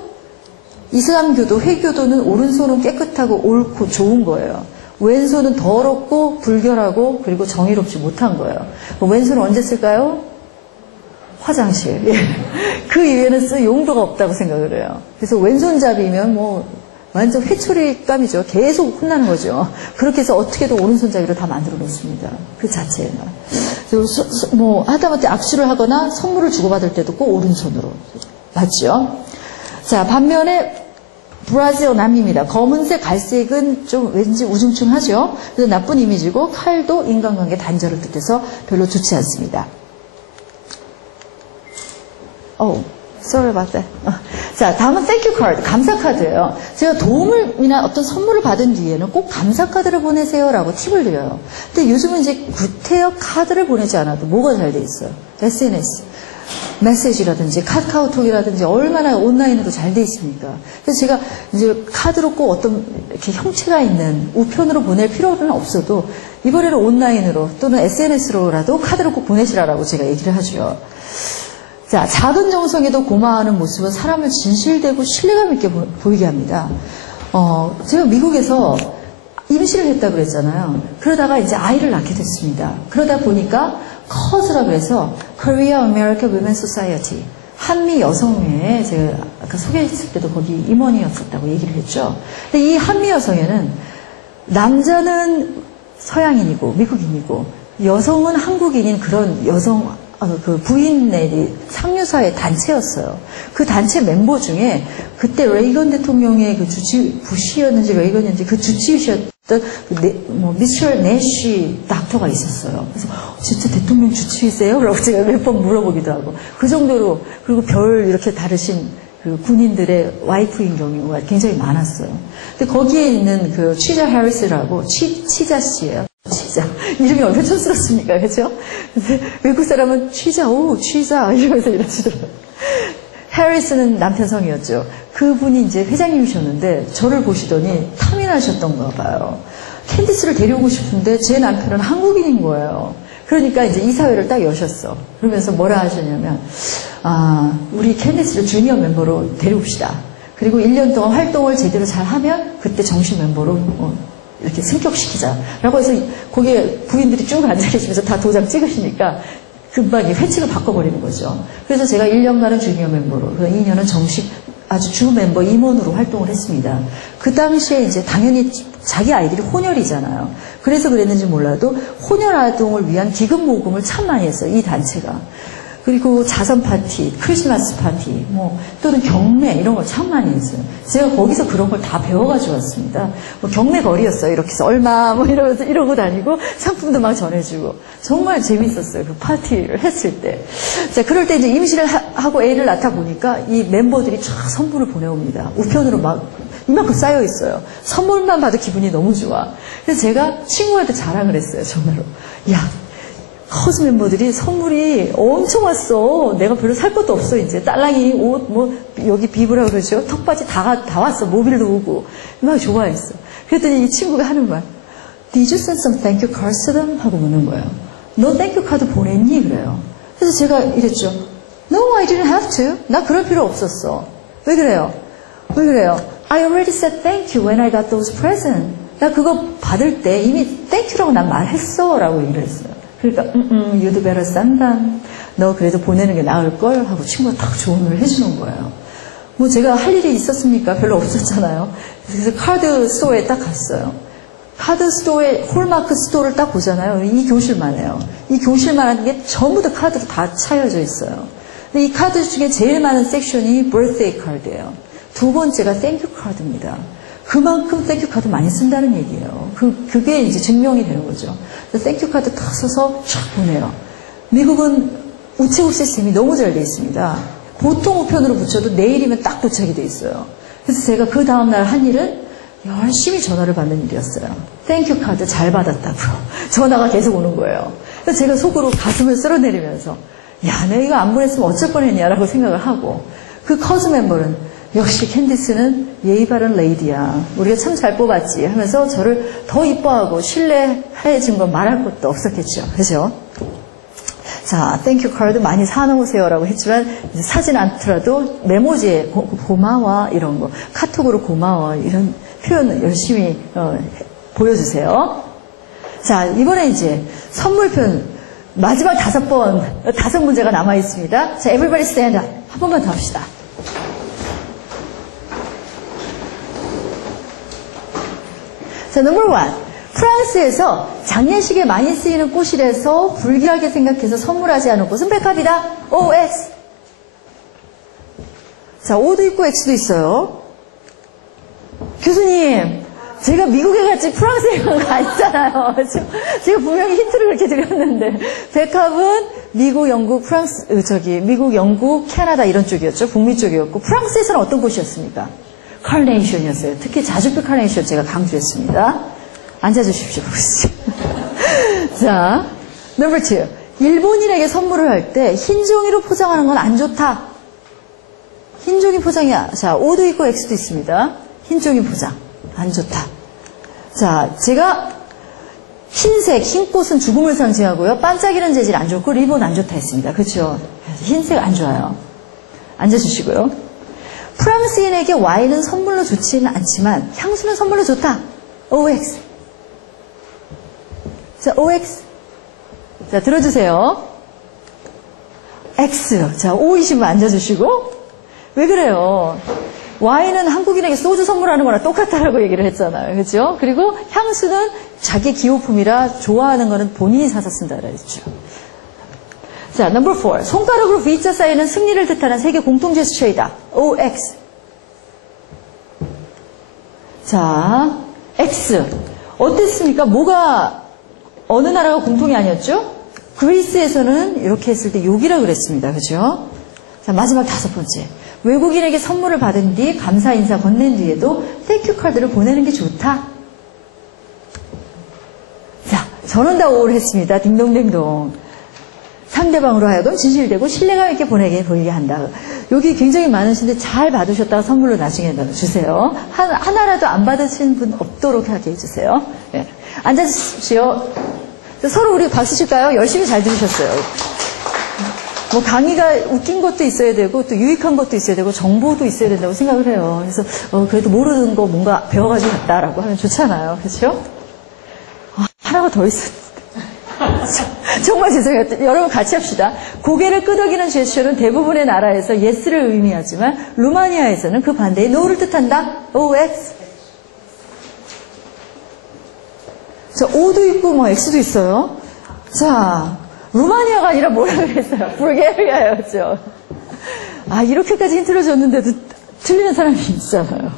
이슬람교도, 회교도는 오른손은 깨끗하고 옳고 좋은 거예요. 왼손은 더럽고 불결하고 그리고 정의롭지 못한 거예요. 왼손은 언제 쓸까요? 화장실. 예. 그 이외에는 쓸 용도가 없다고 생각을 해요. 그래서 왼손잡이면 뭐 완전 회초리감이죠. 계속 혼나는 거죠. 그렇게 해서 어떻게든 오른손잡이를 다 만들어 놓습니다. 그 자체에는. 뭐 하다못해 악수를 하거나 선물을 주고받을 때도 꼭 오른손으로. 맞죠? 자, 반면에 브라질 남입니다. 검은색, 갈색은 좀 왠지 우중충하죠. 그래서 나쁜 이미지고 칼도 인간관계 단절을 뜻해서 별로 좋지 않습니다. Sorry about that. 자, 다음은 thank you card, 감사 카드예요. 제가 도움이나 어떤 선물을 받은 뒤에는 꼭 감사 카드를 보내세요라고 팁을 드려요. 근데 요즘은 이제 구태여 카드를 보내지 않아도 뭐가 잘 돼 있어요? SNS. 메시지라든지 카카오톡이라든지 얼마나 온라인으로 잘 돼 있습니까? 그래서 제가 이제 카드로 꼭 어떤 이렇게 형체가 있는 우편으로 보낼 필요는 없어도 이번에는 온라인으로 또는 SNS로라도 카드를 꼭 보내시라고 제가 얘기를 하죠. 자, 작은 정성에도 고마워하는 모습은 사람을 진실되고 신뢰감 있게 보이게 합니다. 제가 미국에서 임신을 했다고 그랬잖아요. 그러다가 이제 아이를 낳게 됐습니다. 그러다 보니까 CAUSE라고 해서 Korea American Women's Society 한미 여성회에 제가 아까 소개했을 때도 거기 임원이었었다고 얘기를 했죠. 근데 이 한미 여성회는 남자는 서양인이고 미국인이고 여성은 한국인인 그런 여성 그 부인의 상류사의 단체였어요. 그 단체 멤버 중에 그때 레이건 대통령의 그 부시였는지 레이건이었는지 그 주치의셨던 미스터 내쉬 닥터가 있었어요. 그래서 진짜 대통령 주치의세요? 라고 제가 몇 번 물어보기도 하고 그 정도로 그리고 별 이렇게 다르신 그 군인들의 와이프인 경우가 굉장히 많았어요. 근데 거기에 있는 그 취자 해리스라고 취자 씨예요. 취자. 이름이 얼마나 촌스럽습니까? 그죠? 외국 사람은 취자, 이러면서 이러시더라고요. 해리스는 남편 성이었죠. 그분이 이제 회장님이셨는데 저를 보시더니 탐이 나셨던가 봐요. 캔디스를 데려오고 싶은데 제 남편은 한국인인 거예요. 그러니까 이제 이사회를 딱 여셨어. 그러면서 뭐라 하셨냐면, 우리 캔디스를 주니어 멤버로 데려옵시다. 그리고 1년 동안 활동을 제대로 잘 하면 그때 정식 멤버로 이렇게 승격시키자. 라고 해서 거기에 부인들이 쭉 앉아 계시면서 다 도장 찍으시니까 금방 회칙을 바꿔버리는 거죠. 그래서 제가 1년간은 주니어 멤버로, 2년은 정식 아주 주 멤버 임원으로 활동을 했습니다. 그 당시에 이제 당연히 자기 아이들이 혼혈이잖아요. 그래서 그랬는지 몰라도 혼혈 아동을 위한 기금 모금을 참 많이 했어요. 이 단체가. 그리고 자선 파티, 크리스마스 파티, 또는 경매 이런 걸 참 많이 했어요. 제가 거기서 그런 걸 다 배워가지고 왔습니다. 경매 거리였어요. 이렇게 해서 얼마 이러면서 이러고 다니고 상품도 막 전해주고 정말 재밌었어요. 그 파티를 했을 때. 자, 그럴 때 이제 임신을 하고 애를 낳다 보니까 이 멤버들이 쫙 선물을 보내옵니다. 우편으로 막 이만큼 쌓여 있어요. 선물만 봐도 기분이 너무 좋아. 그래서 제가 친구한테 자랑을 했어요. 전화로. 야, CAUSE 멤버들이 선물이 엄청 왔어. 내가 별로 살 것도 없어, 이제. 딸랑이, 옷, 여기 비브라 그러죠. 턱받이 다 왔어. 모빌도 오고. 막 좋아했어. 그랬더니 이 친구가 하는 말. Did you send some thank you cards to them? 하고 묻는 거예요. 너 땡큐 카드 보냈니? 그래요. 그래서 제가 이랬죠. No, I didn't have to. 나 그럴 필요 없었어. 왜 그래요? I already said thank you when I got those presents. 나 그거 받을 때 이미 땡큐라고 난 말했어. 라고 얘기를 했어요. 그러니까 you'd better send them. 너 그래도 보내는 게 나을걸? 하고 친구가 딱 조언을 해주는 거예요. 제가 할 일이 있었습니까? 별로 없었잖아요. 그래서 카드 스토어에 딱 갔어요. 카드 스토어에 홀마크 스토어를 딱 보잖아요. 이 교실만 해요. 이 교실만 하는 게 전부 다 카드로 다 차여져 있어요. 근데 이 카드 중에 제일 많은 섹션이 birthday 카드예요. 두 번째가 땡큐 카드입니다. 그만큼 땡큐 카드 많이 쓴다는 얘기예요. 그게 이제 증명이 되는 거죠. 땡큐 카드 탁 써서 쫙 보내요. 미국은 우체국 시스템이 너무 잘 돼 있습니다. 보통 우편으로 붙여도 내일이면 딱 도착이 돼 있어요. 그래서 제가 그 다음날 한 일은 열심히 전화를 받는 일이었어요. 땡큐 카드 잘 받았다고요. 전화가 계속 오는 거예요. 그래서 제가 속으로 가슴을 쓸어내리면서 야, 내가 이거 안 보냈으면 어쩔 뻔했냐라고 생각을 하고 그 커즈 멤버는 역시 캔디스는 예의 바른 레이디야. 우리가 참 잘 뽑았지 하면서 저를 더 이뻐하고 신뢰해준 건 말할 것도 없었겠죠. 그죠? 자, 땡큐 카드 많이 사놓으세요라고 했지만 사진 않더라도 메모지에 고마워 이런 거, 카톡으로 고마워 이런 표현 열심히 보여주세요. 자, 이번에 이제 선물편 마지막 5문제가 남아 있습니다. 자, everybody stand up. 한 번만 더 합시다. 자, number 1. 프랑스에서 장례식에 많이 쓰이는 꽃이라서 불길하게 생각해서 선물하지 않은 꽃은 백합이다. O, X. 자, O도 있고 X도 있어요. 교수님, 제가 미국에 갔지 프랑스에 간 거 아니잖아요. 제가 분명히 힌트를 그렇게 드렸는데 백합은 미국, 영국, 미국, 영국, 캐나다 이런 쪽이었죠. 북미 쪽이었고 프랑스에서는 어떤 꽃이었습니까? 카네이션이었어요. 특히 자주빛 카네이션 제가 강조했습니다. 앉아주십시오. 자, number 2. 일본인에게 선물을 할 때 흰 종이로 포장하는 건 안 좋다. 흰 종이 포장이야. 자, O도 있고 X도 있습니다. 흰 종이 포장. 안 좋다. 자, 제가 흰색, 흰 꽃은 죽음을 상징하고요. 반짝이는 재질 안 좋고 리본 안 좋다 했습니다. 그렇죠? 흰색 안 좋아요. 앉아주시고요. 프랑스인에게 와인은 선물로 좋지는 않지만 향수는 선물로 좋다. OX. 자, OX. 자, 들어주세요. X. 자, O이신 분 앉아주시고. 왜 그래요? 와인은 한국인에게 소주 선물하는 거랑 똑같다라고 얘기를 했잖아요. 그렇죠? 그리고 향수는 자기 기호품이라 좋아하는 거는 본인이 사서 쓴다라 했죠. 자, number 4. 손가락으로 V자 사인은 승리를 뜻하는 세계 공통 제스처이다. OX. 자, X. 어땠습니까? 뭐가 어느 나라가 공통이 아니었죠? 그리스에서는 이렇게 했을 때 욕이라 그랬습니다. 그죠? 자, 마지막 5번째. 외국인에게 선물을 받은 뒤 감사 인사 건넨 뒤에도 땡큐 카드를 보내는 게 좋다. 자, 저는 다 O를 했습니다. 딩동댕동. 상대방으로 하여금 진실되고 신뢰감 있게 보이게 한다. 여기 굉장히 많으신데 잘 받으셨다가 선물로 나중에 주세요. 하나라도 안 받으신 분 없도록 하게 해주세요. 네. 앉아주십시오. 서로 우리 박수 칠까요? 열심히 잘 들으셨어요. 뭐 강의가 웃긴 것도 있어야 되고 또 유익한 것도 있어야 되고 정보도 있어야 된다고 생각을 해요. 그래서 그래도 모르는 거 뭔가 배워가지고 갔다라고 하면 좋잖아요. 그렇죠? 하나가 더 있었는데. 정말 죄송해요. 여러분 같이 합시다. 고개를 끄덕이는 제스처는 대부분의 나라에서 yes를 의미하지만 루마니아에서는 그 반대의 no를 뜻한다. OX. 자, O도 있고 뭐 X도 있어요. 자, 루마니아가 아니라 뭐라 그랬어요? 불게리아였죠. 아, 이렇게까지 힌트를 줬는데도 틀리는 사람이 있잖아요.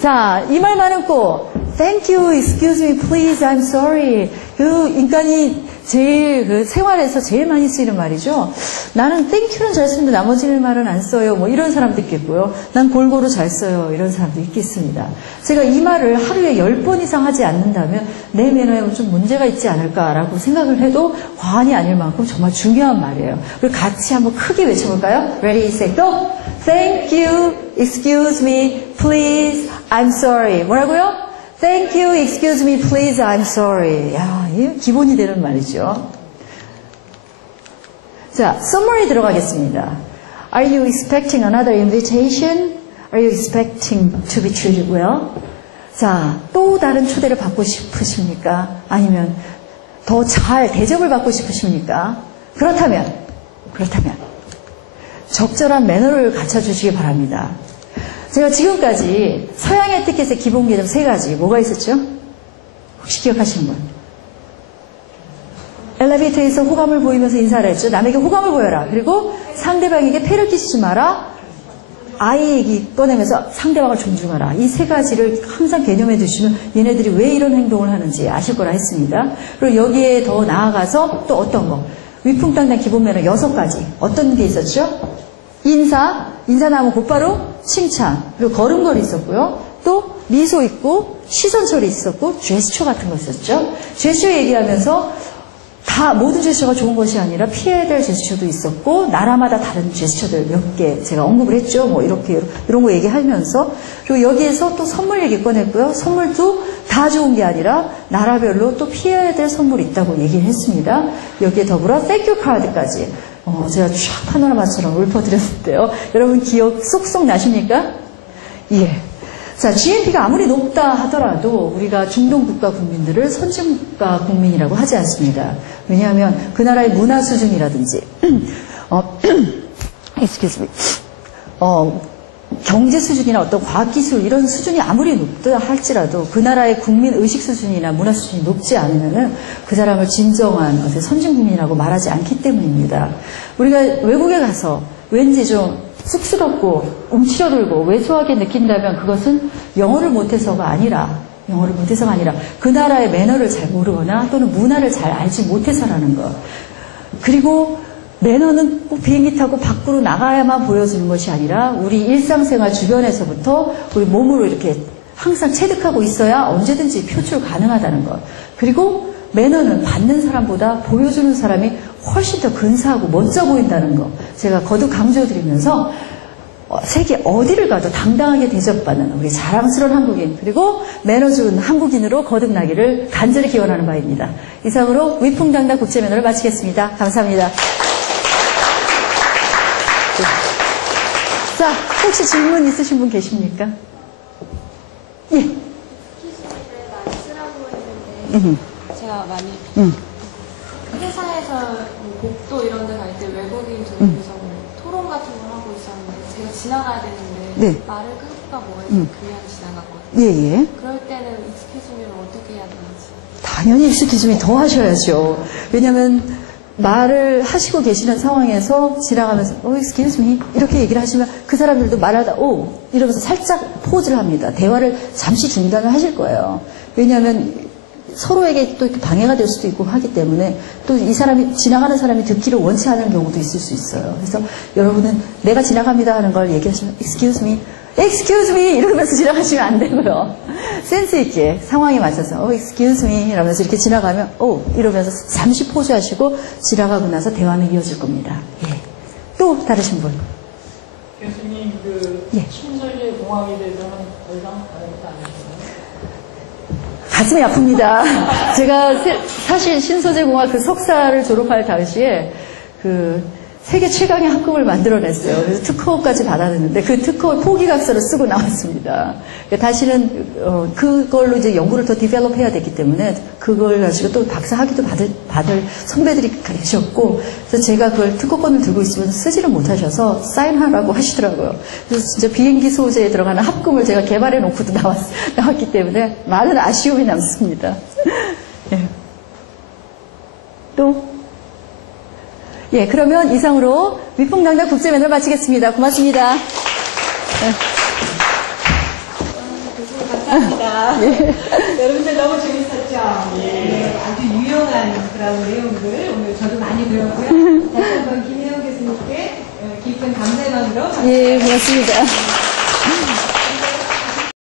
자, 이 말 많은 거. Thank you, excuse me, please, I'm sorry. 그 인간이 제일 생활에서 제일 많이 쓰이는 말이죠. 나는 땡큐는 잘 쓰는데 나머지 말은 안 써요. 뭐 이런 사람도 있겠고요. 난 골고루 잘 써요. 이런 사람도 있겠습니다. 제가 이 말을 하루에 10번 이상 하지 않는다면 내 매너에 좀 문제가 있지 않을까라고 생각을 해도 과언이 아닐 만큼 정말 중요한 말이에요. 우리 같이 한번 크게 외쳐볼까요? Ready, set, go! Thank you, excuse me, please, I'm sorry. 뭐라고요? Thank you, excuse me, please, I'm sorry. 야, 이게 기본이 되는 말이죠. 자, summary 들어가겠습니다. Are you expecting another invitation? Are you expecting to be treated well? 자, 또 다른 초대를 받고 싶으십니까? 아니면 더 잘 대접을 받고 싶으십니까? 그렇다면 적절한 매너를 갖춰주시기 바랍니다. 제가 지금까지 서양의 에티켓의 기본 개념 3가지 뭐가 있었죠? 혹시 기억하시는 분? 엘리베이터에서 호감을 보이면서 인사를 했죠. 남에게 호감을 보여라. 그리고 상대방에게 폐를 끼치지 마라. 아이 얘기 꺼내면서 상대방을 존중하라. 이 세 가지를 항상 개념해 두시면 얘네들이 왜 이런 행동을 하는지 아실 거라 했습니다. 그리고 여기에 더 나아가서 또 어떤 거? 위풍당당 기본 매너 6가지. 어떤 게 있었죠? 인사 나오면 곧바로 칭찬, 그리고 걸음걸이 있었고요. 또 미소 있고 시선 처리 있었고 제스처 같은 거 있었죠. 제스처 얘기하면서 다 모든 제스처가 좋은 것이 아니라 피해야 될 제스처도 있었고 나라마다 다른 제스처들 몇 개 제가 언급을 했죠. 뭐 이렇게 이런 거 얘기하면서 그리고 여기에서 또 선물 얘기 꺼냈고요. 선물도 다 좋은 게 아니라 나라별로 또 피해야 될 선물이 있다고 얘기를 했습니다. 여기에 더불어 땡큐 카드까지 제가 쫙 파노라마처럼 읊어드렸는데요. 여러분 기억 쏙쏙 나십니까? 예. 자, GNP가 아무리 높다 하더라도 우리가 중동 국가 국민들을 선진국가 국민이라고 하지 않습니다. 왜냐하면 그 나라의 문화 수준이라든지, excuse me, 경제 수준이나 어떤 과학기술 이런 수준이 아무리 높다 할지라도 그 나라의 국민 의식 수준이나 문화 수준이 높지 않으면 그 사람을 진정한 선진국민이라고 말하지 않기 때문입니다. 우리가 외국에 가서 왠지 좀 쑥스럽고 움츠러들고 왜소하게 느낀다면 그것은 영어를 못해서가 아니라 그 나라의 매너를 잘 모르거나 또는 문화를 잘 알지 못해서라는 것. 그리고 매너는 꼭 비행기 타고 밖으로 나가야만 보여주는 것이 아니라 우리 일상생활 주변에서부터 우리 몸으로 이렇게 항상 체득하고 있어야 언제든지 표출 가능하다는 것. 그리고 매너는 받는 사람보다 보여주는 사람이 훨씬 더 근사하고 멋져 보인다는 거 제가 거듭 강조드리면서 세계 어디를 가도 당당하게 대접받는 우리 자랑스러운 한국인 그리고 매너 좋은 한국인으로 거듭나기를 간절히 기원하는 바입니다. 이상으로 위풍당당 국제매너를 마치겠습니다. 감사합니다. 자, 혹시 질문 있으신 분 계십니까? 예. 키즈를 많이 쓰라고 했는데 제가 많이 회사에서 복도 이런 데 갈 때 외국인 조직에서 토론 같은 걸 하고 있었는데 제가 지나가야 되는데 네. 말을 끊을까 뭐 해서 그냥 지나갔거든요. 예. 그럴 때는 익스큐즈미를 어떻게 해야 되는지. 당연히 익스큐즈미 더 하셔야죠. 왜냐하면 말을 하시고 계시는 상황에서 지나가면서 excuse me 이렇게 얘기를 하시면 그 사람들도 말하다 이러면서 살짝 포즈를 합니다. 대화를 잠시 중단을 하실 거예요. 왜냐하면 서로에게 또 이렇게 방해가 될 수도 있고 하기 때문에 또 이 사람이 지나가는 사람이 듣기를 원치 않은 경우도 있을 수 있어요. 그래서 여러분은 내가 지나갑니다 하는 걸 얘기하시면 excuse me 이러면서 지나가시면 안 되고요. 센스 있게 상황에 맞춰서 excuse me 이러면서 이렇게 지나가면 이러면서 잠시 포즈하시고 지나가고 나서 대화는 이어질 겁니다. 예. 또 다르신 분? 교수님 신설제 공학에 대해서는 더 이상 다른 것도 아니시나요? 가슴이 아픕니다. 제가 사실 신소재공학 그 석사를 졸업할 당시에 세계 최강의 학급을 만들어냈어요. 그래서 특허까지 받았는데 그 특허 포기각서를 쓰고 나왔습니다. 다시는 그걸로 이제 연구를 더 디벨롭해야 됐기 때문에 그걸 가지고 또 박사 학위도 받을 선배들이 계셨고 그래서 제가 그걸 특허권을 들고 있으면서 쓰지를 못하셔서 사인하라고 하시더라고요. 그래서 진짜 비행기 소재에 들어가는 합금을 제가 개발해 놓고도 나왔기 때문에 많은 아쉬움이 남습니다. 예. 또 예, 그러면 이상으로 위풍당당 국제매너를 마치겠습니다. 고맙습니다. 감사합니다. 여러분들 너무 재밌었죠? 예. 아주 유용한 그런 내용들 오늘 저도 많이 배웠고요. 다시 한번 김혜영 교수님께 깊은 감사의 마음으로 예, 고맙습니다.